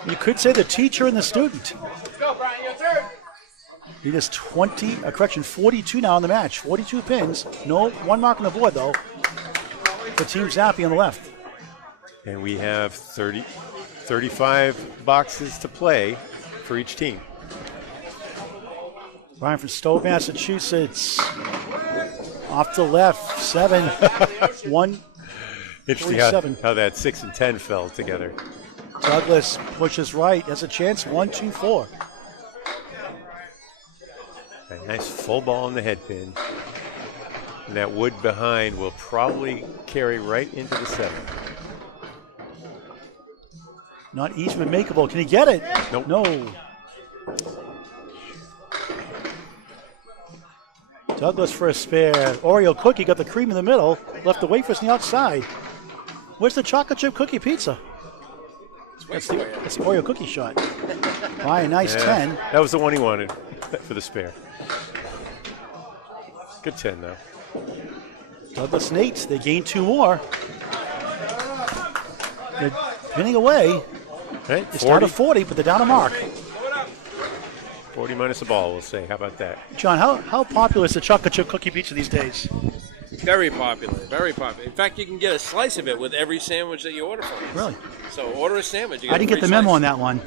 You could say the teacher and the student. Go, Brian, your turn. He is 42 now in the match. 42 pins. No one mark on the board, though, for Team Zappi on the left. And we have 35 boxes to play for each team. Brian from Stowe, Massachusetts. Off to the left, 7, 1. Interesting how that 6 and 10 fell together. Douglas pushes right. Has a chance. 1, 2, 4. A nice full ball on the head pin. And that wood behind will probably carry right into the 7. Not easily makeable. Can he get it? Nope. No. Douglas for a spare. Oreo cookie got the cream in the middle, left the wafers on the outside. Where's the chocolate chip cookie pizza? That's the Oreo cookie shot. Ryan, nice 10. That was the one he wanted for the spare. Good 10, though. Douglas and 8. They gain 2 more. They're pinning away. Right, It's down to 40, but they're down a mark. 40 minus the ball, we'll say. How about that? John, how popular is the chocolate chip cookie pizza these days? Very popular, very popular. In fact, you can get a slice of it with every sandwich that you order from us. Really? So order a sandwich. You I didn't get the memo on that one.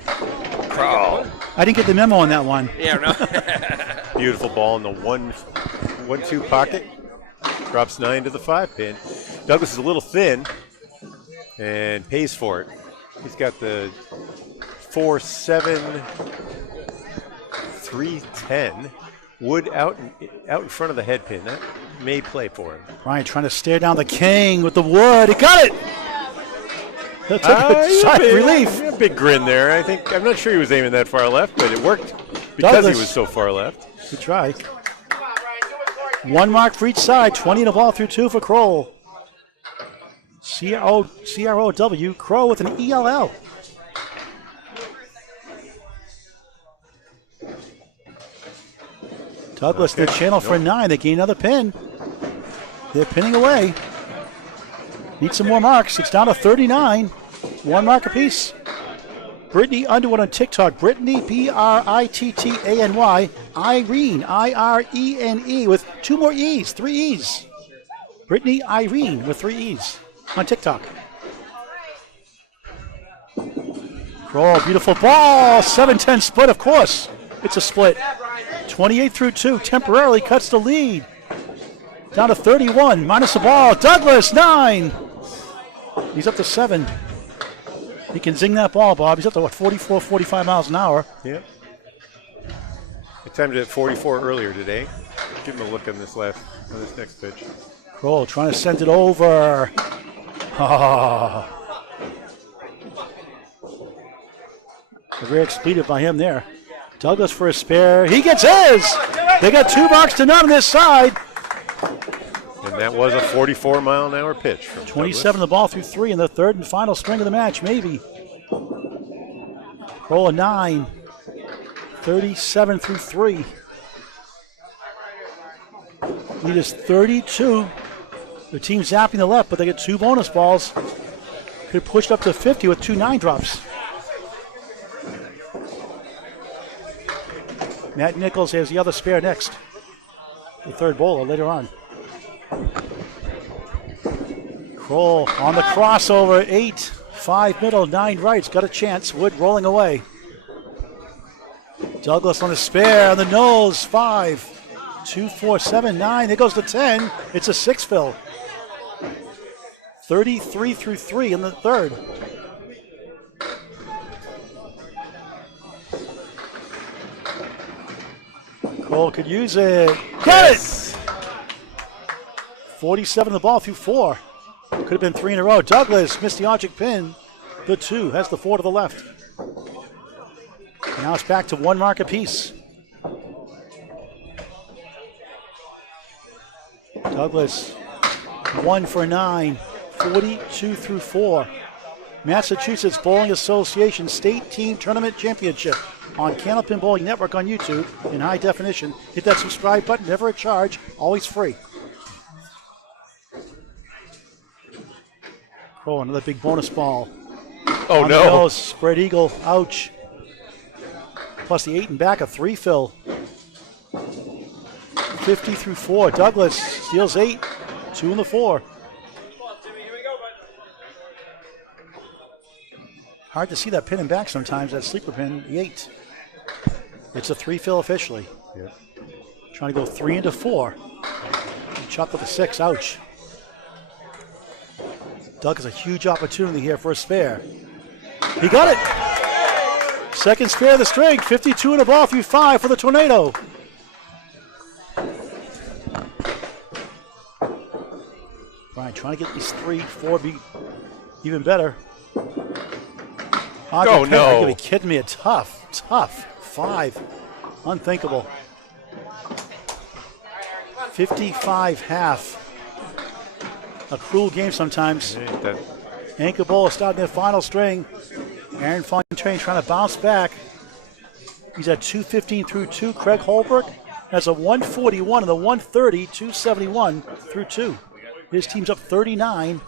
Crowell. I didn't get the memo on that one. Yeah, no. Beautiful ball in the 1-2 pocket. Drops 9 to the 5 pin. Douglas is a little thin and pays for it. He's got the 4-7, 3-10. Wood out in front of the head pin. That may play for him. Ryan trying to stare down the king with the wood. He got it! Took a sigh of relief. A big grin there. I'm not sure he was aiming that far left, but it worked because Douglas. he was so far left. Good try. 1 mark for each side. 20 in the ball through 2 for Crowell. C-R-O-W. Crowell with an ELL. Douglas, their channel for a 9. They gain another pin. They're pinning away. Need some more marks. It's down to 39. 1 mark apiece. Brittany Underwood on TikTok. Brittany, B-R-I-T-T-A-N-Y. Irene, I-R-E-N-E with 2 more E's, 3 E's. Brittany Irene with 3 E's on TikTok. Crowell, beautiful ball. 7-10 split, of course. It's a split. 28 through 2 temporarily cuts the lead. Down to 31, minus the ball. Douglas, 9. He's up to 7. He can zing that ball, Bob. He's up to, 44, 45 miles an hour. Yeah. I timed it at 44 earlier today. Give him a look on this next pitch. Crowell trying to send it over. Oh. A rare expletive by him there. Douglas for a spare. He gets his. They got 2 marks to none on this side. And that was a 44-mile-an-hour pitch from 27 the ball through 3 in the third and final string of the match, maybe. Crowell a 9. 37 through 3. Lead is 32. The team zapping the left, but they get 2 bonus balls. Could have pushed up to 50 with 2 9 drops. Matt Nichols has the other spare next. The third bowler later on. Crowell on the crossover. 8, 5 middle, 9 rights. Got a chance. Wood rolling away. Douglas on the spare on the nose. 5, 2, 4, 7, 9. There goes the 10. It's a 6 fill. 33 through 3 in the third. Crowell could use it. Got it! 47 the ball through 4. Could have been 3 in a row. Douglas missed the object pin. The 2 has the 4 to the left. Now it's back to 1 mark apiece. Douglas 1 for 9. 42 through 4. Massachusetts Bowling Association State Team Tournament Championship on Candlepin Bowling Network on YouTube in high definition. Hit that subscribe button, never a charge, always free. Oh, another big bonus ball. Oh, on no. the nose, spread eagle, ouch. Plus the 8 and back, a 3 fill. 50 through 4. Douglas steals 8, 2 in the 4. Hard to see that pin and back sometimes, that sleeper pin, the 8. It's a 3 fill officially. Yeah. Trying to go 3 into 4. He chopped up a 6, ouch. Doug has a huge opportunity here for a spare. He got it! Second spare of the string, 52 in the ball through 5 for the Tornado. Brian trying to get these 3, 4 be even better. Oh, no. You're going to be kidding me. A tough 5. Unthinkable. 55 half. A cruel game sometimes. Anchor Bowl is starting their final string. Aaron Fontaine trying to bounce back. He's at 215 through 2. Craig Holbrook has a 141 and the 130, 271 through 2. His team's up 39.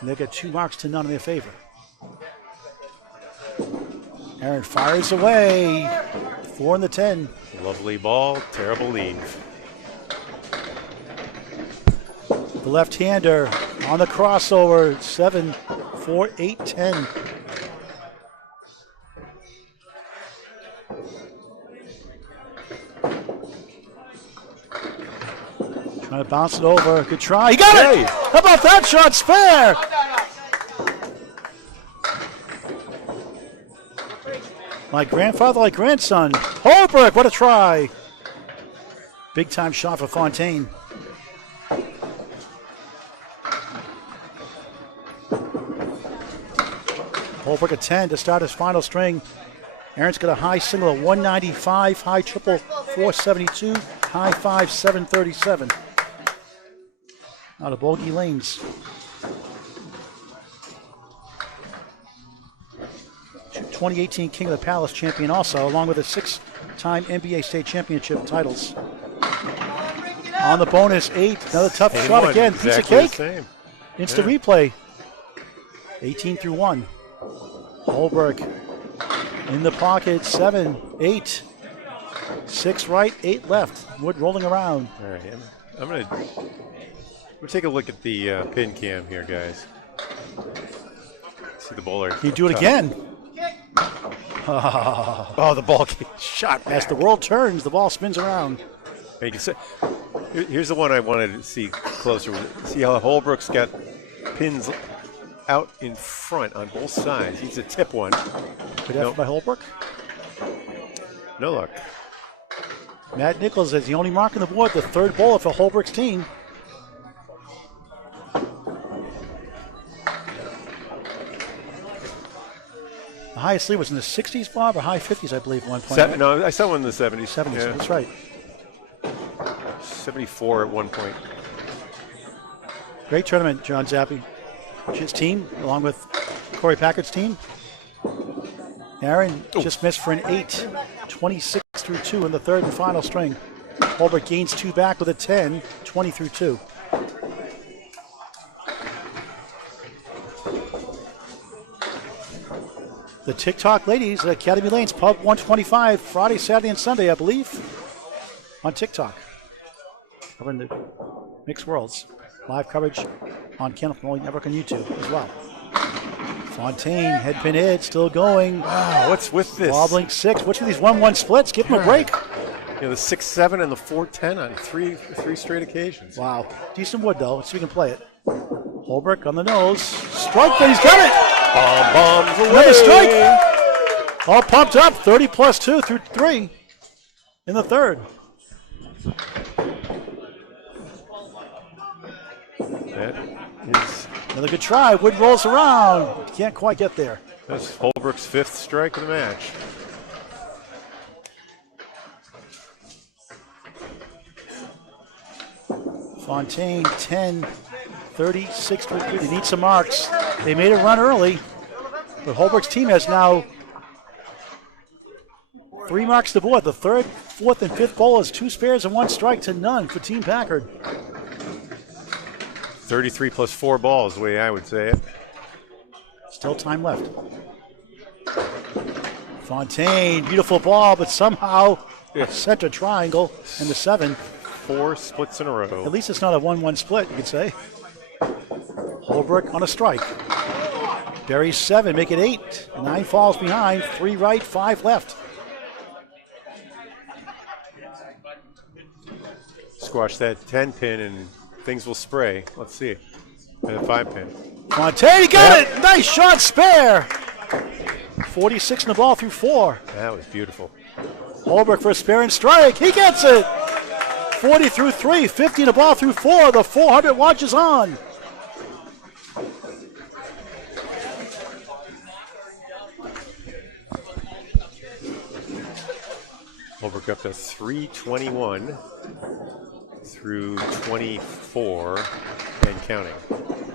And they've got 2 marks to none in their favor. Aaron fires away. 4 in the 10. Lovely ball, terrible leave. The left-hander on the crossover. 7, 4, 8, 10. Trying to bounce it over. Good try. He got it! How about that shot? Spare! Like grandfather, like grandson. Holbrook, what a try. Big time shot for Fontaine. Holbrook a 10 to start his final string. Aaron's got a high single of 195, high triple 472, high 5 737. Out of bogey lanes. 2018 King of the Palace champion also, along with a 6-time NBA state championship titles. On the bonus, 8. Another tough shot again. Piece of cake. Instant replay. 18 through 1. Holbrook in the pocket. 7, 8. 6 right, 8 left. Wood rolling around. All right, I'm going to take a look at the pin cam here, guys. See the bowler. Can you do it again? Oh, the ball gets shot back. As the world turns, the ball spins around. You can see, here's the one I wanted to see closer. See how Holbrook's got pins out in front on both sides. He's a tip one. Good effort by Holbrook. No luck. Matt Nichols is the only mark on the board, the third bowler for Holbrook's team. The highest lead was in the 60s, Bob, or high 50s, I believe, at one point. No, I saw one in the 70s. 70s, yeah. That's right. 74 at one point. Great tournament, John Zappi. His team, along with Korey Packard's team. Aaron just missed for an 8, 26 through 2 in the third and final string. Holbrook gains 2 back with a 10, 20 through 2. The TikTok ladies at Academy Lanes Pub 125, Friday, Saturday, and Sunday, I believe, on TikTok. Covering the mixed worlds. Live coverage on Canal Network on YouTube as well. Fontaine, head pin hit, still going. Wow, what's with this? Wobbling 6. What's with these 1-1 splits? Give him a break. Yeah, the 6-7 and the 4-10 on three straight occasions. Wow. Decent wood, though. Let's see if we can play it. Holbrook on the nose. Strike, but he's got it. Bombs away. Another strike. All pumped up. 30 plus 2 through 3 in the third. That is Another good try. Wood rolls around. Can't quite get there. that's Holbrook's 5th strike of the match. Fontaine 10, 36 through 3. They need some marks. They made a run early, but Holbrook's team has now 3 marks to the board. The third, fourth, and fifth bowlers, 2 spares and 1 strike to none for Team Packard. 33 plus 4 balls, the way I would say it. Still time left. Fontaine, beautiful ball, but somehow center triangle and the 7. 4 splits in a row. At least it's not a 1-1 split, you could say. Holbrook on a strike. Buries 7, make it 8. 9 falls behind, 3 right, 5 left. Squash that 10 pin and things will spray. Let's see. And a 5 pin. Fontaine, he got it! Nice shot, spare! 46 in the ball through 4. That was beautiful. Holbrook for a spare and strike. He gets it! 40 through 3, 50 in the ball through 4. The 400 watches on. Holbrook up to 321. through 24 and counting.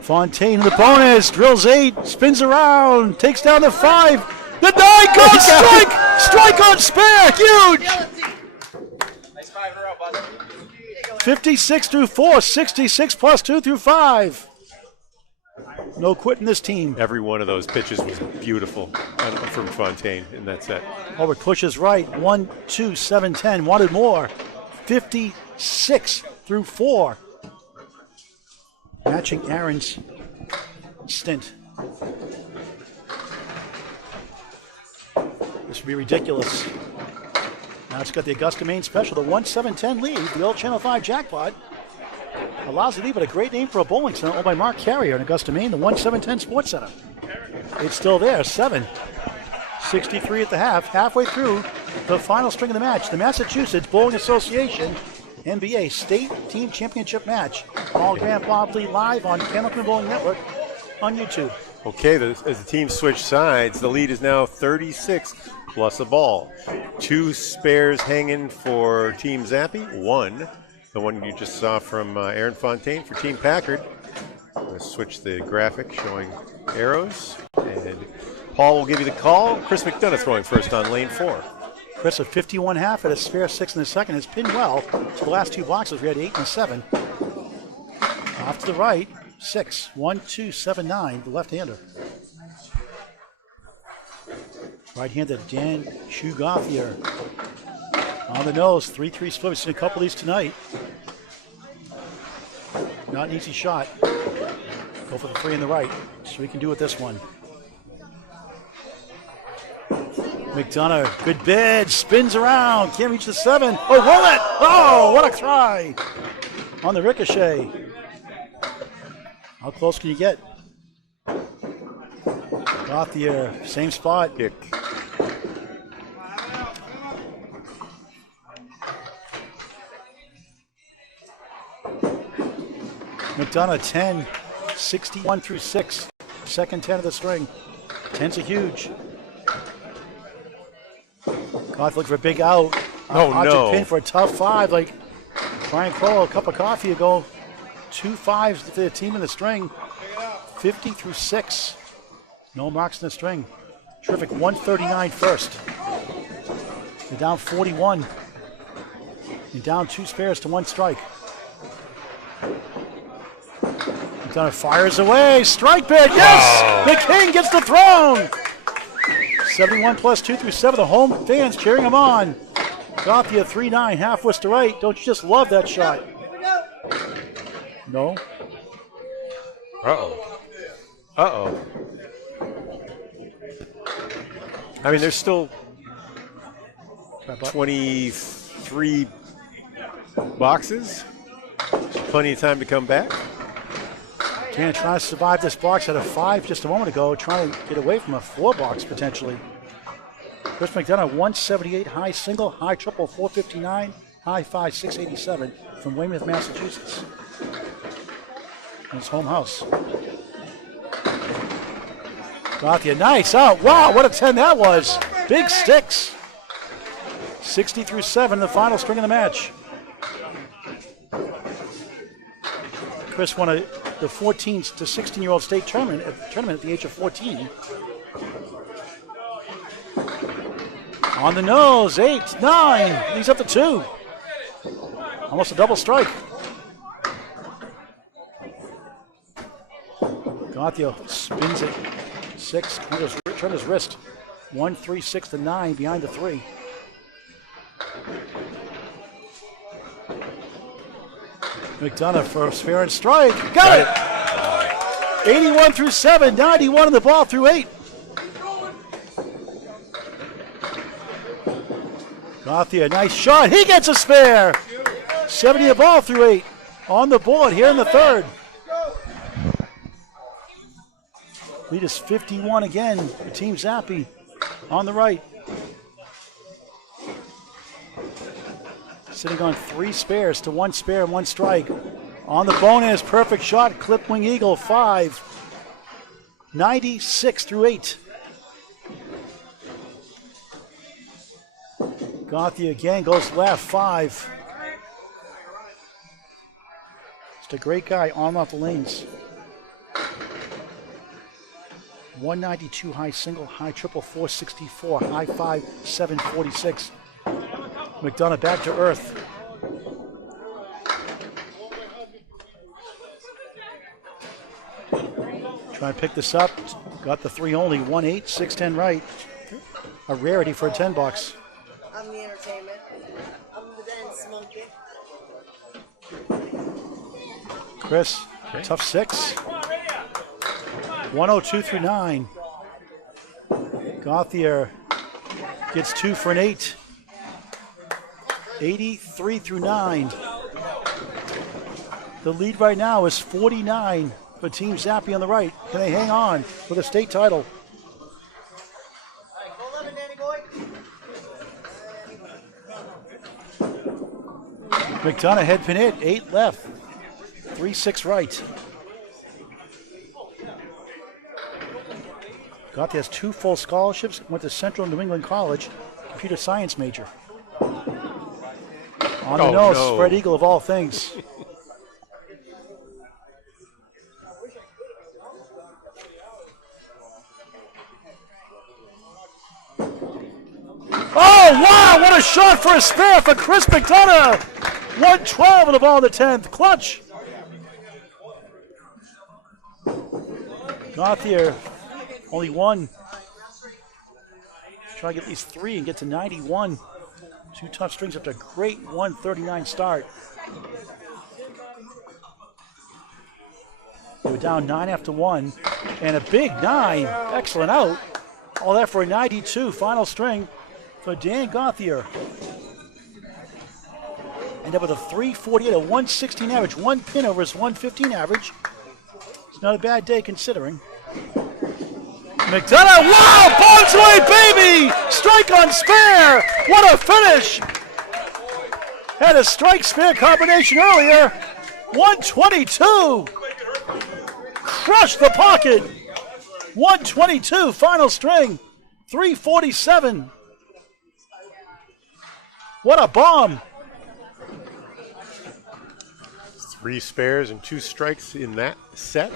Fontaine in the bonus, drills 8, spins around, takes down the 5. The 9 goes strike! Strike on spare, huge! 56 through 4, 66 plus 2 through 5. No quitting this team. Every one of those pitches was beautiful from Fontaine in that set. Holbrook pushes right, 1, 2, 7, 10, wanted more. 56 through 4. Matching Aaron's stint. This would be ridiculous. Now it's got the Augusta Maine special, the 1-7-10 lead, the old Channel 5 jackpot. Allows it lead, but a great name for a bowling center owned by Mark Carrier in Augusta, Maine, the 1-7-10 Sports Center. It's still there, 7-63 at the half, halfway through the final string of the match. The Massachusetts Bowling Association MBA State Team Championship match. All Grant Bobley live on Candleton Bowling Network on YouTube. Okay, as the teams switch sides, the lead is now 36 plus a ball. 2 spares hanging for Team Zappi, 1. The one you just saw from Aaron Fontaine for Team Packard. I'm going to switch the graphic showing arrows. And Paul will give you the call. Chris McDonough throwing first on lane 4. Chris, a 51.5 at a spare 6 in the second, has pinned well to the last 2 boxes. We had 8 and 7. Off to the right, 6. 1, 2, 7, 9, the left-hander. Right-hander Dan Gauthier. On the nose, 3-3 split. We've seen a couple of these tonight. Not an easy shot. Go for the 3 in the right. So we can do with this one. McDonough, good bid, spins around, can't reach the 7. Oh, will it? Oh, what a try! On the ricochet. How close can you get? Gauthier, same spot. Kick. McDonough 10, 61 through 6. Second 10 of the string. 10's a huge. Gauthier looking for a big out. Oh, no. Pin for a tough 5. Like Brian Crowell, a cup of coffee ago. 2 5s for the team in the string. 50 through 6. No marks in the string. Terrific. 139 first. You're down 41. You're down 2 spares to 1 strike. McDonough fires away. Strike bid. Yes! Wow. The king gets the throne. 71 plus 2 through 7. The home fans cheering him on. Gauthier 3-9, half west to right. Don't you just love that shot? No. Uh-oh. Uh-oh. I mean, there's still 23 boxes. There's plenty of time to come back. Dan trying to survive this box. Had a 5 just a moment ago, trying to get away from a 4 box potentially. Chris McDonough, 178, high single, high triple, 459, high 5, 687 from Weymouth, Massachusetts. His home house. Gauthier, nice out. Wow, what a 10 that was. Big sticks. 60 through 7, the final string of the match. Chris won the 14 to 16-year-old state tournament at the age of 14. On the nose, 8, 9. He's up to 2. Almost a double strike. Gauthier spins it. 6, turn his wrist. 1, 3, 6 to 9 behind the 3. McDonough for a spare and strike. Got it! 81 through 7, 91 on the ball through 8. Gauthier, nice shot. He gets a spare. 70 a ball through 8. On the board here in the third. Lead is 51 again for Team Zappi on the right. Sitting on 3 spares to 1 spare and 1 strike. On the bonus, perfect shot, clip wing eagle, 5. 96 through 8. Gauthier again goes left, 5. Just a great guy on and off the lanes. 192 high single, high triple 464, high 5 746. McDonough back to earth. Trying to pick this up. Got the 3 only. 1-8, 6-10 right. A rarity for a 10 bucks. I'm the entertainment. I'm the dance monkey. Chris, tough 6. 102 through 9. Gauthier gets 2 for an 8. 83 through 9. The lead right now is 49 for Team Zappi on the right. Can they hang on for the state title? McDonough head pin it, 8 left, 3-6 right. Gauthier has 2 full scholarships, went to Central New England College, computer science major. On the nose, no. spread eagle of all things. Oh, wow, what a shot for a spare for Chris McDonough. 112 on the ball in the 10th. Clutch. Gauthier, only 1. Try to get at least 3 and get to 91. 2 tough strings after a great 139 start. They were down 9 after 1. And a big 9. Excellent out. All that for a 92 final string for Dan Gauthier. End up with a 348, a 116 average, 1 pin over his 115 average. It's not a bad day considering. McDonough, wow, bombs away, baby! Strike on spare! What a finish! Had a strike spare combination earlier. 122! Crushed the pocket! 122, final string. 347. What a bomb! 3 spares and 2 strikes in that set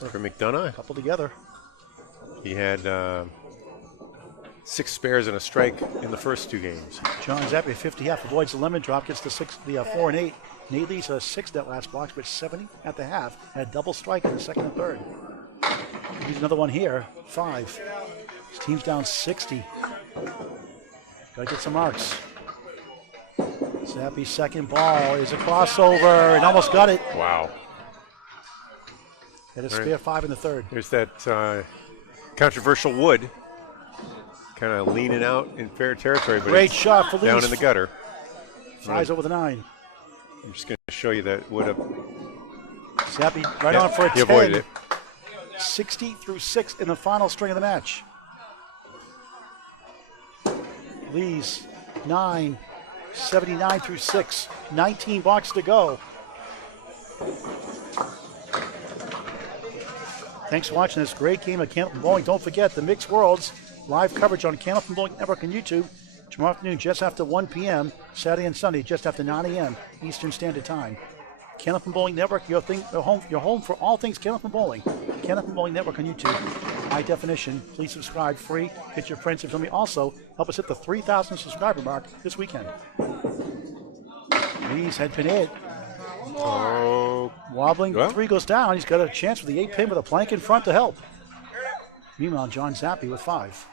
for McDonough. Couple together. He had 6 spares and a strike in the first 2 games. John Zappi, 50 half, avoids the lemon drop, gets the 4 and 8. Nate Lee's a 6 that last box, but 70 at the half. Had a double strike in the second and third. He's another one here, 5. His team's down 60. Gotta get some marks. Zappi's second ball is a crossover and almost got it. Wow. Had a spare 5 in the third. There's that controversial wood kind of leaning out in fair territory, but Great it's shot for down Lee's. in the gutter. Flies over the 9. I'm just going to show you that wood up. Zappi right on for a 10. He avoided it. 60 through 6 in the final string of the match. Lee's 9, 79 through 6, 19 blocks to go. Thanks for watching this great game of Candlepin Bowling. Don't forget the Mixed Worlds live coverage on Candlepin Bowling Network and YouTube tomorrow afternoon just after 1 p.m., Saturday and Sunday just after 9 a.m. Eastern Standard Time. Candlepin Bowling Network, your home for all things Candlepin Bowling. Candlepin Bowling Network on YouTube. High definition. Please subscribe free. Get your friends to film me. Also, help us hit the 3,000 subscriber mark this weekend. Lee's head pin hit. Oh. Wobbling, Well. 3 goes down. He's got a chance for the 8 pin with a plank in front to help. Meanwhile, John Zappi with 5.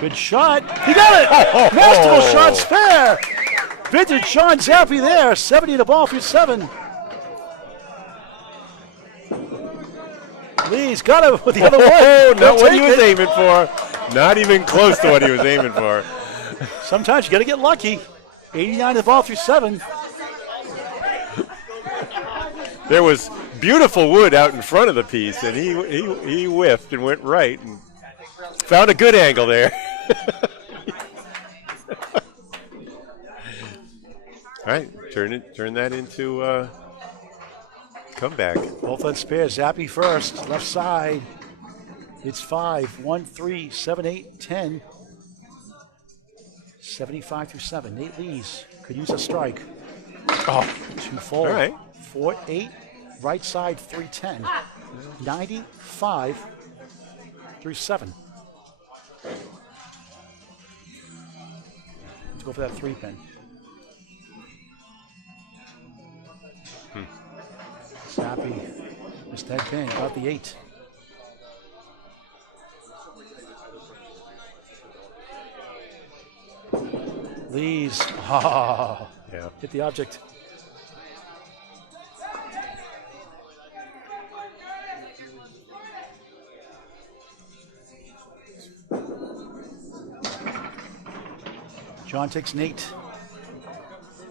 Good shot. He got it! Masterful shot spare! Vintage John Zappi there. 70 to ball for 7. Lee's got it with the other one. Not what he was aiming for. Not even close to what he was aiming for. Sometimes you got to get lucky. 89 to the ball through 7. There was beautiful wood out in front of the piece, and he whiffed and went right and found a good angle there. All right, turn that into comeback. Both on spare. Zappi first. Left side. It's 5, 1, 3, 7, 8, 10. 75-7. Nate Lees could use a strike. Oh, 2 full. All right. 4-8. Right side 310. 95-7. Let's go for that 3-pin. Zappi missed that pin. Got the 8. Lees. Ah, Yeah. hit the object. John takes Nate.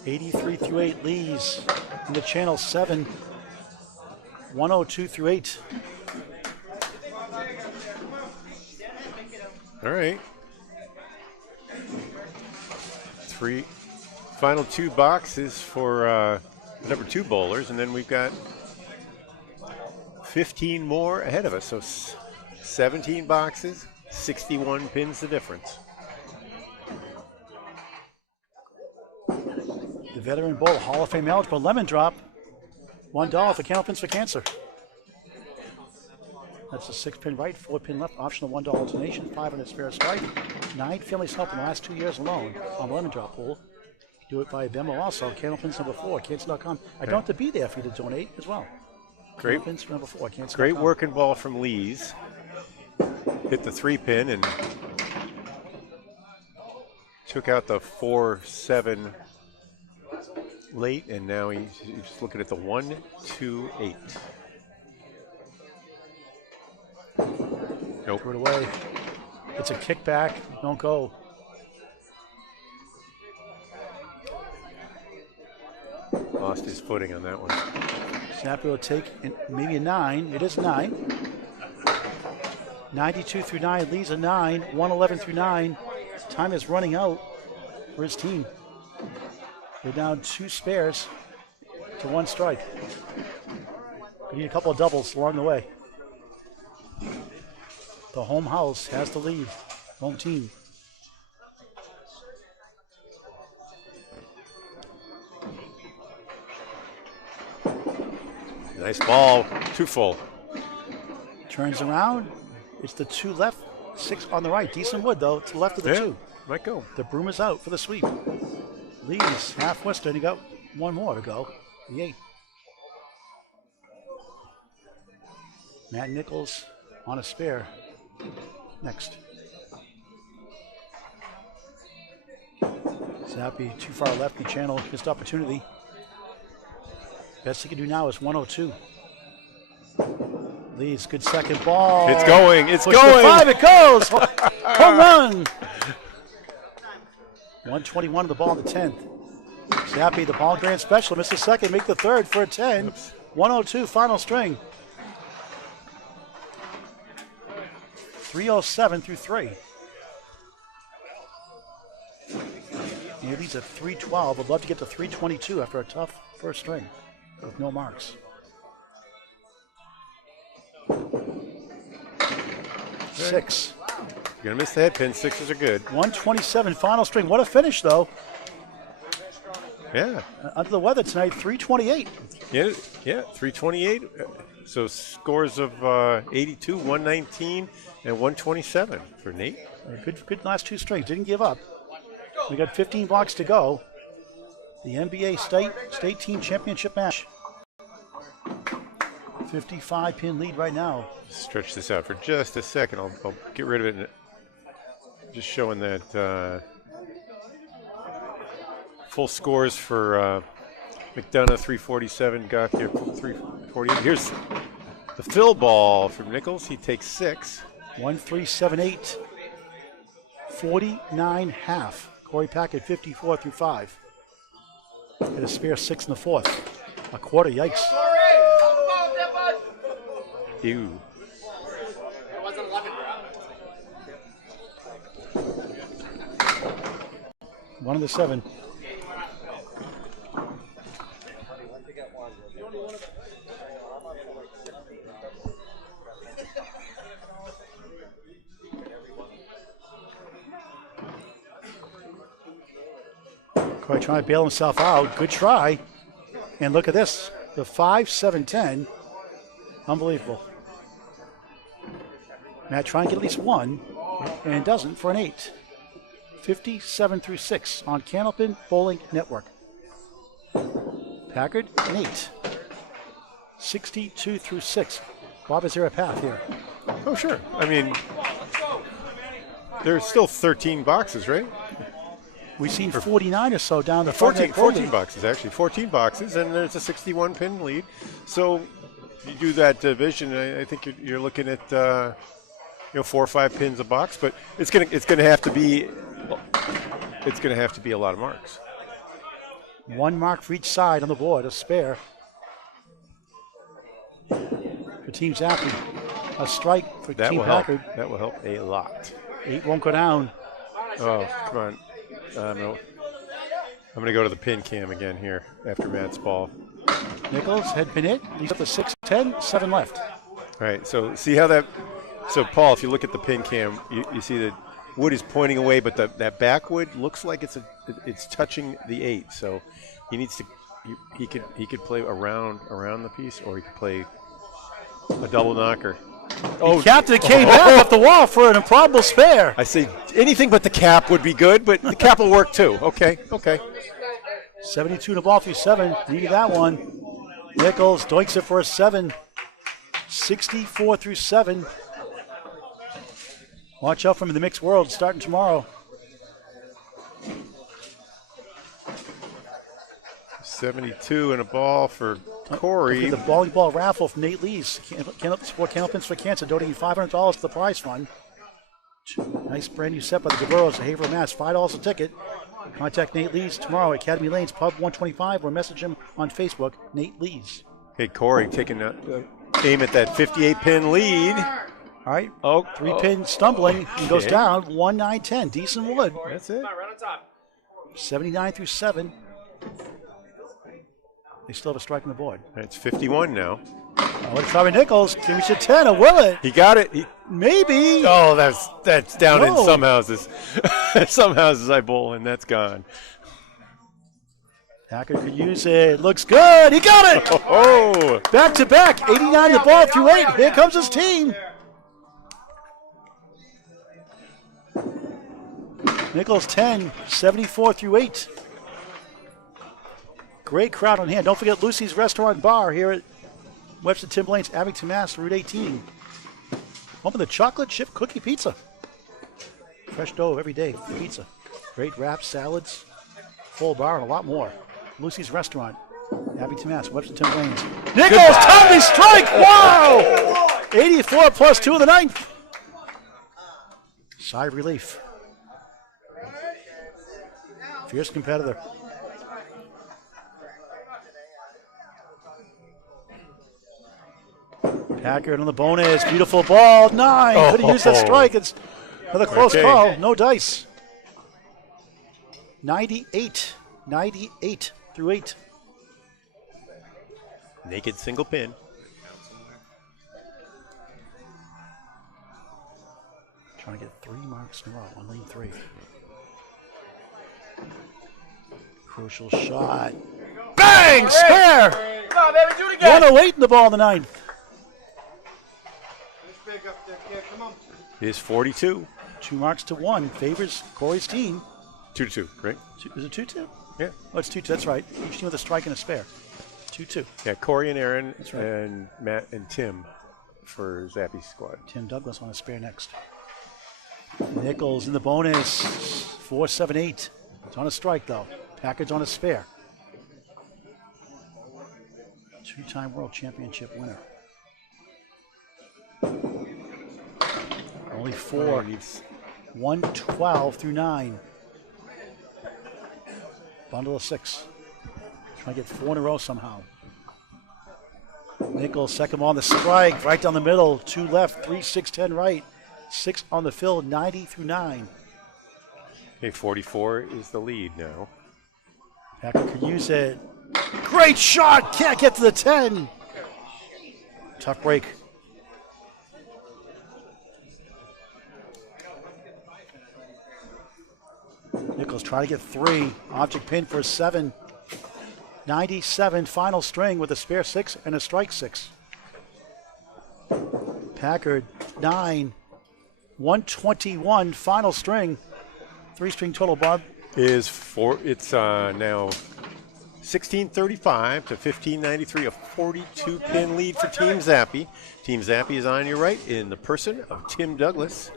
83-8. Lees in the channel 7. 102-8. All right. Final 2 boxes for number 2 bowlers, and then we've got 15 more ahead of us. So 17 boxes, 61 pins the difference. The veteran bowl, Hall of Fame eligible, lemon drop. $1 for Candle Pins for Cancer. That's a 6-pin right, 4-pin left, optional $1 alternation, 500 spare strike. 9 families helped in the last 2 years alone on the lemon drop pool. Do it by Venmo also, Candlepins number 4, cancer.com. I don't have to be there for you to donate as well. Great. Candlepins number 4, cancer.com. Great working ball from Lees. Hit the 3-pin and took out the 4-7 late, and now he's looking at the 1-2-8. Nope. Threw it away. It's a kickback. Don't go. Lost his footing on that one. Zappi will take maybe a 9. It is 9. 92-9. Leads a 9. 111-9. Time is running out for his team. They're down 2 spares to 1 strike. We need a couple of doubles along the way. The home house has the lead. Home team. Nice ball. 2 full. Turns around. It's the 2 left, 6 on the right. Decent wood, though. It's the left of the 2. Might go. The broom is out for the sweep. Leads half Western. He got 1 more to go. The 8. Matt Nichols on a spare. Next. Zappi too far left in the channel. Missed opportunity. Best he can do now is 102. Leads, good second ball. It's going. It's Push to going. 5. It goes. Home run. 121 of the ball in the 10th. Zappi, the ball grand special. Missed the second. Make the third for a 10. Oops. 102 final string. 307 through 3. He leads at 312. Would love to get to 322 after a tough first string with no marks. Six. You're going to miss the head pin. 6s are good. 127 final string. What a finish, though. Yeah. Under the weather tonight, 328. Yeah, 328. So scores of 82, 119, and 127 for Nate. Good last 2 strings. Didn't give up. We got 15 blocks to go. The MBA state team championship match. 55-pin lead right now. Stretch this out for just a second. I'll get rid of it. Just showing that full scores for McDonough 347, Gauthier 348. Here's the fill ball from Nichols. He takes 6. 1-3-7-8. 49 half. Korey Packard 54 through 5. Hit a spare 6 in the 4th. A quarter, yikes. Ew. One of the 7. Korey trying to bail himself out. Good try. And look at this. The 5-7-10. Unbelievable. Matt trying to get at least one, and doesn't for an 8. 57-6 on Candlepin Bowling Network. Packard, an 8. 62-6. Bob, is there a path here? Oh, sure. I mean, there's still 13 boxes, right? We've seen 49 or so down the 14 boxes, actually. 14 boxes, and there's a 61-pin lead. So you do that division, I think you're looking at 4 or 5 pins a box, but it's gonna have to be a lot of marks. 1 mark for each side on the board, a spare. For Team Zappi, a strike for Team Packard. That will help a lot. 8 won't go down. Oh, come on. No. I'm going to go to the pin cam again here after Matt's ball. Nichols had been hit. He's up to 6-10, 7 left. All right, so see how that – so, Paul, if you look at the pin cam, you see that wood is pointing away, but that back wood looks like it's touching the 8. So he needs to – he could play around the piece, or he could play a double knocker. Oh, Captain came back up the wall for an improbable spare. I say anything but the cap would be good, but the cap will work too. Okay. 72 to ball through 7. Needed that one. Nichols doinks it for a 7. 64-7. Watch out from the mixed world starting tomorrow. 72 and a ball for Korey. The bowling ball raffle from Nate Lees. Candlepins for Cancer, donating $500 to the prize fund. Nice brand new set by the Gaveros of Haverhill, Mass. $5 a ticket. Contact Nate Lees tomorrow at Academy Lanes, Pub 125, or message him on Facebook, Nate Lees. Hey, Korey taking aim at that 58-pin lead. All right. 3-pin stumbling. He goes down. 1-9-10. Decent wood. That's it. 79-7. They still have a strike on the board. It's 51 now. Let's try with Nichols. Can we shoot 10 or will it? He got it. Maybe. Oh, that's down in some houses. Some houses I bowl and that's gone. Packard could use it. Looks good. He got it. Oh. Back to back. 89 the ball through 8. Here comes his team. Nichols 10. 74 through 8. Great crowd on hand. Don't forget Lucy's Restaurant Bar here at Webster Tim Blaine's Abington, Mass. Route 18. Home of the chocolate chip cookie pizza. Fresh dough every day for pizza. Great wraps, salads, full bar, and a lot more. Lucy's Restaurant, Abington, Mass. Webster Tim Blaine's. Nichols, timely strike! Wow! 84 plus 2 in the 9th. Sigh of relief. Fierce competitor. Packard on the bonus. Beautiful ball. 9. Could have used that strike. It's another close call. No dice. 98. 98 through 8. Naked single pin. Trying to get 3 marks in a row on lane 3. Crucial shot. Bang! Spare! Come on, baby, do it again. 108 in the ball in the 9th. It is 42. 2 marks to 1. Favors Korey's team. 2-2, right? Is it 2-2? Yeah. Oh, it's 2-2. That's right. Each team with a strike and a spare. 2-2. Yeah, Korey and Aaron right. and Matt and Tim for Zappy's squad. Tim Douglas on a spare next. Nichols in the bonus. 4-7-8. It's on a strike, though. Packard's on a spare. 2-time World Championship winner. Only 4. 112 through 9. Bundle of 6. Trying to get 4 in a row somehow. Nichols, second ball on the strike. Right down the middle. 2 left. 3, 6, 10 right. 6 on the field. 90 through 9. Okay, 44 is the lead now. Packard could use it. Great shot. Can't get to the 10. Tough break. Nichols Douglas try to get 3. Object pin for a 7. 97 final string with a spare 6 and a strike 6. Packard 9. 121 final string. 3-string total, Bob. It's now 1635 to 1593, a 42-pin lead for Team Zappi. Team Zappi is on your right in the person of Tim Douglas,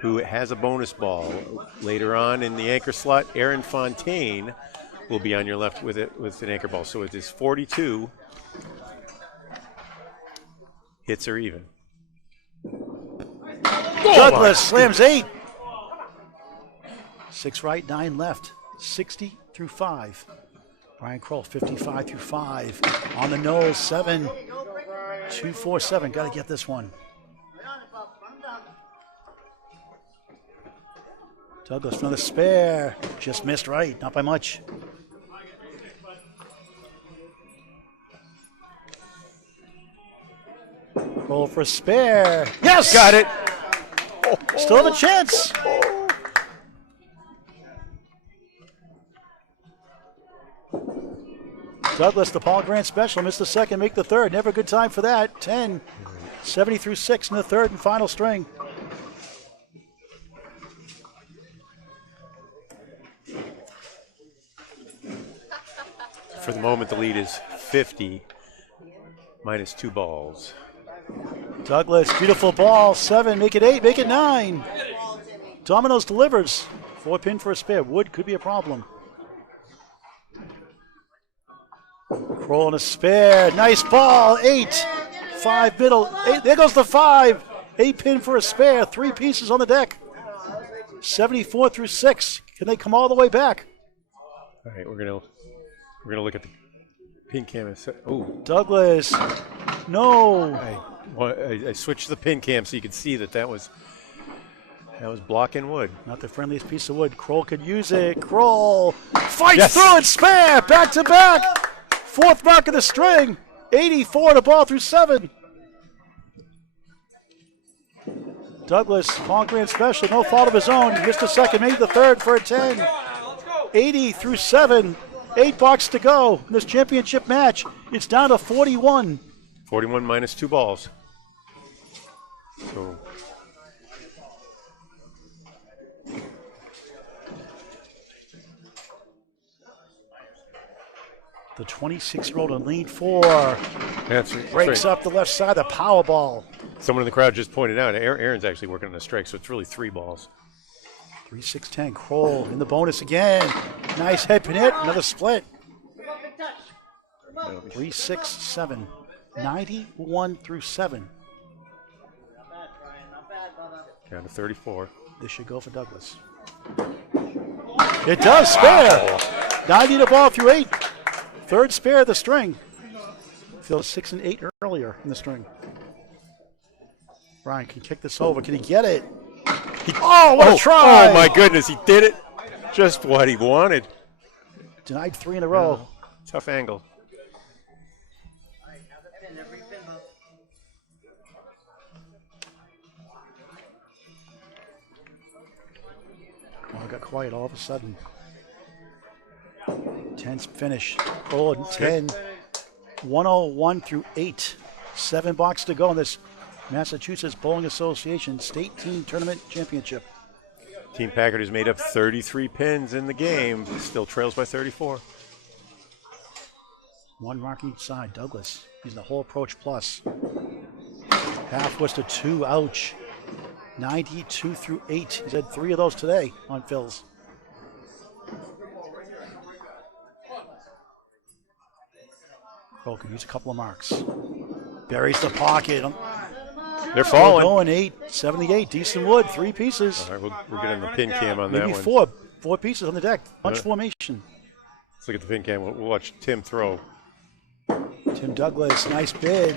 who has a bonus ball. Later on in the anchor slot, Aaron Fontaine will be on your left with an anchor ball. So it is 42. Hits are even. Douglas slams 8. 6 right, 9 left. 60 through 5. Brian Crowell, 55 through 5. On the nose, 7. 2-4-7. Got to get this one. Douglas for another spare. Just missed right, not by much. Roll for a spare. Yes! Got it. Still have a chance. Douglas, the Paul Grant special, missed the second, make the third. Never a good time for that. 10, 70 through 6 in the third and final string. For the moment, the lead is 50, minus 2 balls. Douglas, beautiful ball. 7, make it 8, make it 9. Domino's delivers. 4 pin for a spare. Wood could be a problem. Crowell and a spare. Nice ball. 8. 5 middle. 8. There goes the 5. 8 pin for a spare. 3 pieces on the deck. 74 through 6. Can they come all the way back? All right, we're gonna look at the pin cam. Oh, Douglas. No. I switched the pin cam so you could see that was blocking wood. Not the friendliest piece of wood. Crowell could use it. Crowell fights through it. Spare. Back to back. 4th mark of the string. 84 to ball through 7. Douglas, Paul Grant special, no fault of his own. Missed the second, made the third for a 10. 80 through 7. 8 box to go in this championship match. It's down to 41. 41 minus 2 balls. So the 26-year-old in lead 4 that's breaks right. up the left side, the power ball. Someone in the crowd just pointed out Aaron's actually working on a strike, so it's really 3 balls. 3-6-10. Crowell in the bonus again. Nice head pin hit. Another split. 3-6-7. 91 through 7. Down to 34. This should go for Douglas. It does spare. 90 to ball through 8. Third spare of the string. Filled 6 and 8 earlier in the string. Brian can kick this over. Can he get it? What a try! Oh my goodness, he did it. Just what he wanted. Denied 3 in a row. Tough angle. Oh, it got quiet all of a sudden. Tense finish. Oh, 10. 101 through 8. 7 box to go in this Massachusetts Bowling Association State Team Tournament Championship. Team Packard has made up 33 pins in the game. Still trails by 34. 1 mark each side. Douglas. He's the whole approach plus. Half was to 2. Ouch. 92 through 8. He's had 3 of those today on fills. Crow could use a couple of marks. Buries the pocket. They're falling. Going 878. Decent wood. 3 pieces. All right, we're getting the pin cam on Maybe that one. 4 pieces on the deck. Bunch formation. Let's look at the pin cam. We'll watch Tim throw. Tim Douglas, nice bid.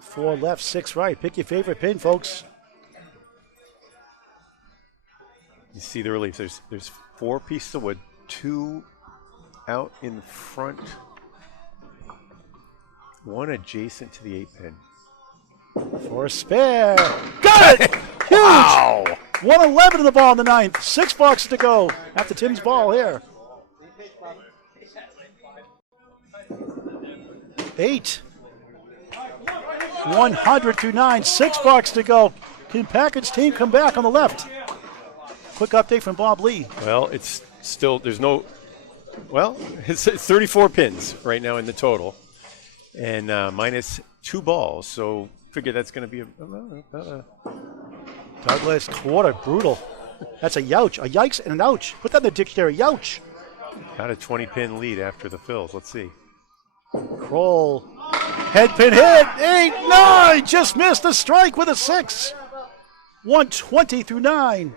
4 left, 6 right. Pick your favorite pin, folks. You see the relief. There's 4 pieces of wood, 2 out in front, 1 adjacent to the 8 pin. For a spare. Got it! Huge! Wow! 111 in the ball in the ninth. 6 boxes to go after Tim's ball here. 8. 100 through 9. 6 boxes to go. Can Packard's team come back on the left? Quick update from Bob Lee. Well, it's still, there's no, well, it's 34 pins right now in the total. And minus 2 balls. So figure that's going to be a Douglas quarter, brutal. That's a youch, a yikes and an ouch. Put that in the dictionary, youch. Got a 20-pin lead after the fills. Let's see. Crowell, head pin hit, 8, 9, just missed the strike with a 6. 120 through 9.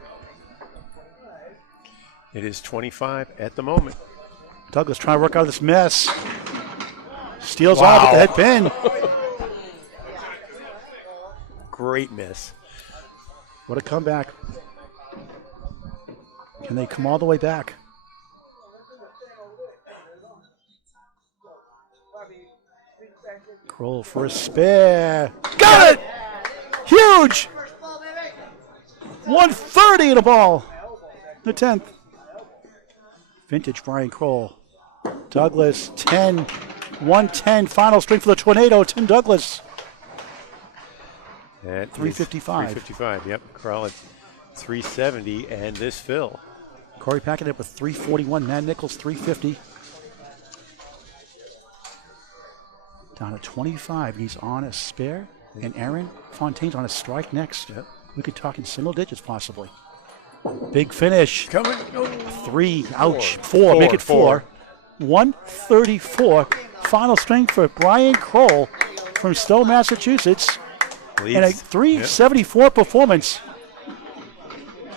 It is 25 at the moment. Douglas trying to work out of this mess. Steals off with the head pin. Great miss. What a comeback. Can they come all the way back? Crowell for a spare. Got it! Huge! 130 in a ball. The 10th. Vintage Brian Crowell. Douglas, 10. 110. Final string for the Tornado. Tim Douglas. At 355. 355, yep. Crowell at 370, and this fill. Korey Packard up with 341. Matt Nichols, 350. Down to 25. He's on a spare. And Aaron Fontaine's on a strike next. Yep. We could talk in single digits possibly. Big finish. Coming. 3. Ouch. 4. Make it 4. 134. Final string for Brian Crowell from Stowe, Massachusetts. Leads. And a 374 performance.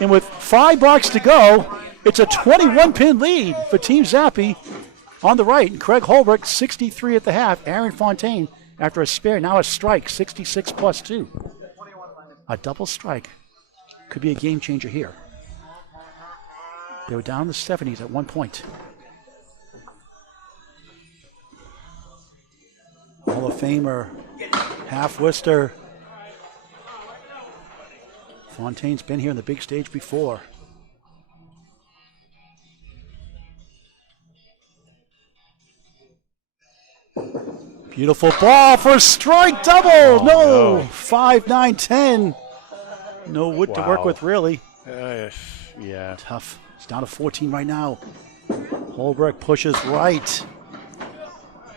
And with 5 boxes to go, it's a 21-pin lead for Team Zappi on the right. And Craig Holbrook, 63 at the half. Aaron Fontaine, after a spare, now a strike, 66 plus 2. A double strike could be a game changer here. They were down in the 70s at one point. Hall of Famer, half Worcester. Fontaine's been here on the big stage before. Beautiful ball for a strike double. No. 5, 9, 10. No wood to work with, really. Yeah. Tough. It's down to 14 right now. Holbrook pushes right.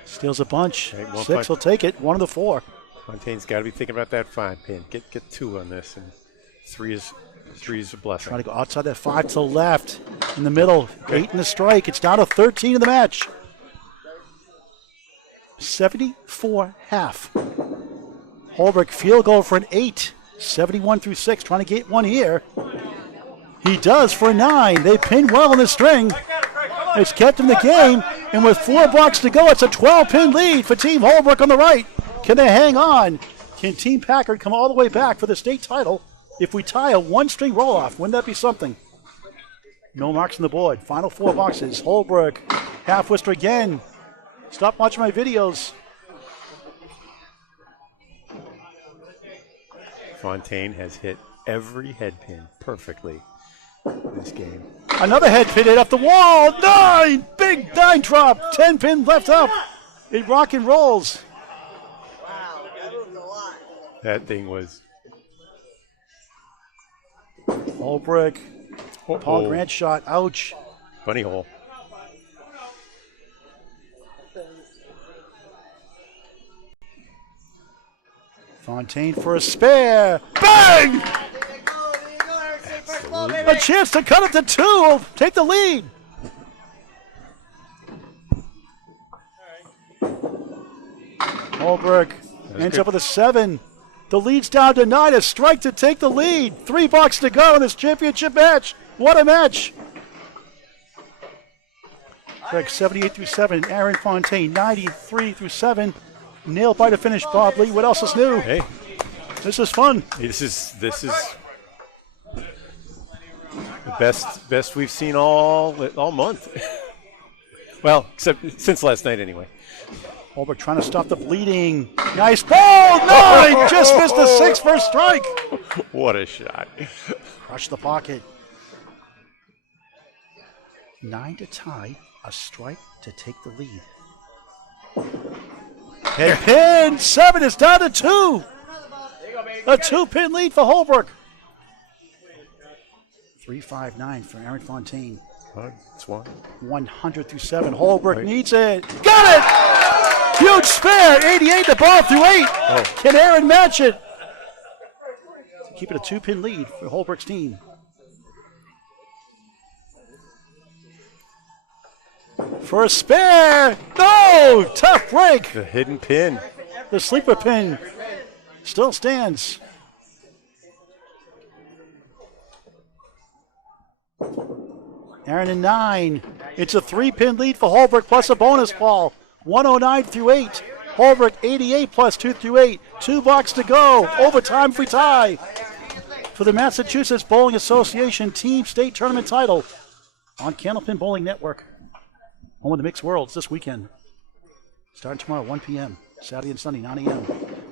Steals a bunch. Okay, 6 will take it. 1 of the 4. Fontaine's got to be thinking about that 5 pin. Get 2 on this, and 3 is a blessing. Trying to go outside that 5 to the left. In the middle, 8 in the strike. It's down to 13 in the match. 74 half. Holbrook field goal for an 8. 71 through 6. Trying to get one here. He does for a 9. They pin well in the string. It's kept in the game. And with 4 blocks to go, it's a 12-pin lead for Team Holbrook on the right. Can they hang on? Can Team Packard come all the way back for the state title if we tie a 1-string roll-off? Wouldn't that be something? No marks on the board. Final 4 boxes. Holbrook, half Worcester again. Stop watching my videos. Fontaine has hit every head pin perfectly in this game. Another head pin hit up the wall. 9! Big 9 drop. 10 pin left up. It rock and rolls. Wow, that was a lot. That thing was. Holbrook. Paul Grant shot. Ouch. Bunny hole. Fontaine for a spare. Bang! There you go, Eric. Say first ball, A baby. chance to cut it to 2. Take the lead. Holbrook ends up with a 7. The lead's down to 9. A strike to take the lead. 3 boxes to go in this championship match. What a match. Craig 78 through 7. Aaron Fontaine 93 through 7. Nailed by the finish, Bob Lee. What else is new? Hey, This is fun. this is the best we've seen all month. Well, except since last night anyway. Holbrook trying to stop the bleeding. Nice ball. 9. Just missed the 6 first strike. What a shot. Crush the pocket. 9 to tie. A strike to take the lead. Head pin. 7 is down to 2. A 2-pin lead for Holbrook. 3-5-9 for Aaron Fontaine. That's one. 100 through 7. Holbrook needs it. Got it! Huge spare. 88 the ball through 8. Can Aaron match it? Keep it a 2-pin lead for Holbrook's team. For a spare. No! Tough break. The hidden pin. The sleeper pin still stands. Aaron in 9. It's a 3-pin lead for Holbrook plus a bonus ball. 109 through 8. Holbrook 88 plus 2 through 8. 2 blocks to go. Overtime free tie for the Massachusetts Bowling Association Team State Tournament title on Candlepin Bowling Network. Home of the Mixed Worlds this weekend. Starting tomorrow, 1 p.m. Saturday and Sunday, 9 a.m.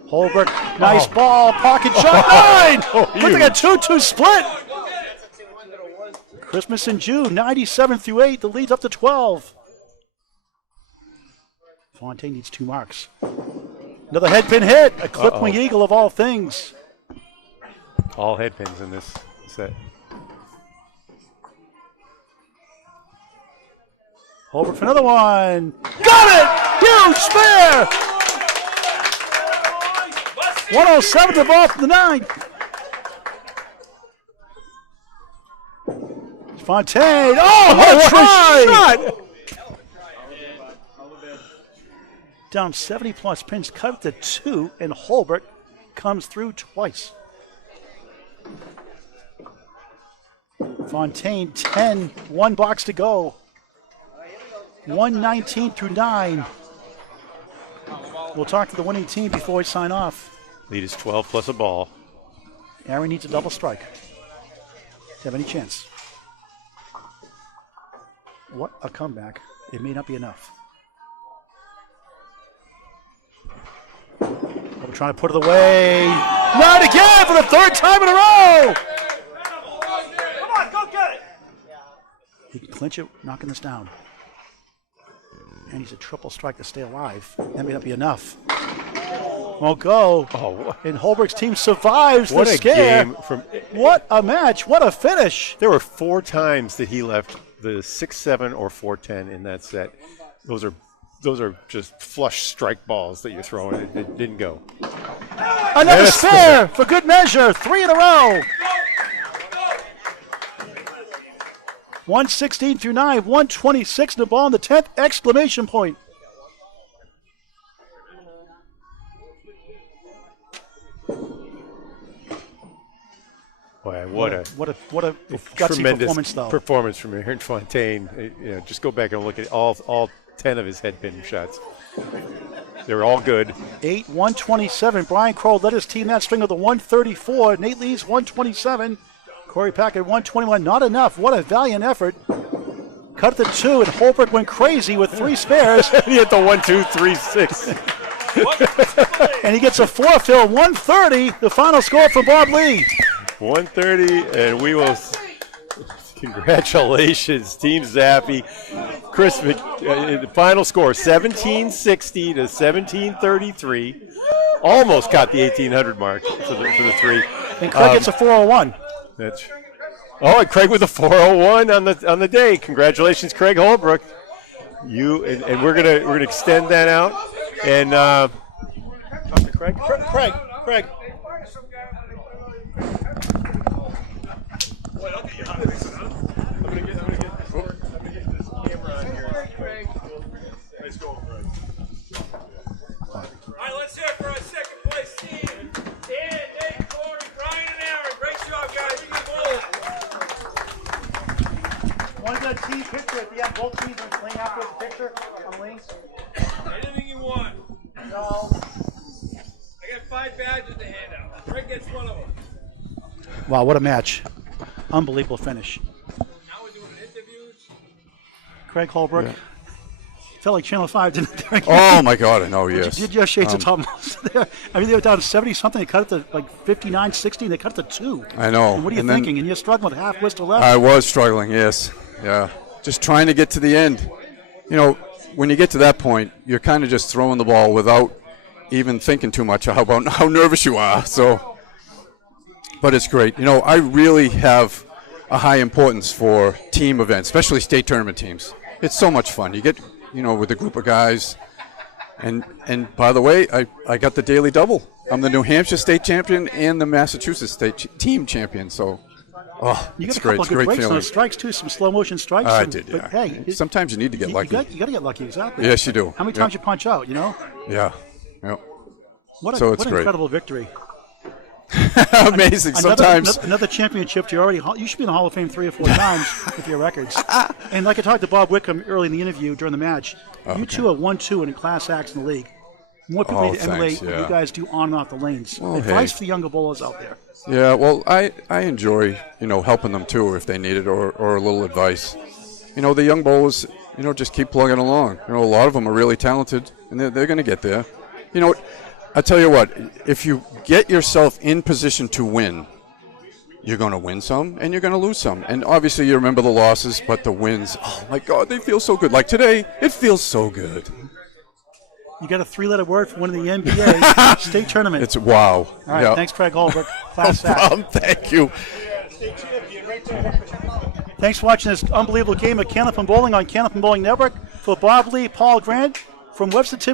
Holbrook, nice ball, pocket shot, 9! Looks like a 2-2 split. Christmas in June, 97 through 8. The lead's up to 12. Fontaine needs 2 marks. Another head pin hit, a clip wing eagle of all things. All head pins in this set. Holbrook for another one. Got it! Huge spare! 107 the ball from the 9. Fontaine. Oh, what a try! Down 70 plus pins, cut it to 2, and Holbrook comes through twice. Fontaine 10, 1 box to go. 119 through 9. We'll talk to the winning team before we sign off. Lead is 12 plus a ball. Aaron needs a double strike to have any chance. What a comeback. It may not be enough. We're trying to put it away. Not again for the 3rd time in a row. Come on, go get it. He can clinch it, knocking this down. And he's a triple strike to stay alive. That may not be enough. Won't go. And Holbrook's team survives What the a scare. game from. What a match. What a finish. There were 4 times that he left the 6-7 or 4-10 in that set. Those are just flush strike balls that you're throwing. It didn't go. Another spare for good measure. 3 in a row. 116 through 9. 126 in the ball in the 10th exclamation point. Boy, What a gutsy tremendous performance, though. Performance from Aaron Fontaine. Just go back and look at all 10 of his head pin shots. They were all good. 8, 127. Brian Crowell led his team that string of the 134. Nate Lee's 127. Korey Packard 121. Not enough. What a valiant effort. Cut the 2, and Holbrook went crazy with 3 spares. He hit the 1, 2, 3, 6. And he gets a 4 fill. 130. The final score for Bob Lee. 130, and we will. Congratulations, Team Zappi. Chris, the final score 1760 to 1733. Almost caught the 1800 mark for the 3. And Craig gets a 401. And Craig with a 401 on the day. Congratulations, Craig Holbrook. You and we're gonna extend that out. And Craig. Wait, I'll get you out of this. I'm gonna get this camera on here. Nice going, Craig. All right, let's hear it for our second place team. Dan, Nate, Corey, Brian, and Aaron. Great job, guys. One good team picture. If you have both teams playing after the picture on links. Anything you want. No. I got 5 badges to hand out. Craig gets one of them. Wow, what a match. Unbelievable finish. Now we're doing interviews. Craig Holbrook, Felt like Channel 5 didn't it? Oh, my God, I know, yes. Did you have shades of top there? I mean, they were down 70-something. They cut it to like 59, 60, and they cut it to 2. I know. And what are you And then- thinking? And you're struggling with half whistle left. I was struggling, yes. Yeah. Just trying to get to the end. You know, when you get to that point, you're kind of just throwing the ball without even thinking too much about how nervous you are. So, but it's great. You know, I really have a high importance for team events, especially state tournament teams. It's so much fun. You get, you know, with a group of guys. And by the way, I got the daily double. I'm the New Hampshire state champion and the Massachusetts state team champion. So, You got it's a couple great. of It's a good great breaks on feeling. those strikes, too, some slow motion strikes. I did, But, yeah. hey, Sometimes you need to get lucky. You got to get lucky, exactly. Yes, you do. How many Yeah. times you punch out, you know? Yeah. Yeah. What So an it's great. incredible victory. Amazing. Sometimes. Another championship. You should be in the Hall of Fame 3 or 4 times with your records. And like I talked to Bob Wickham early in the interview during the match, you two are 1-2 in class acts in the league. More people need to emulate what you guys do on and off the lanes. Well, Advice hey. for the younger bowlers out there. Yeah, well, I enjoy, you know, helping them too if they need it or a little advice. You know, the young bowlers, you know, just keep plugging along. You know, a lot of them are really talented, and they're going to get there. You know, I tell you what, if you get yourself in position to win, you're going to win some and you're going to lose some. And obviously you remember the losses, but the wins, oh my God, they feel so good. Like today, it feels so good. You got a 3-letter word for winning the MBA state tournament. It's wow. All right, Yeah. thanks, Craig Holbrook. Class No act. problem. Thank you. Thanks for watching this unbelievable game of Canopin Bowling on Canopin Bowling Network. For Bob Lee, Paul Grant, from Webster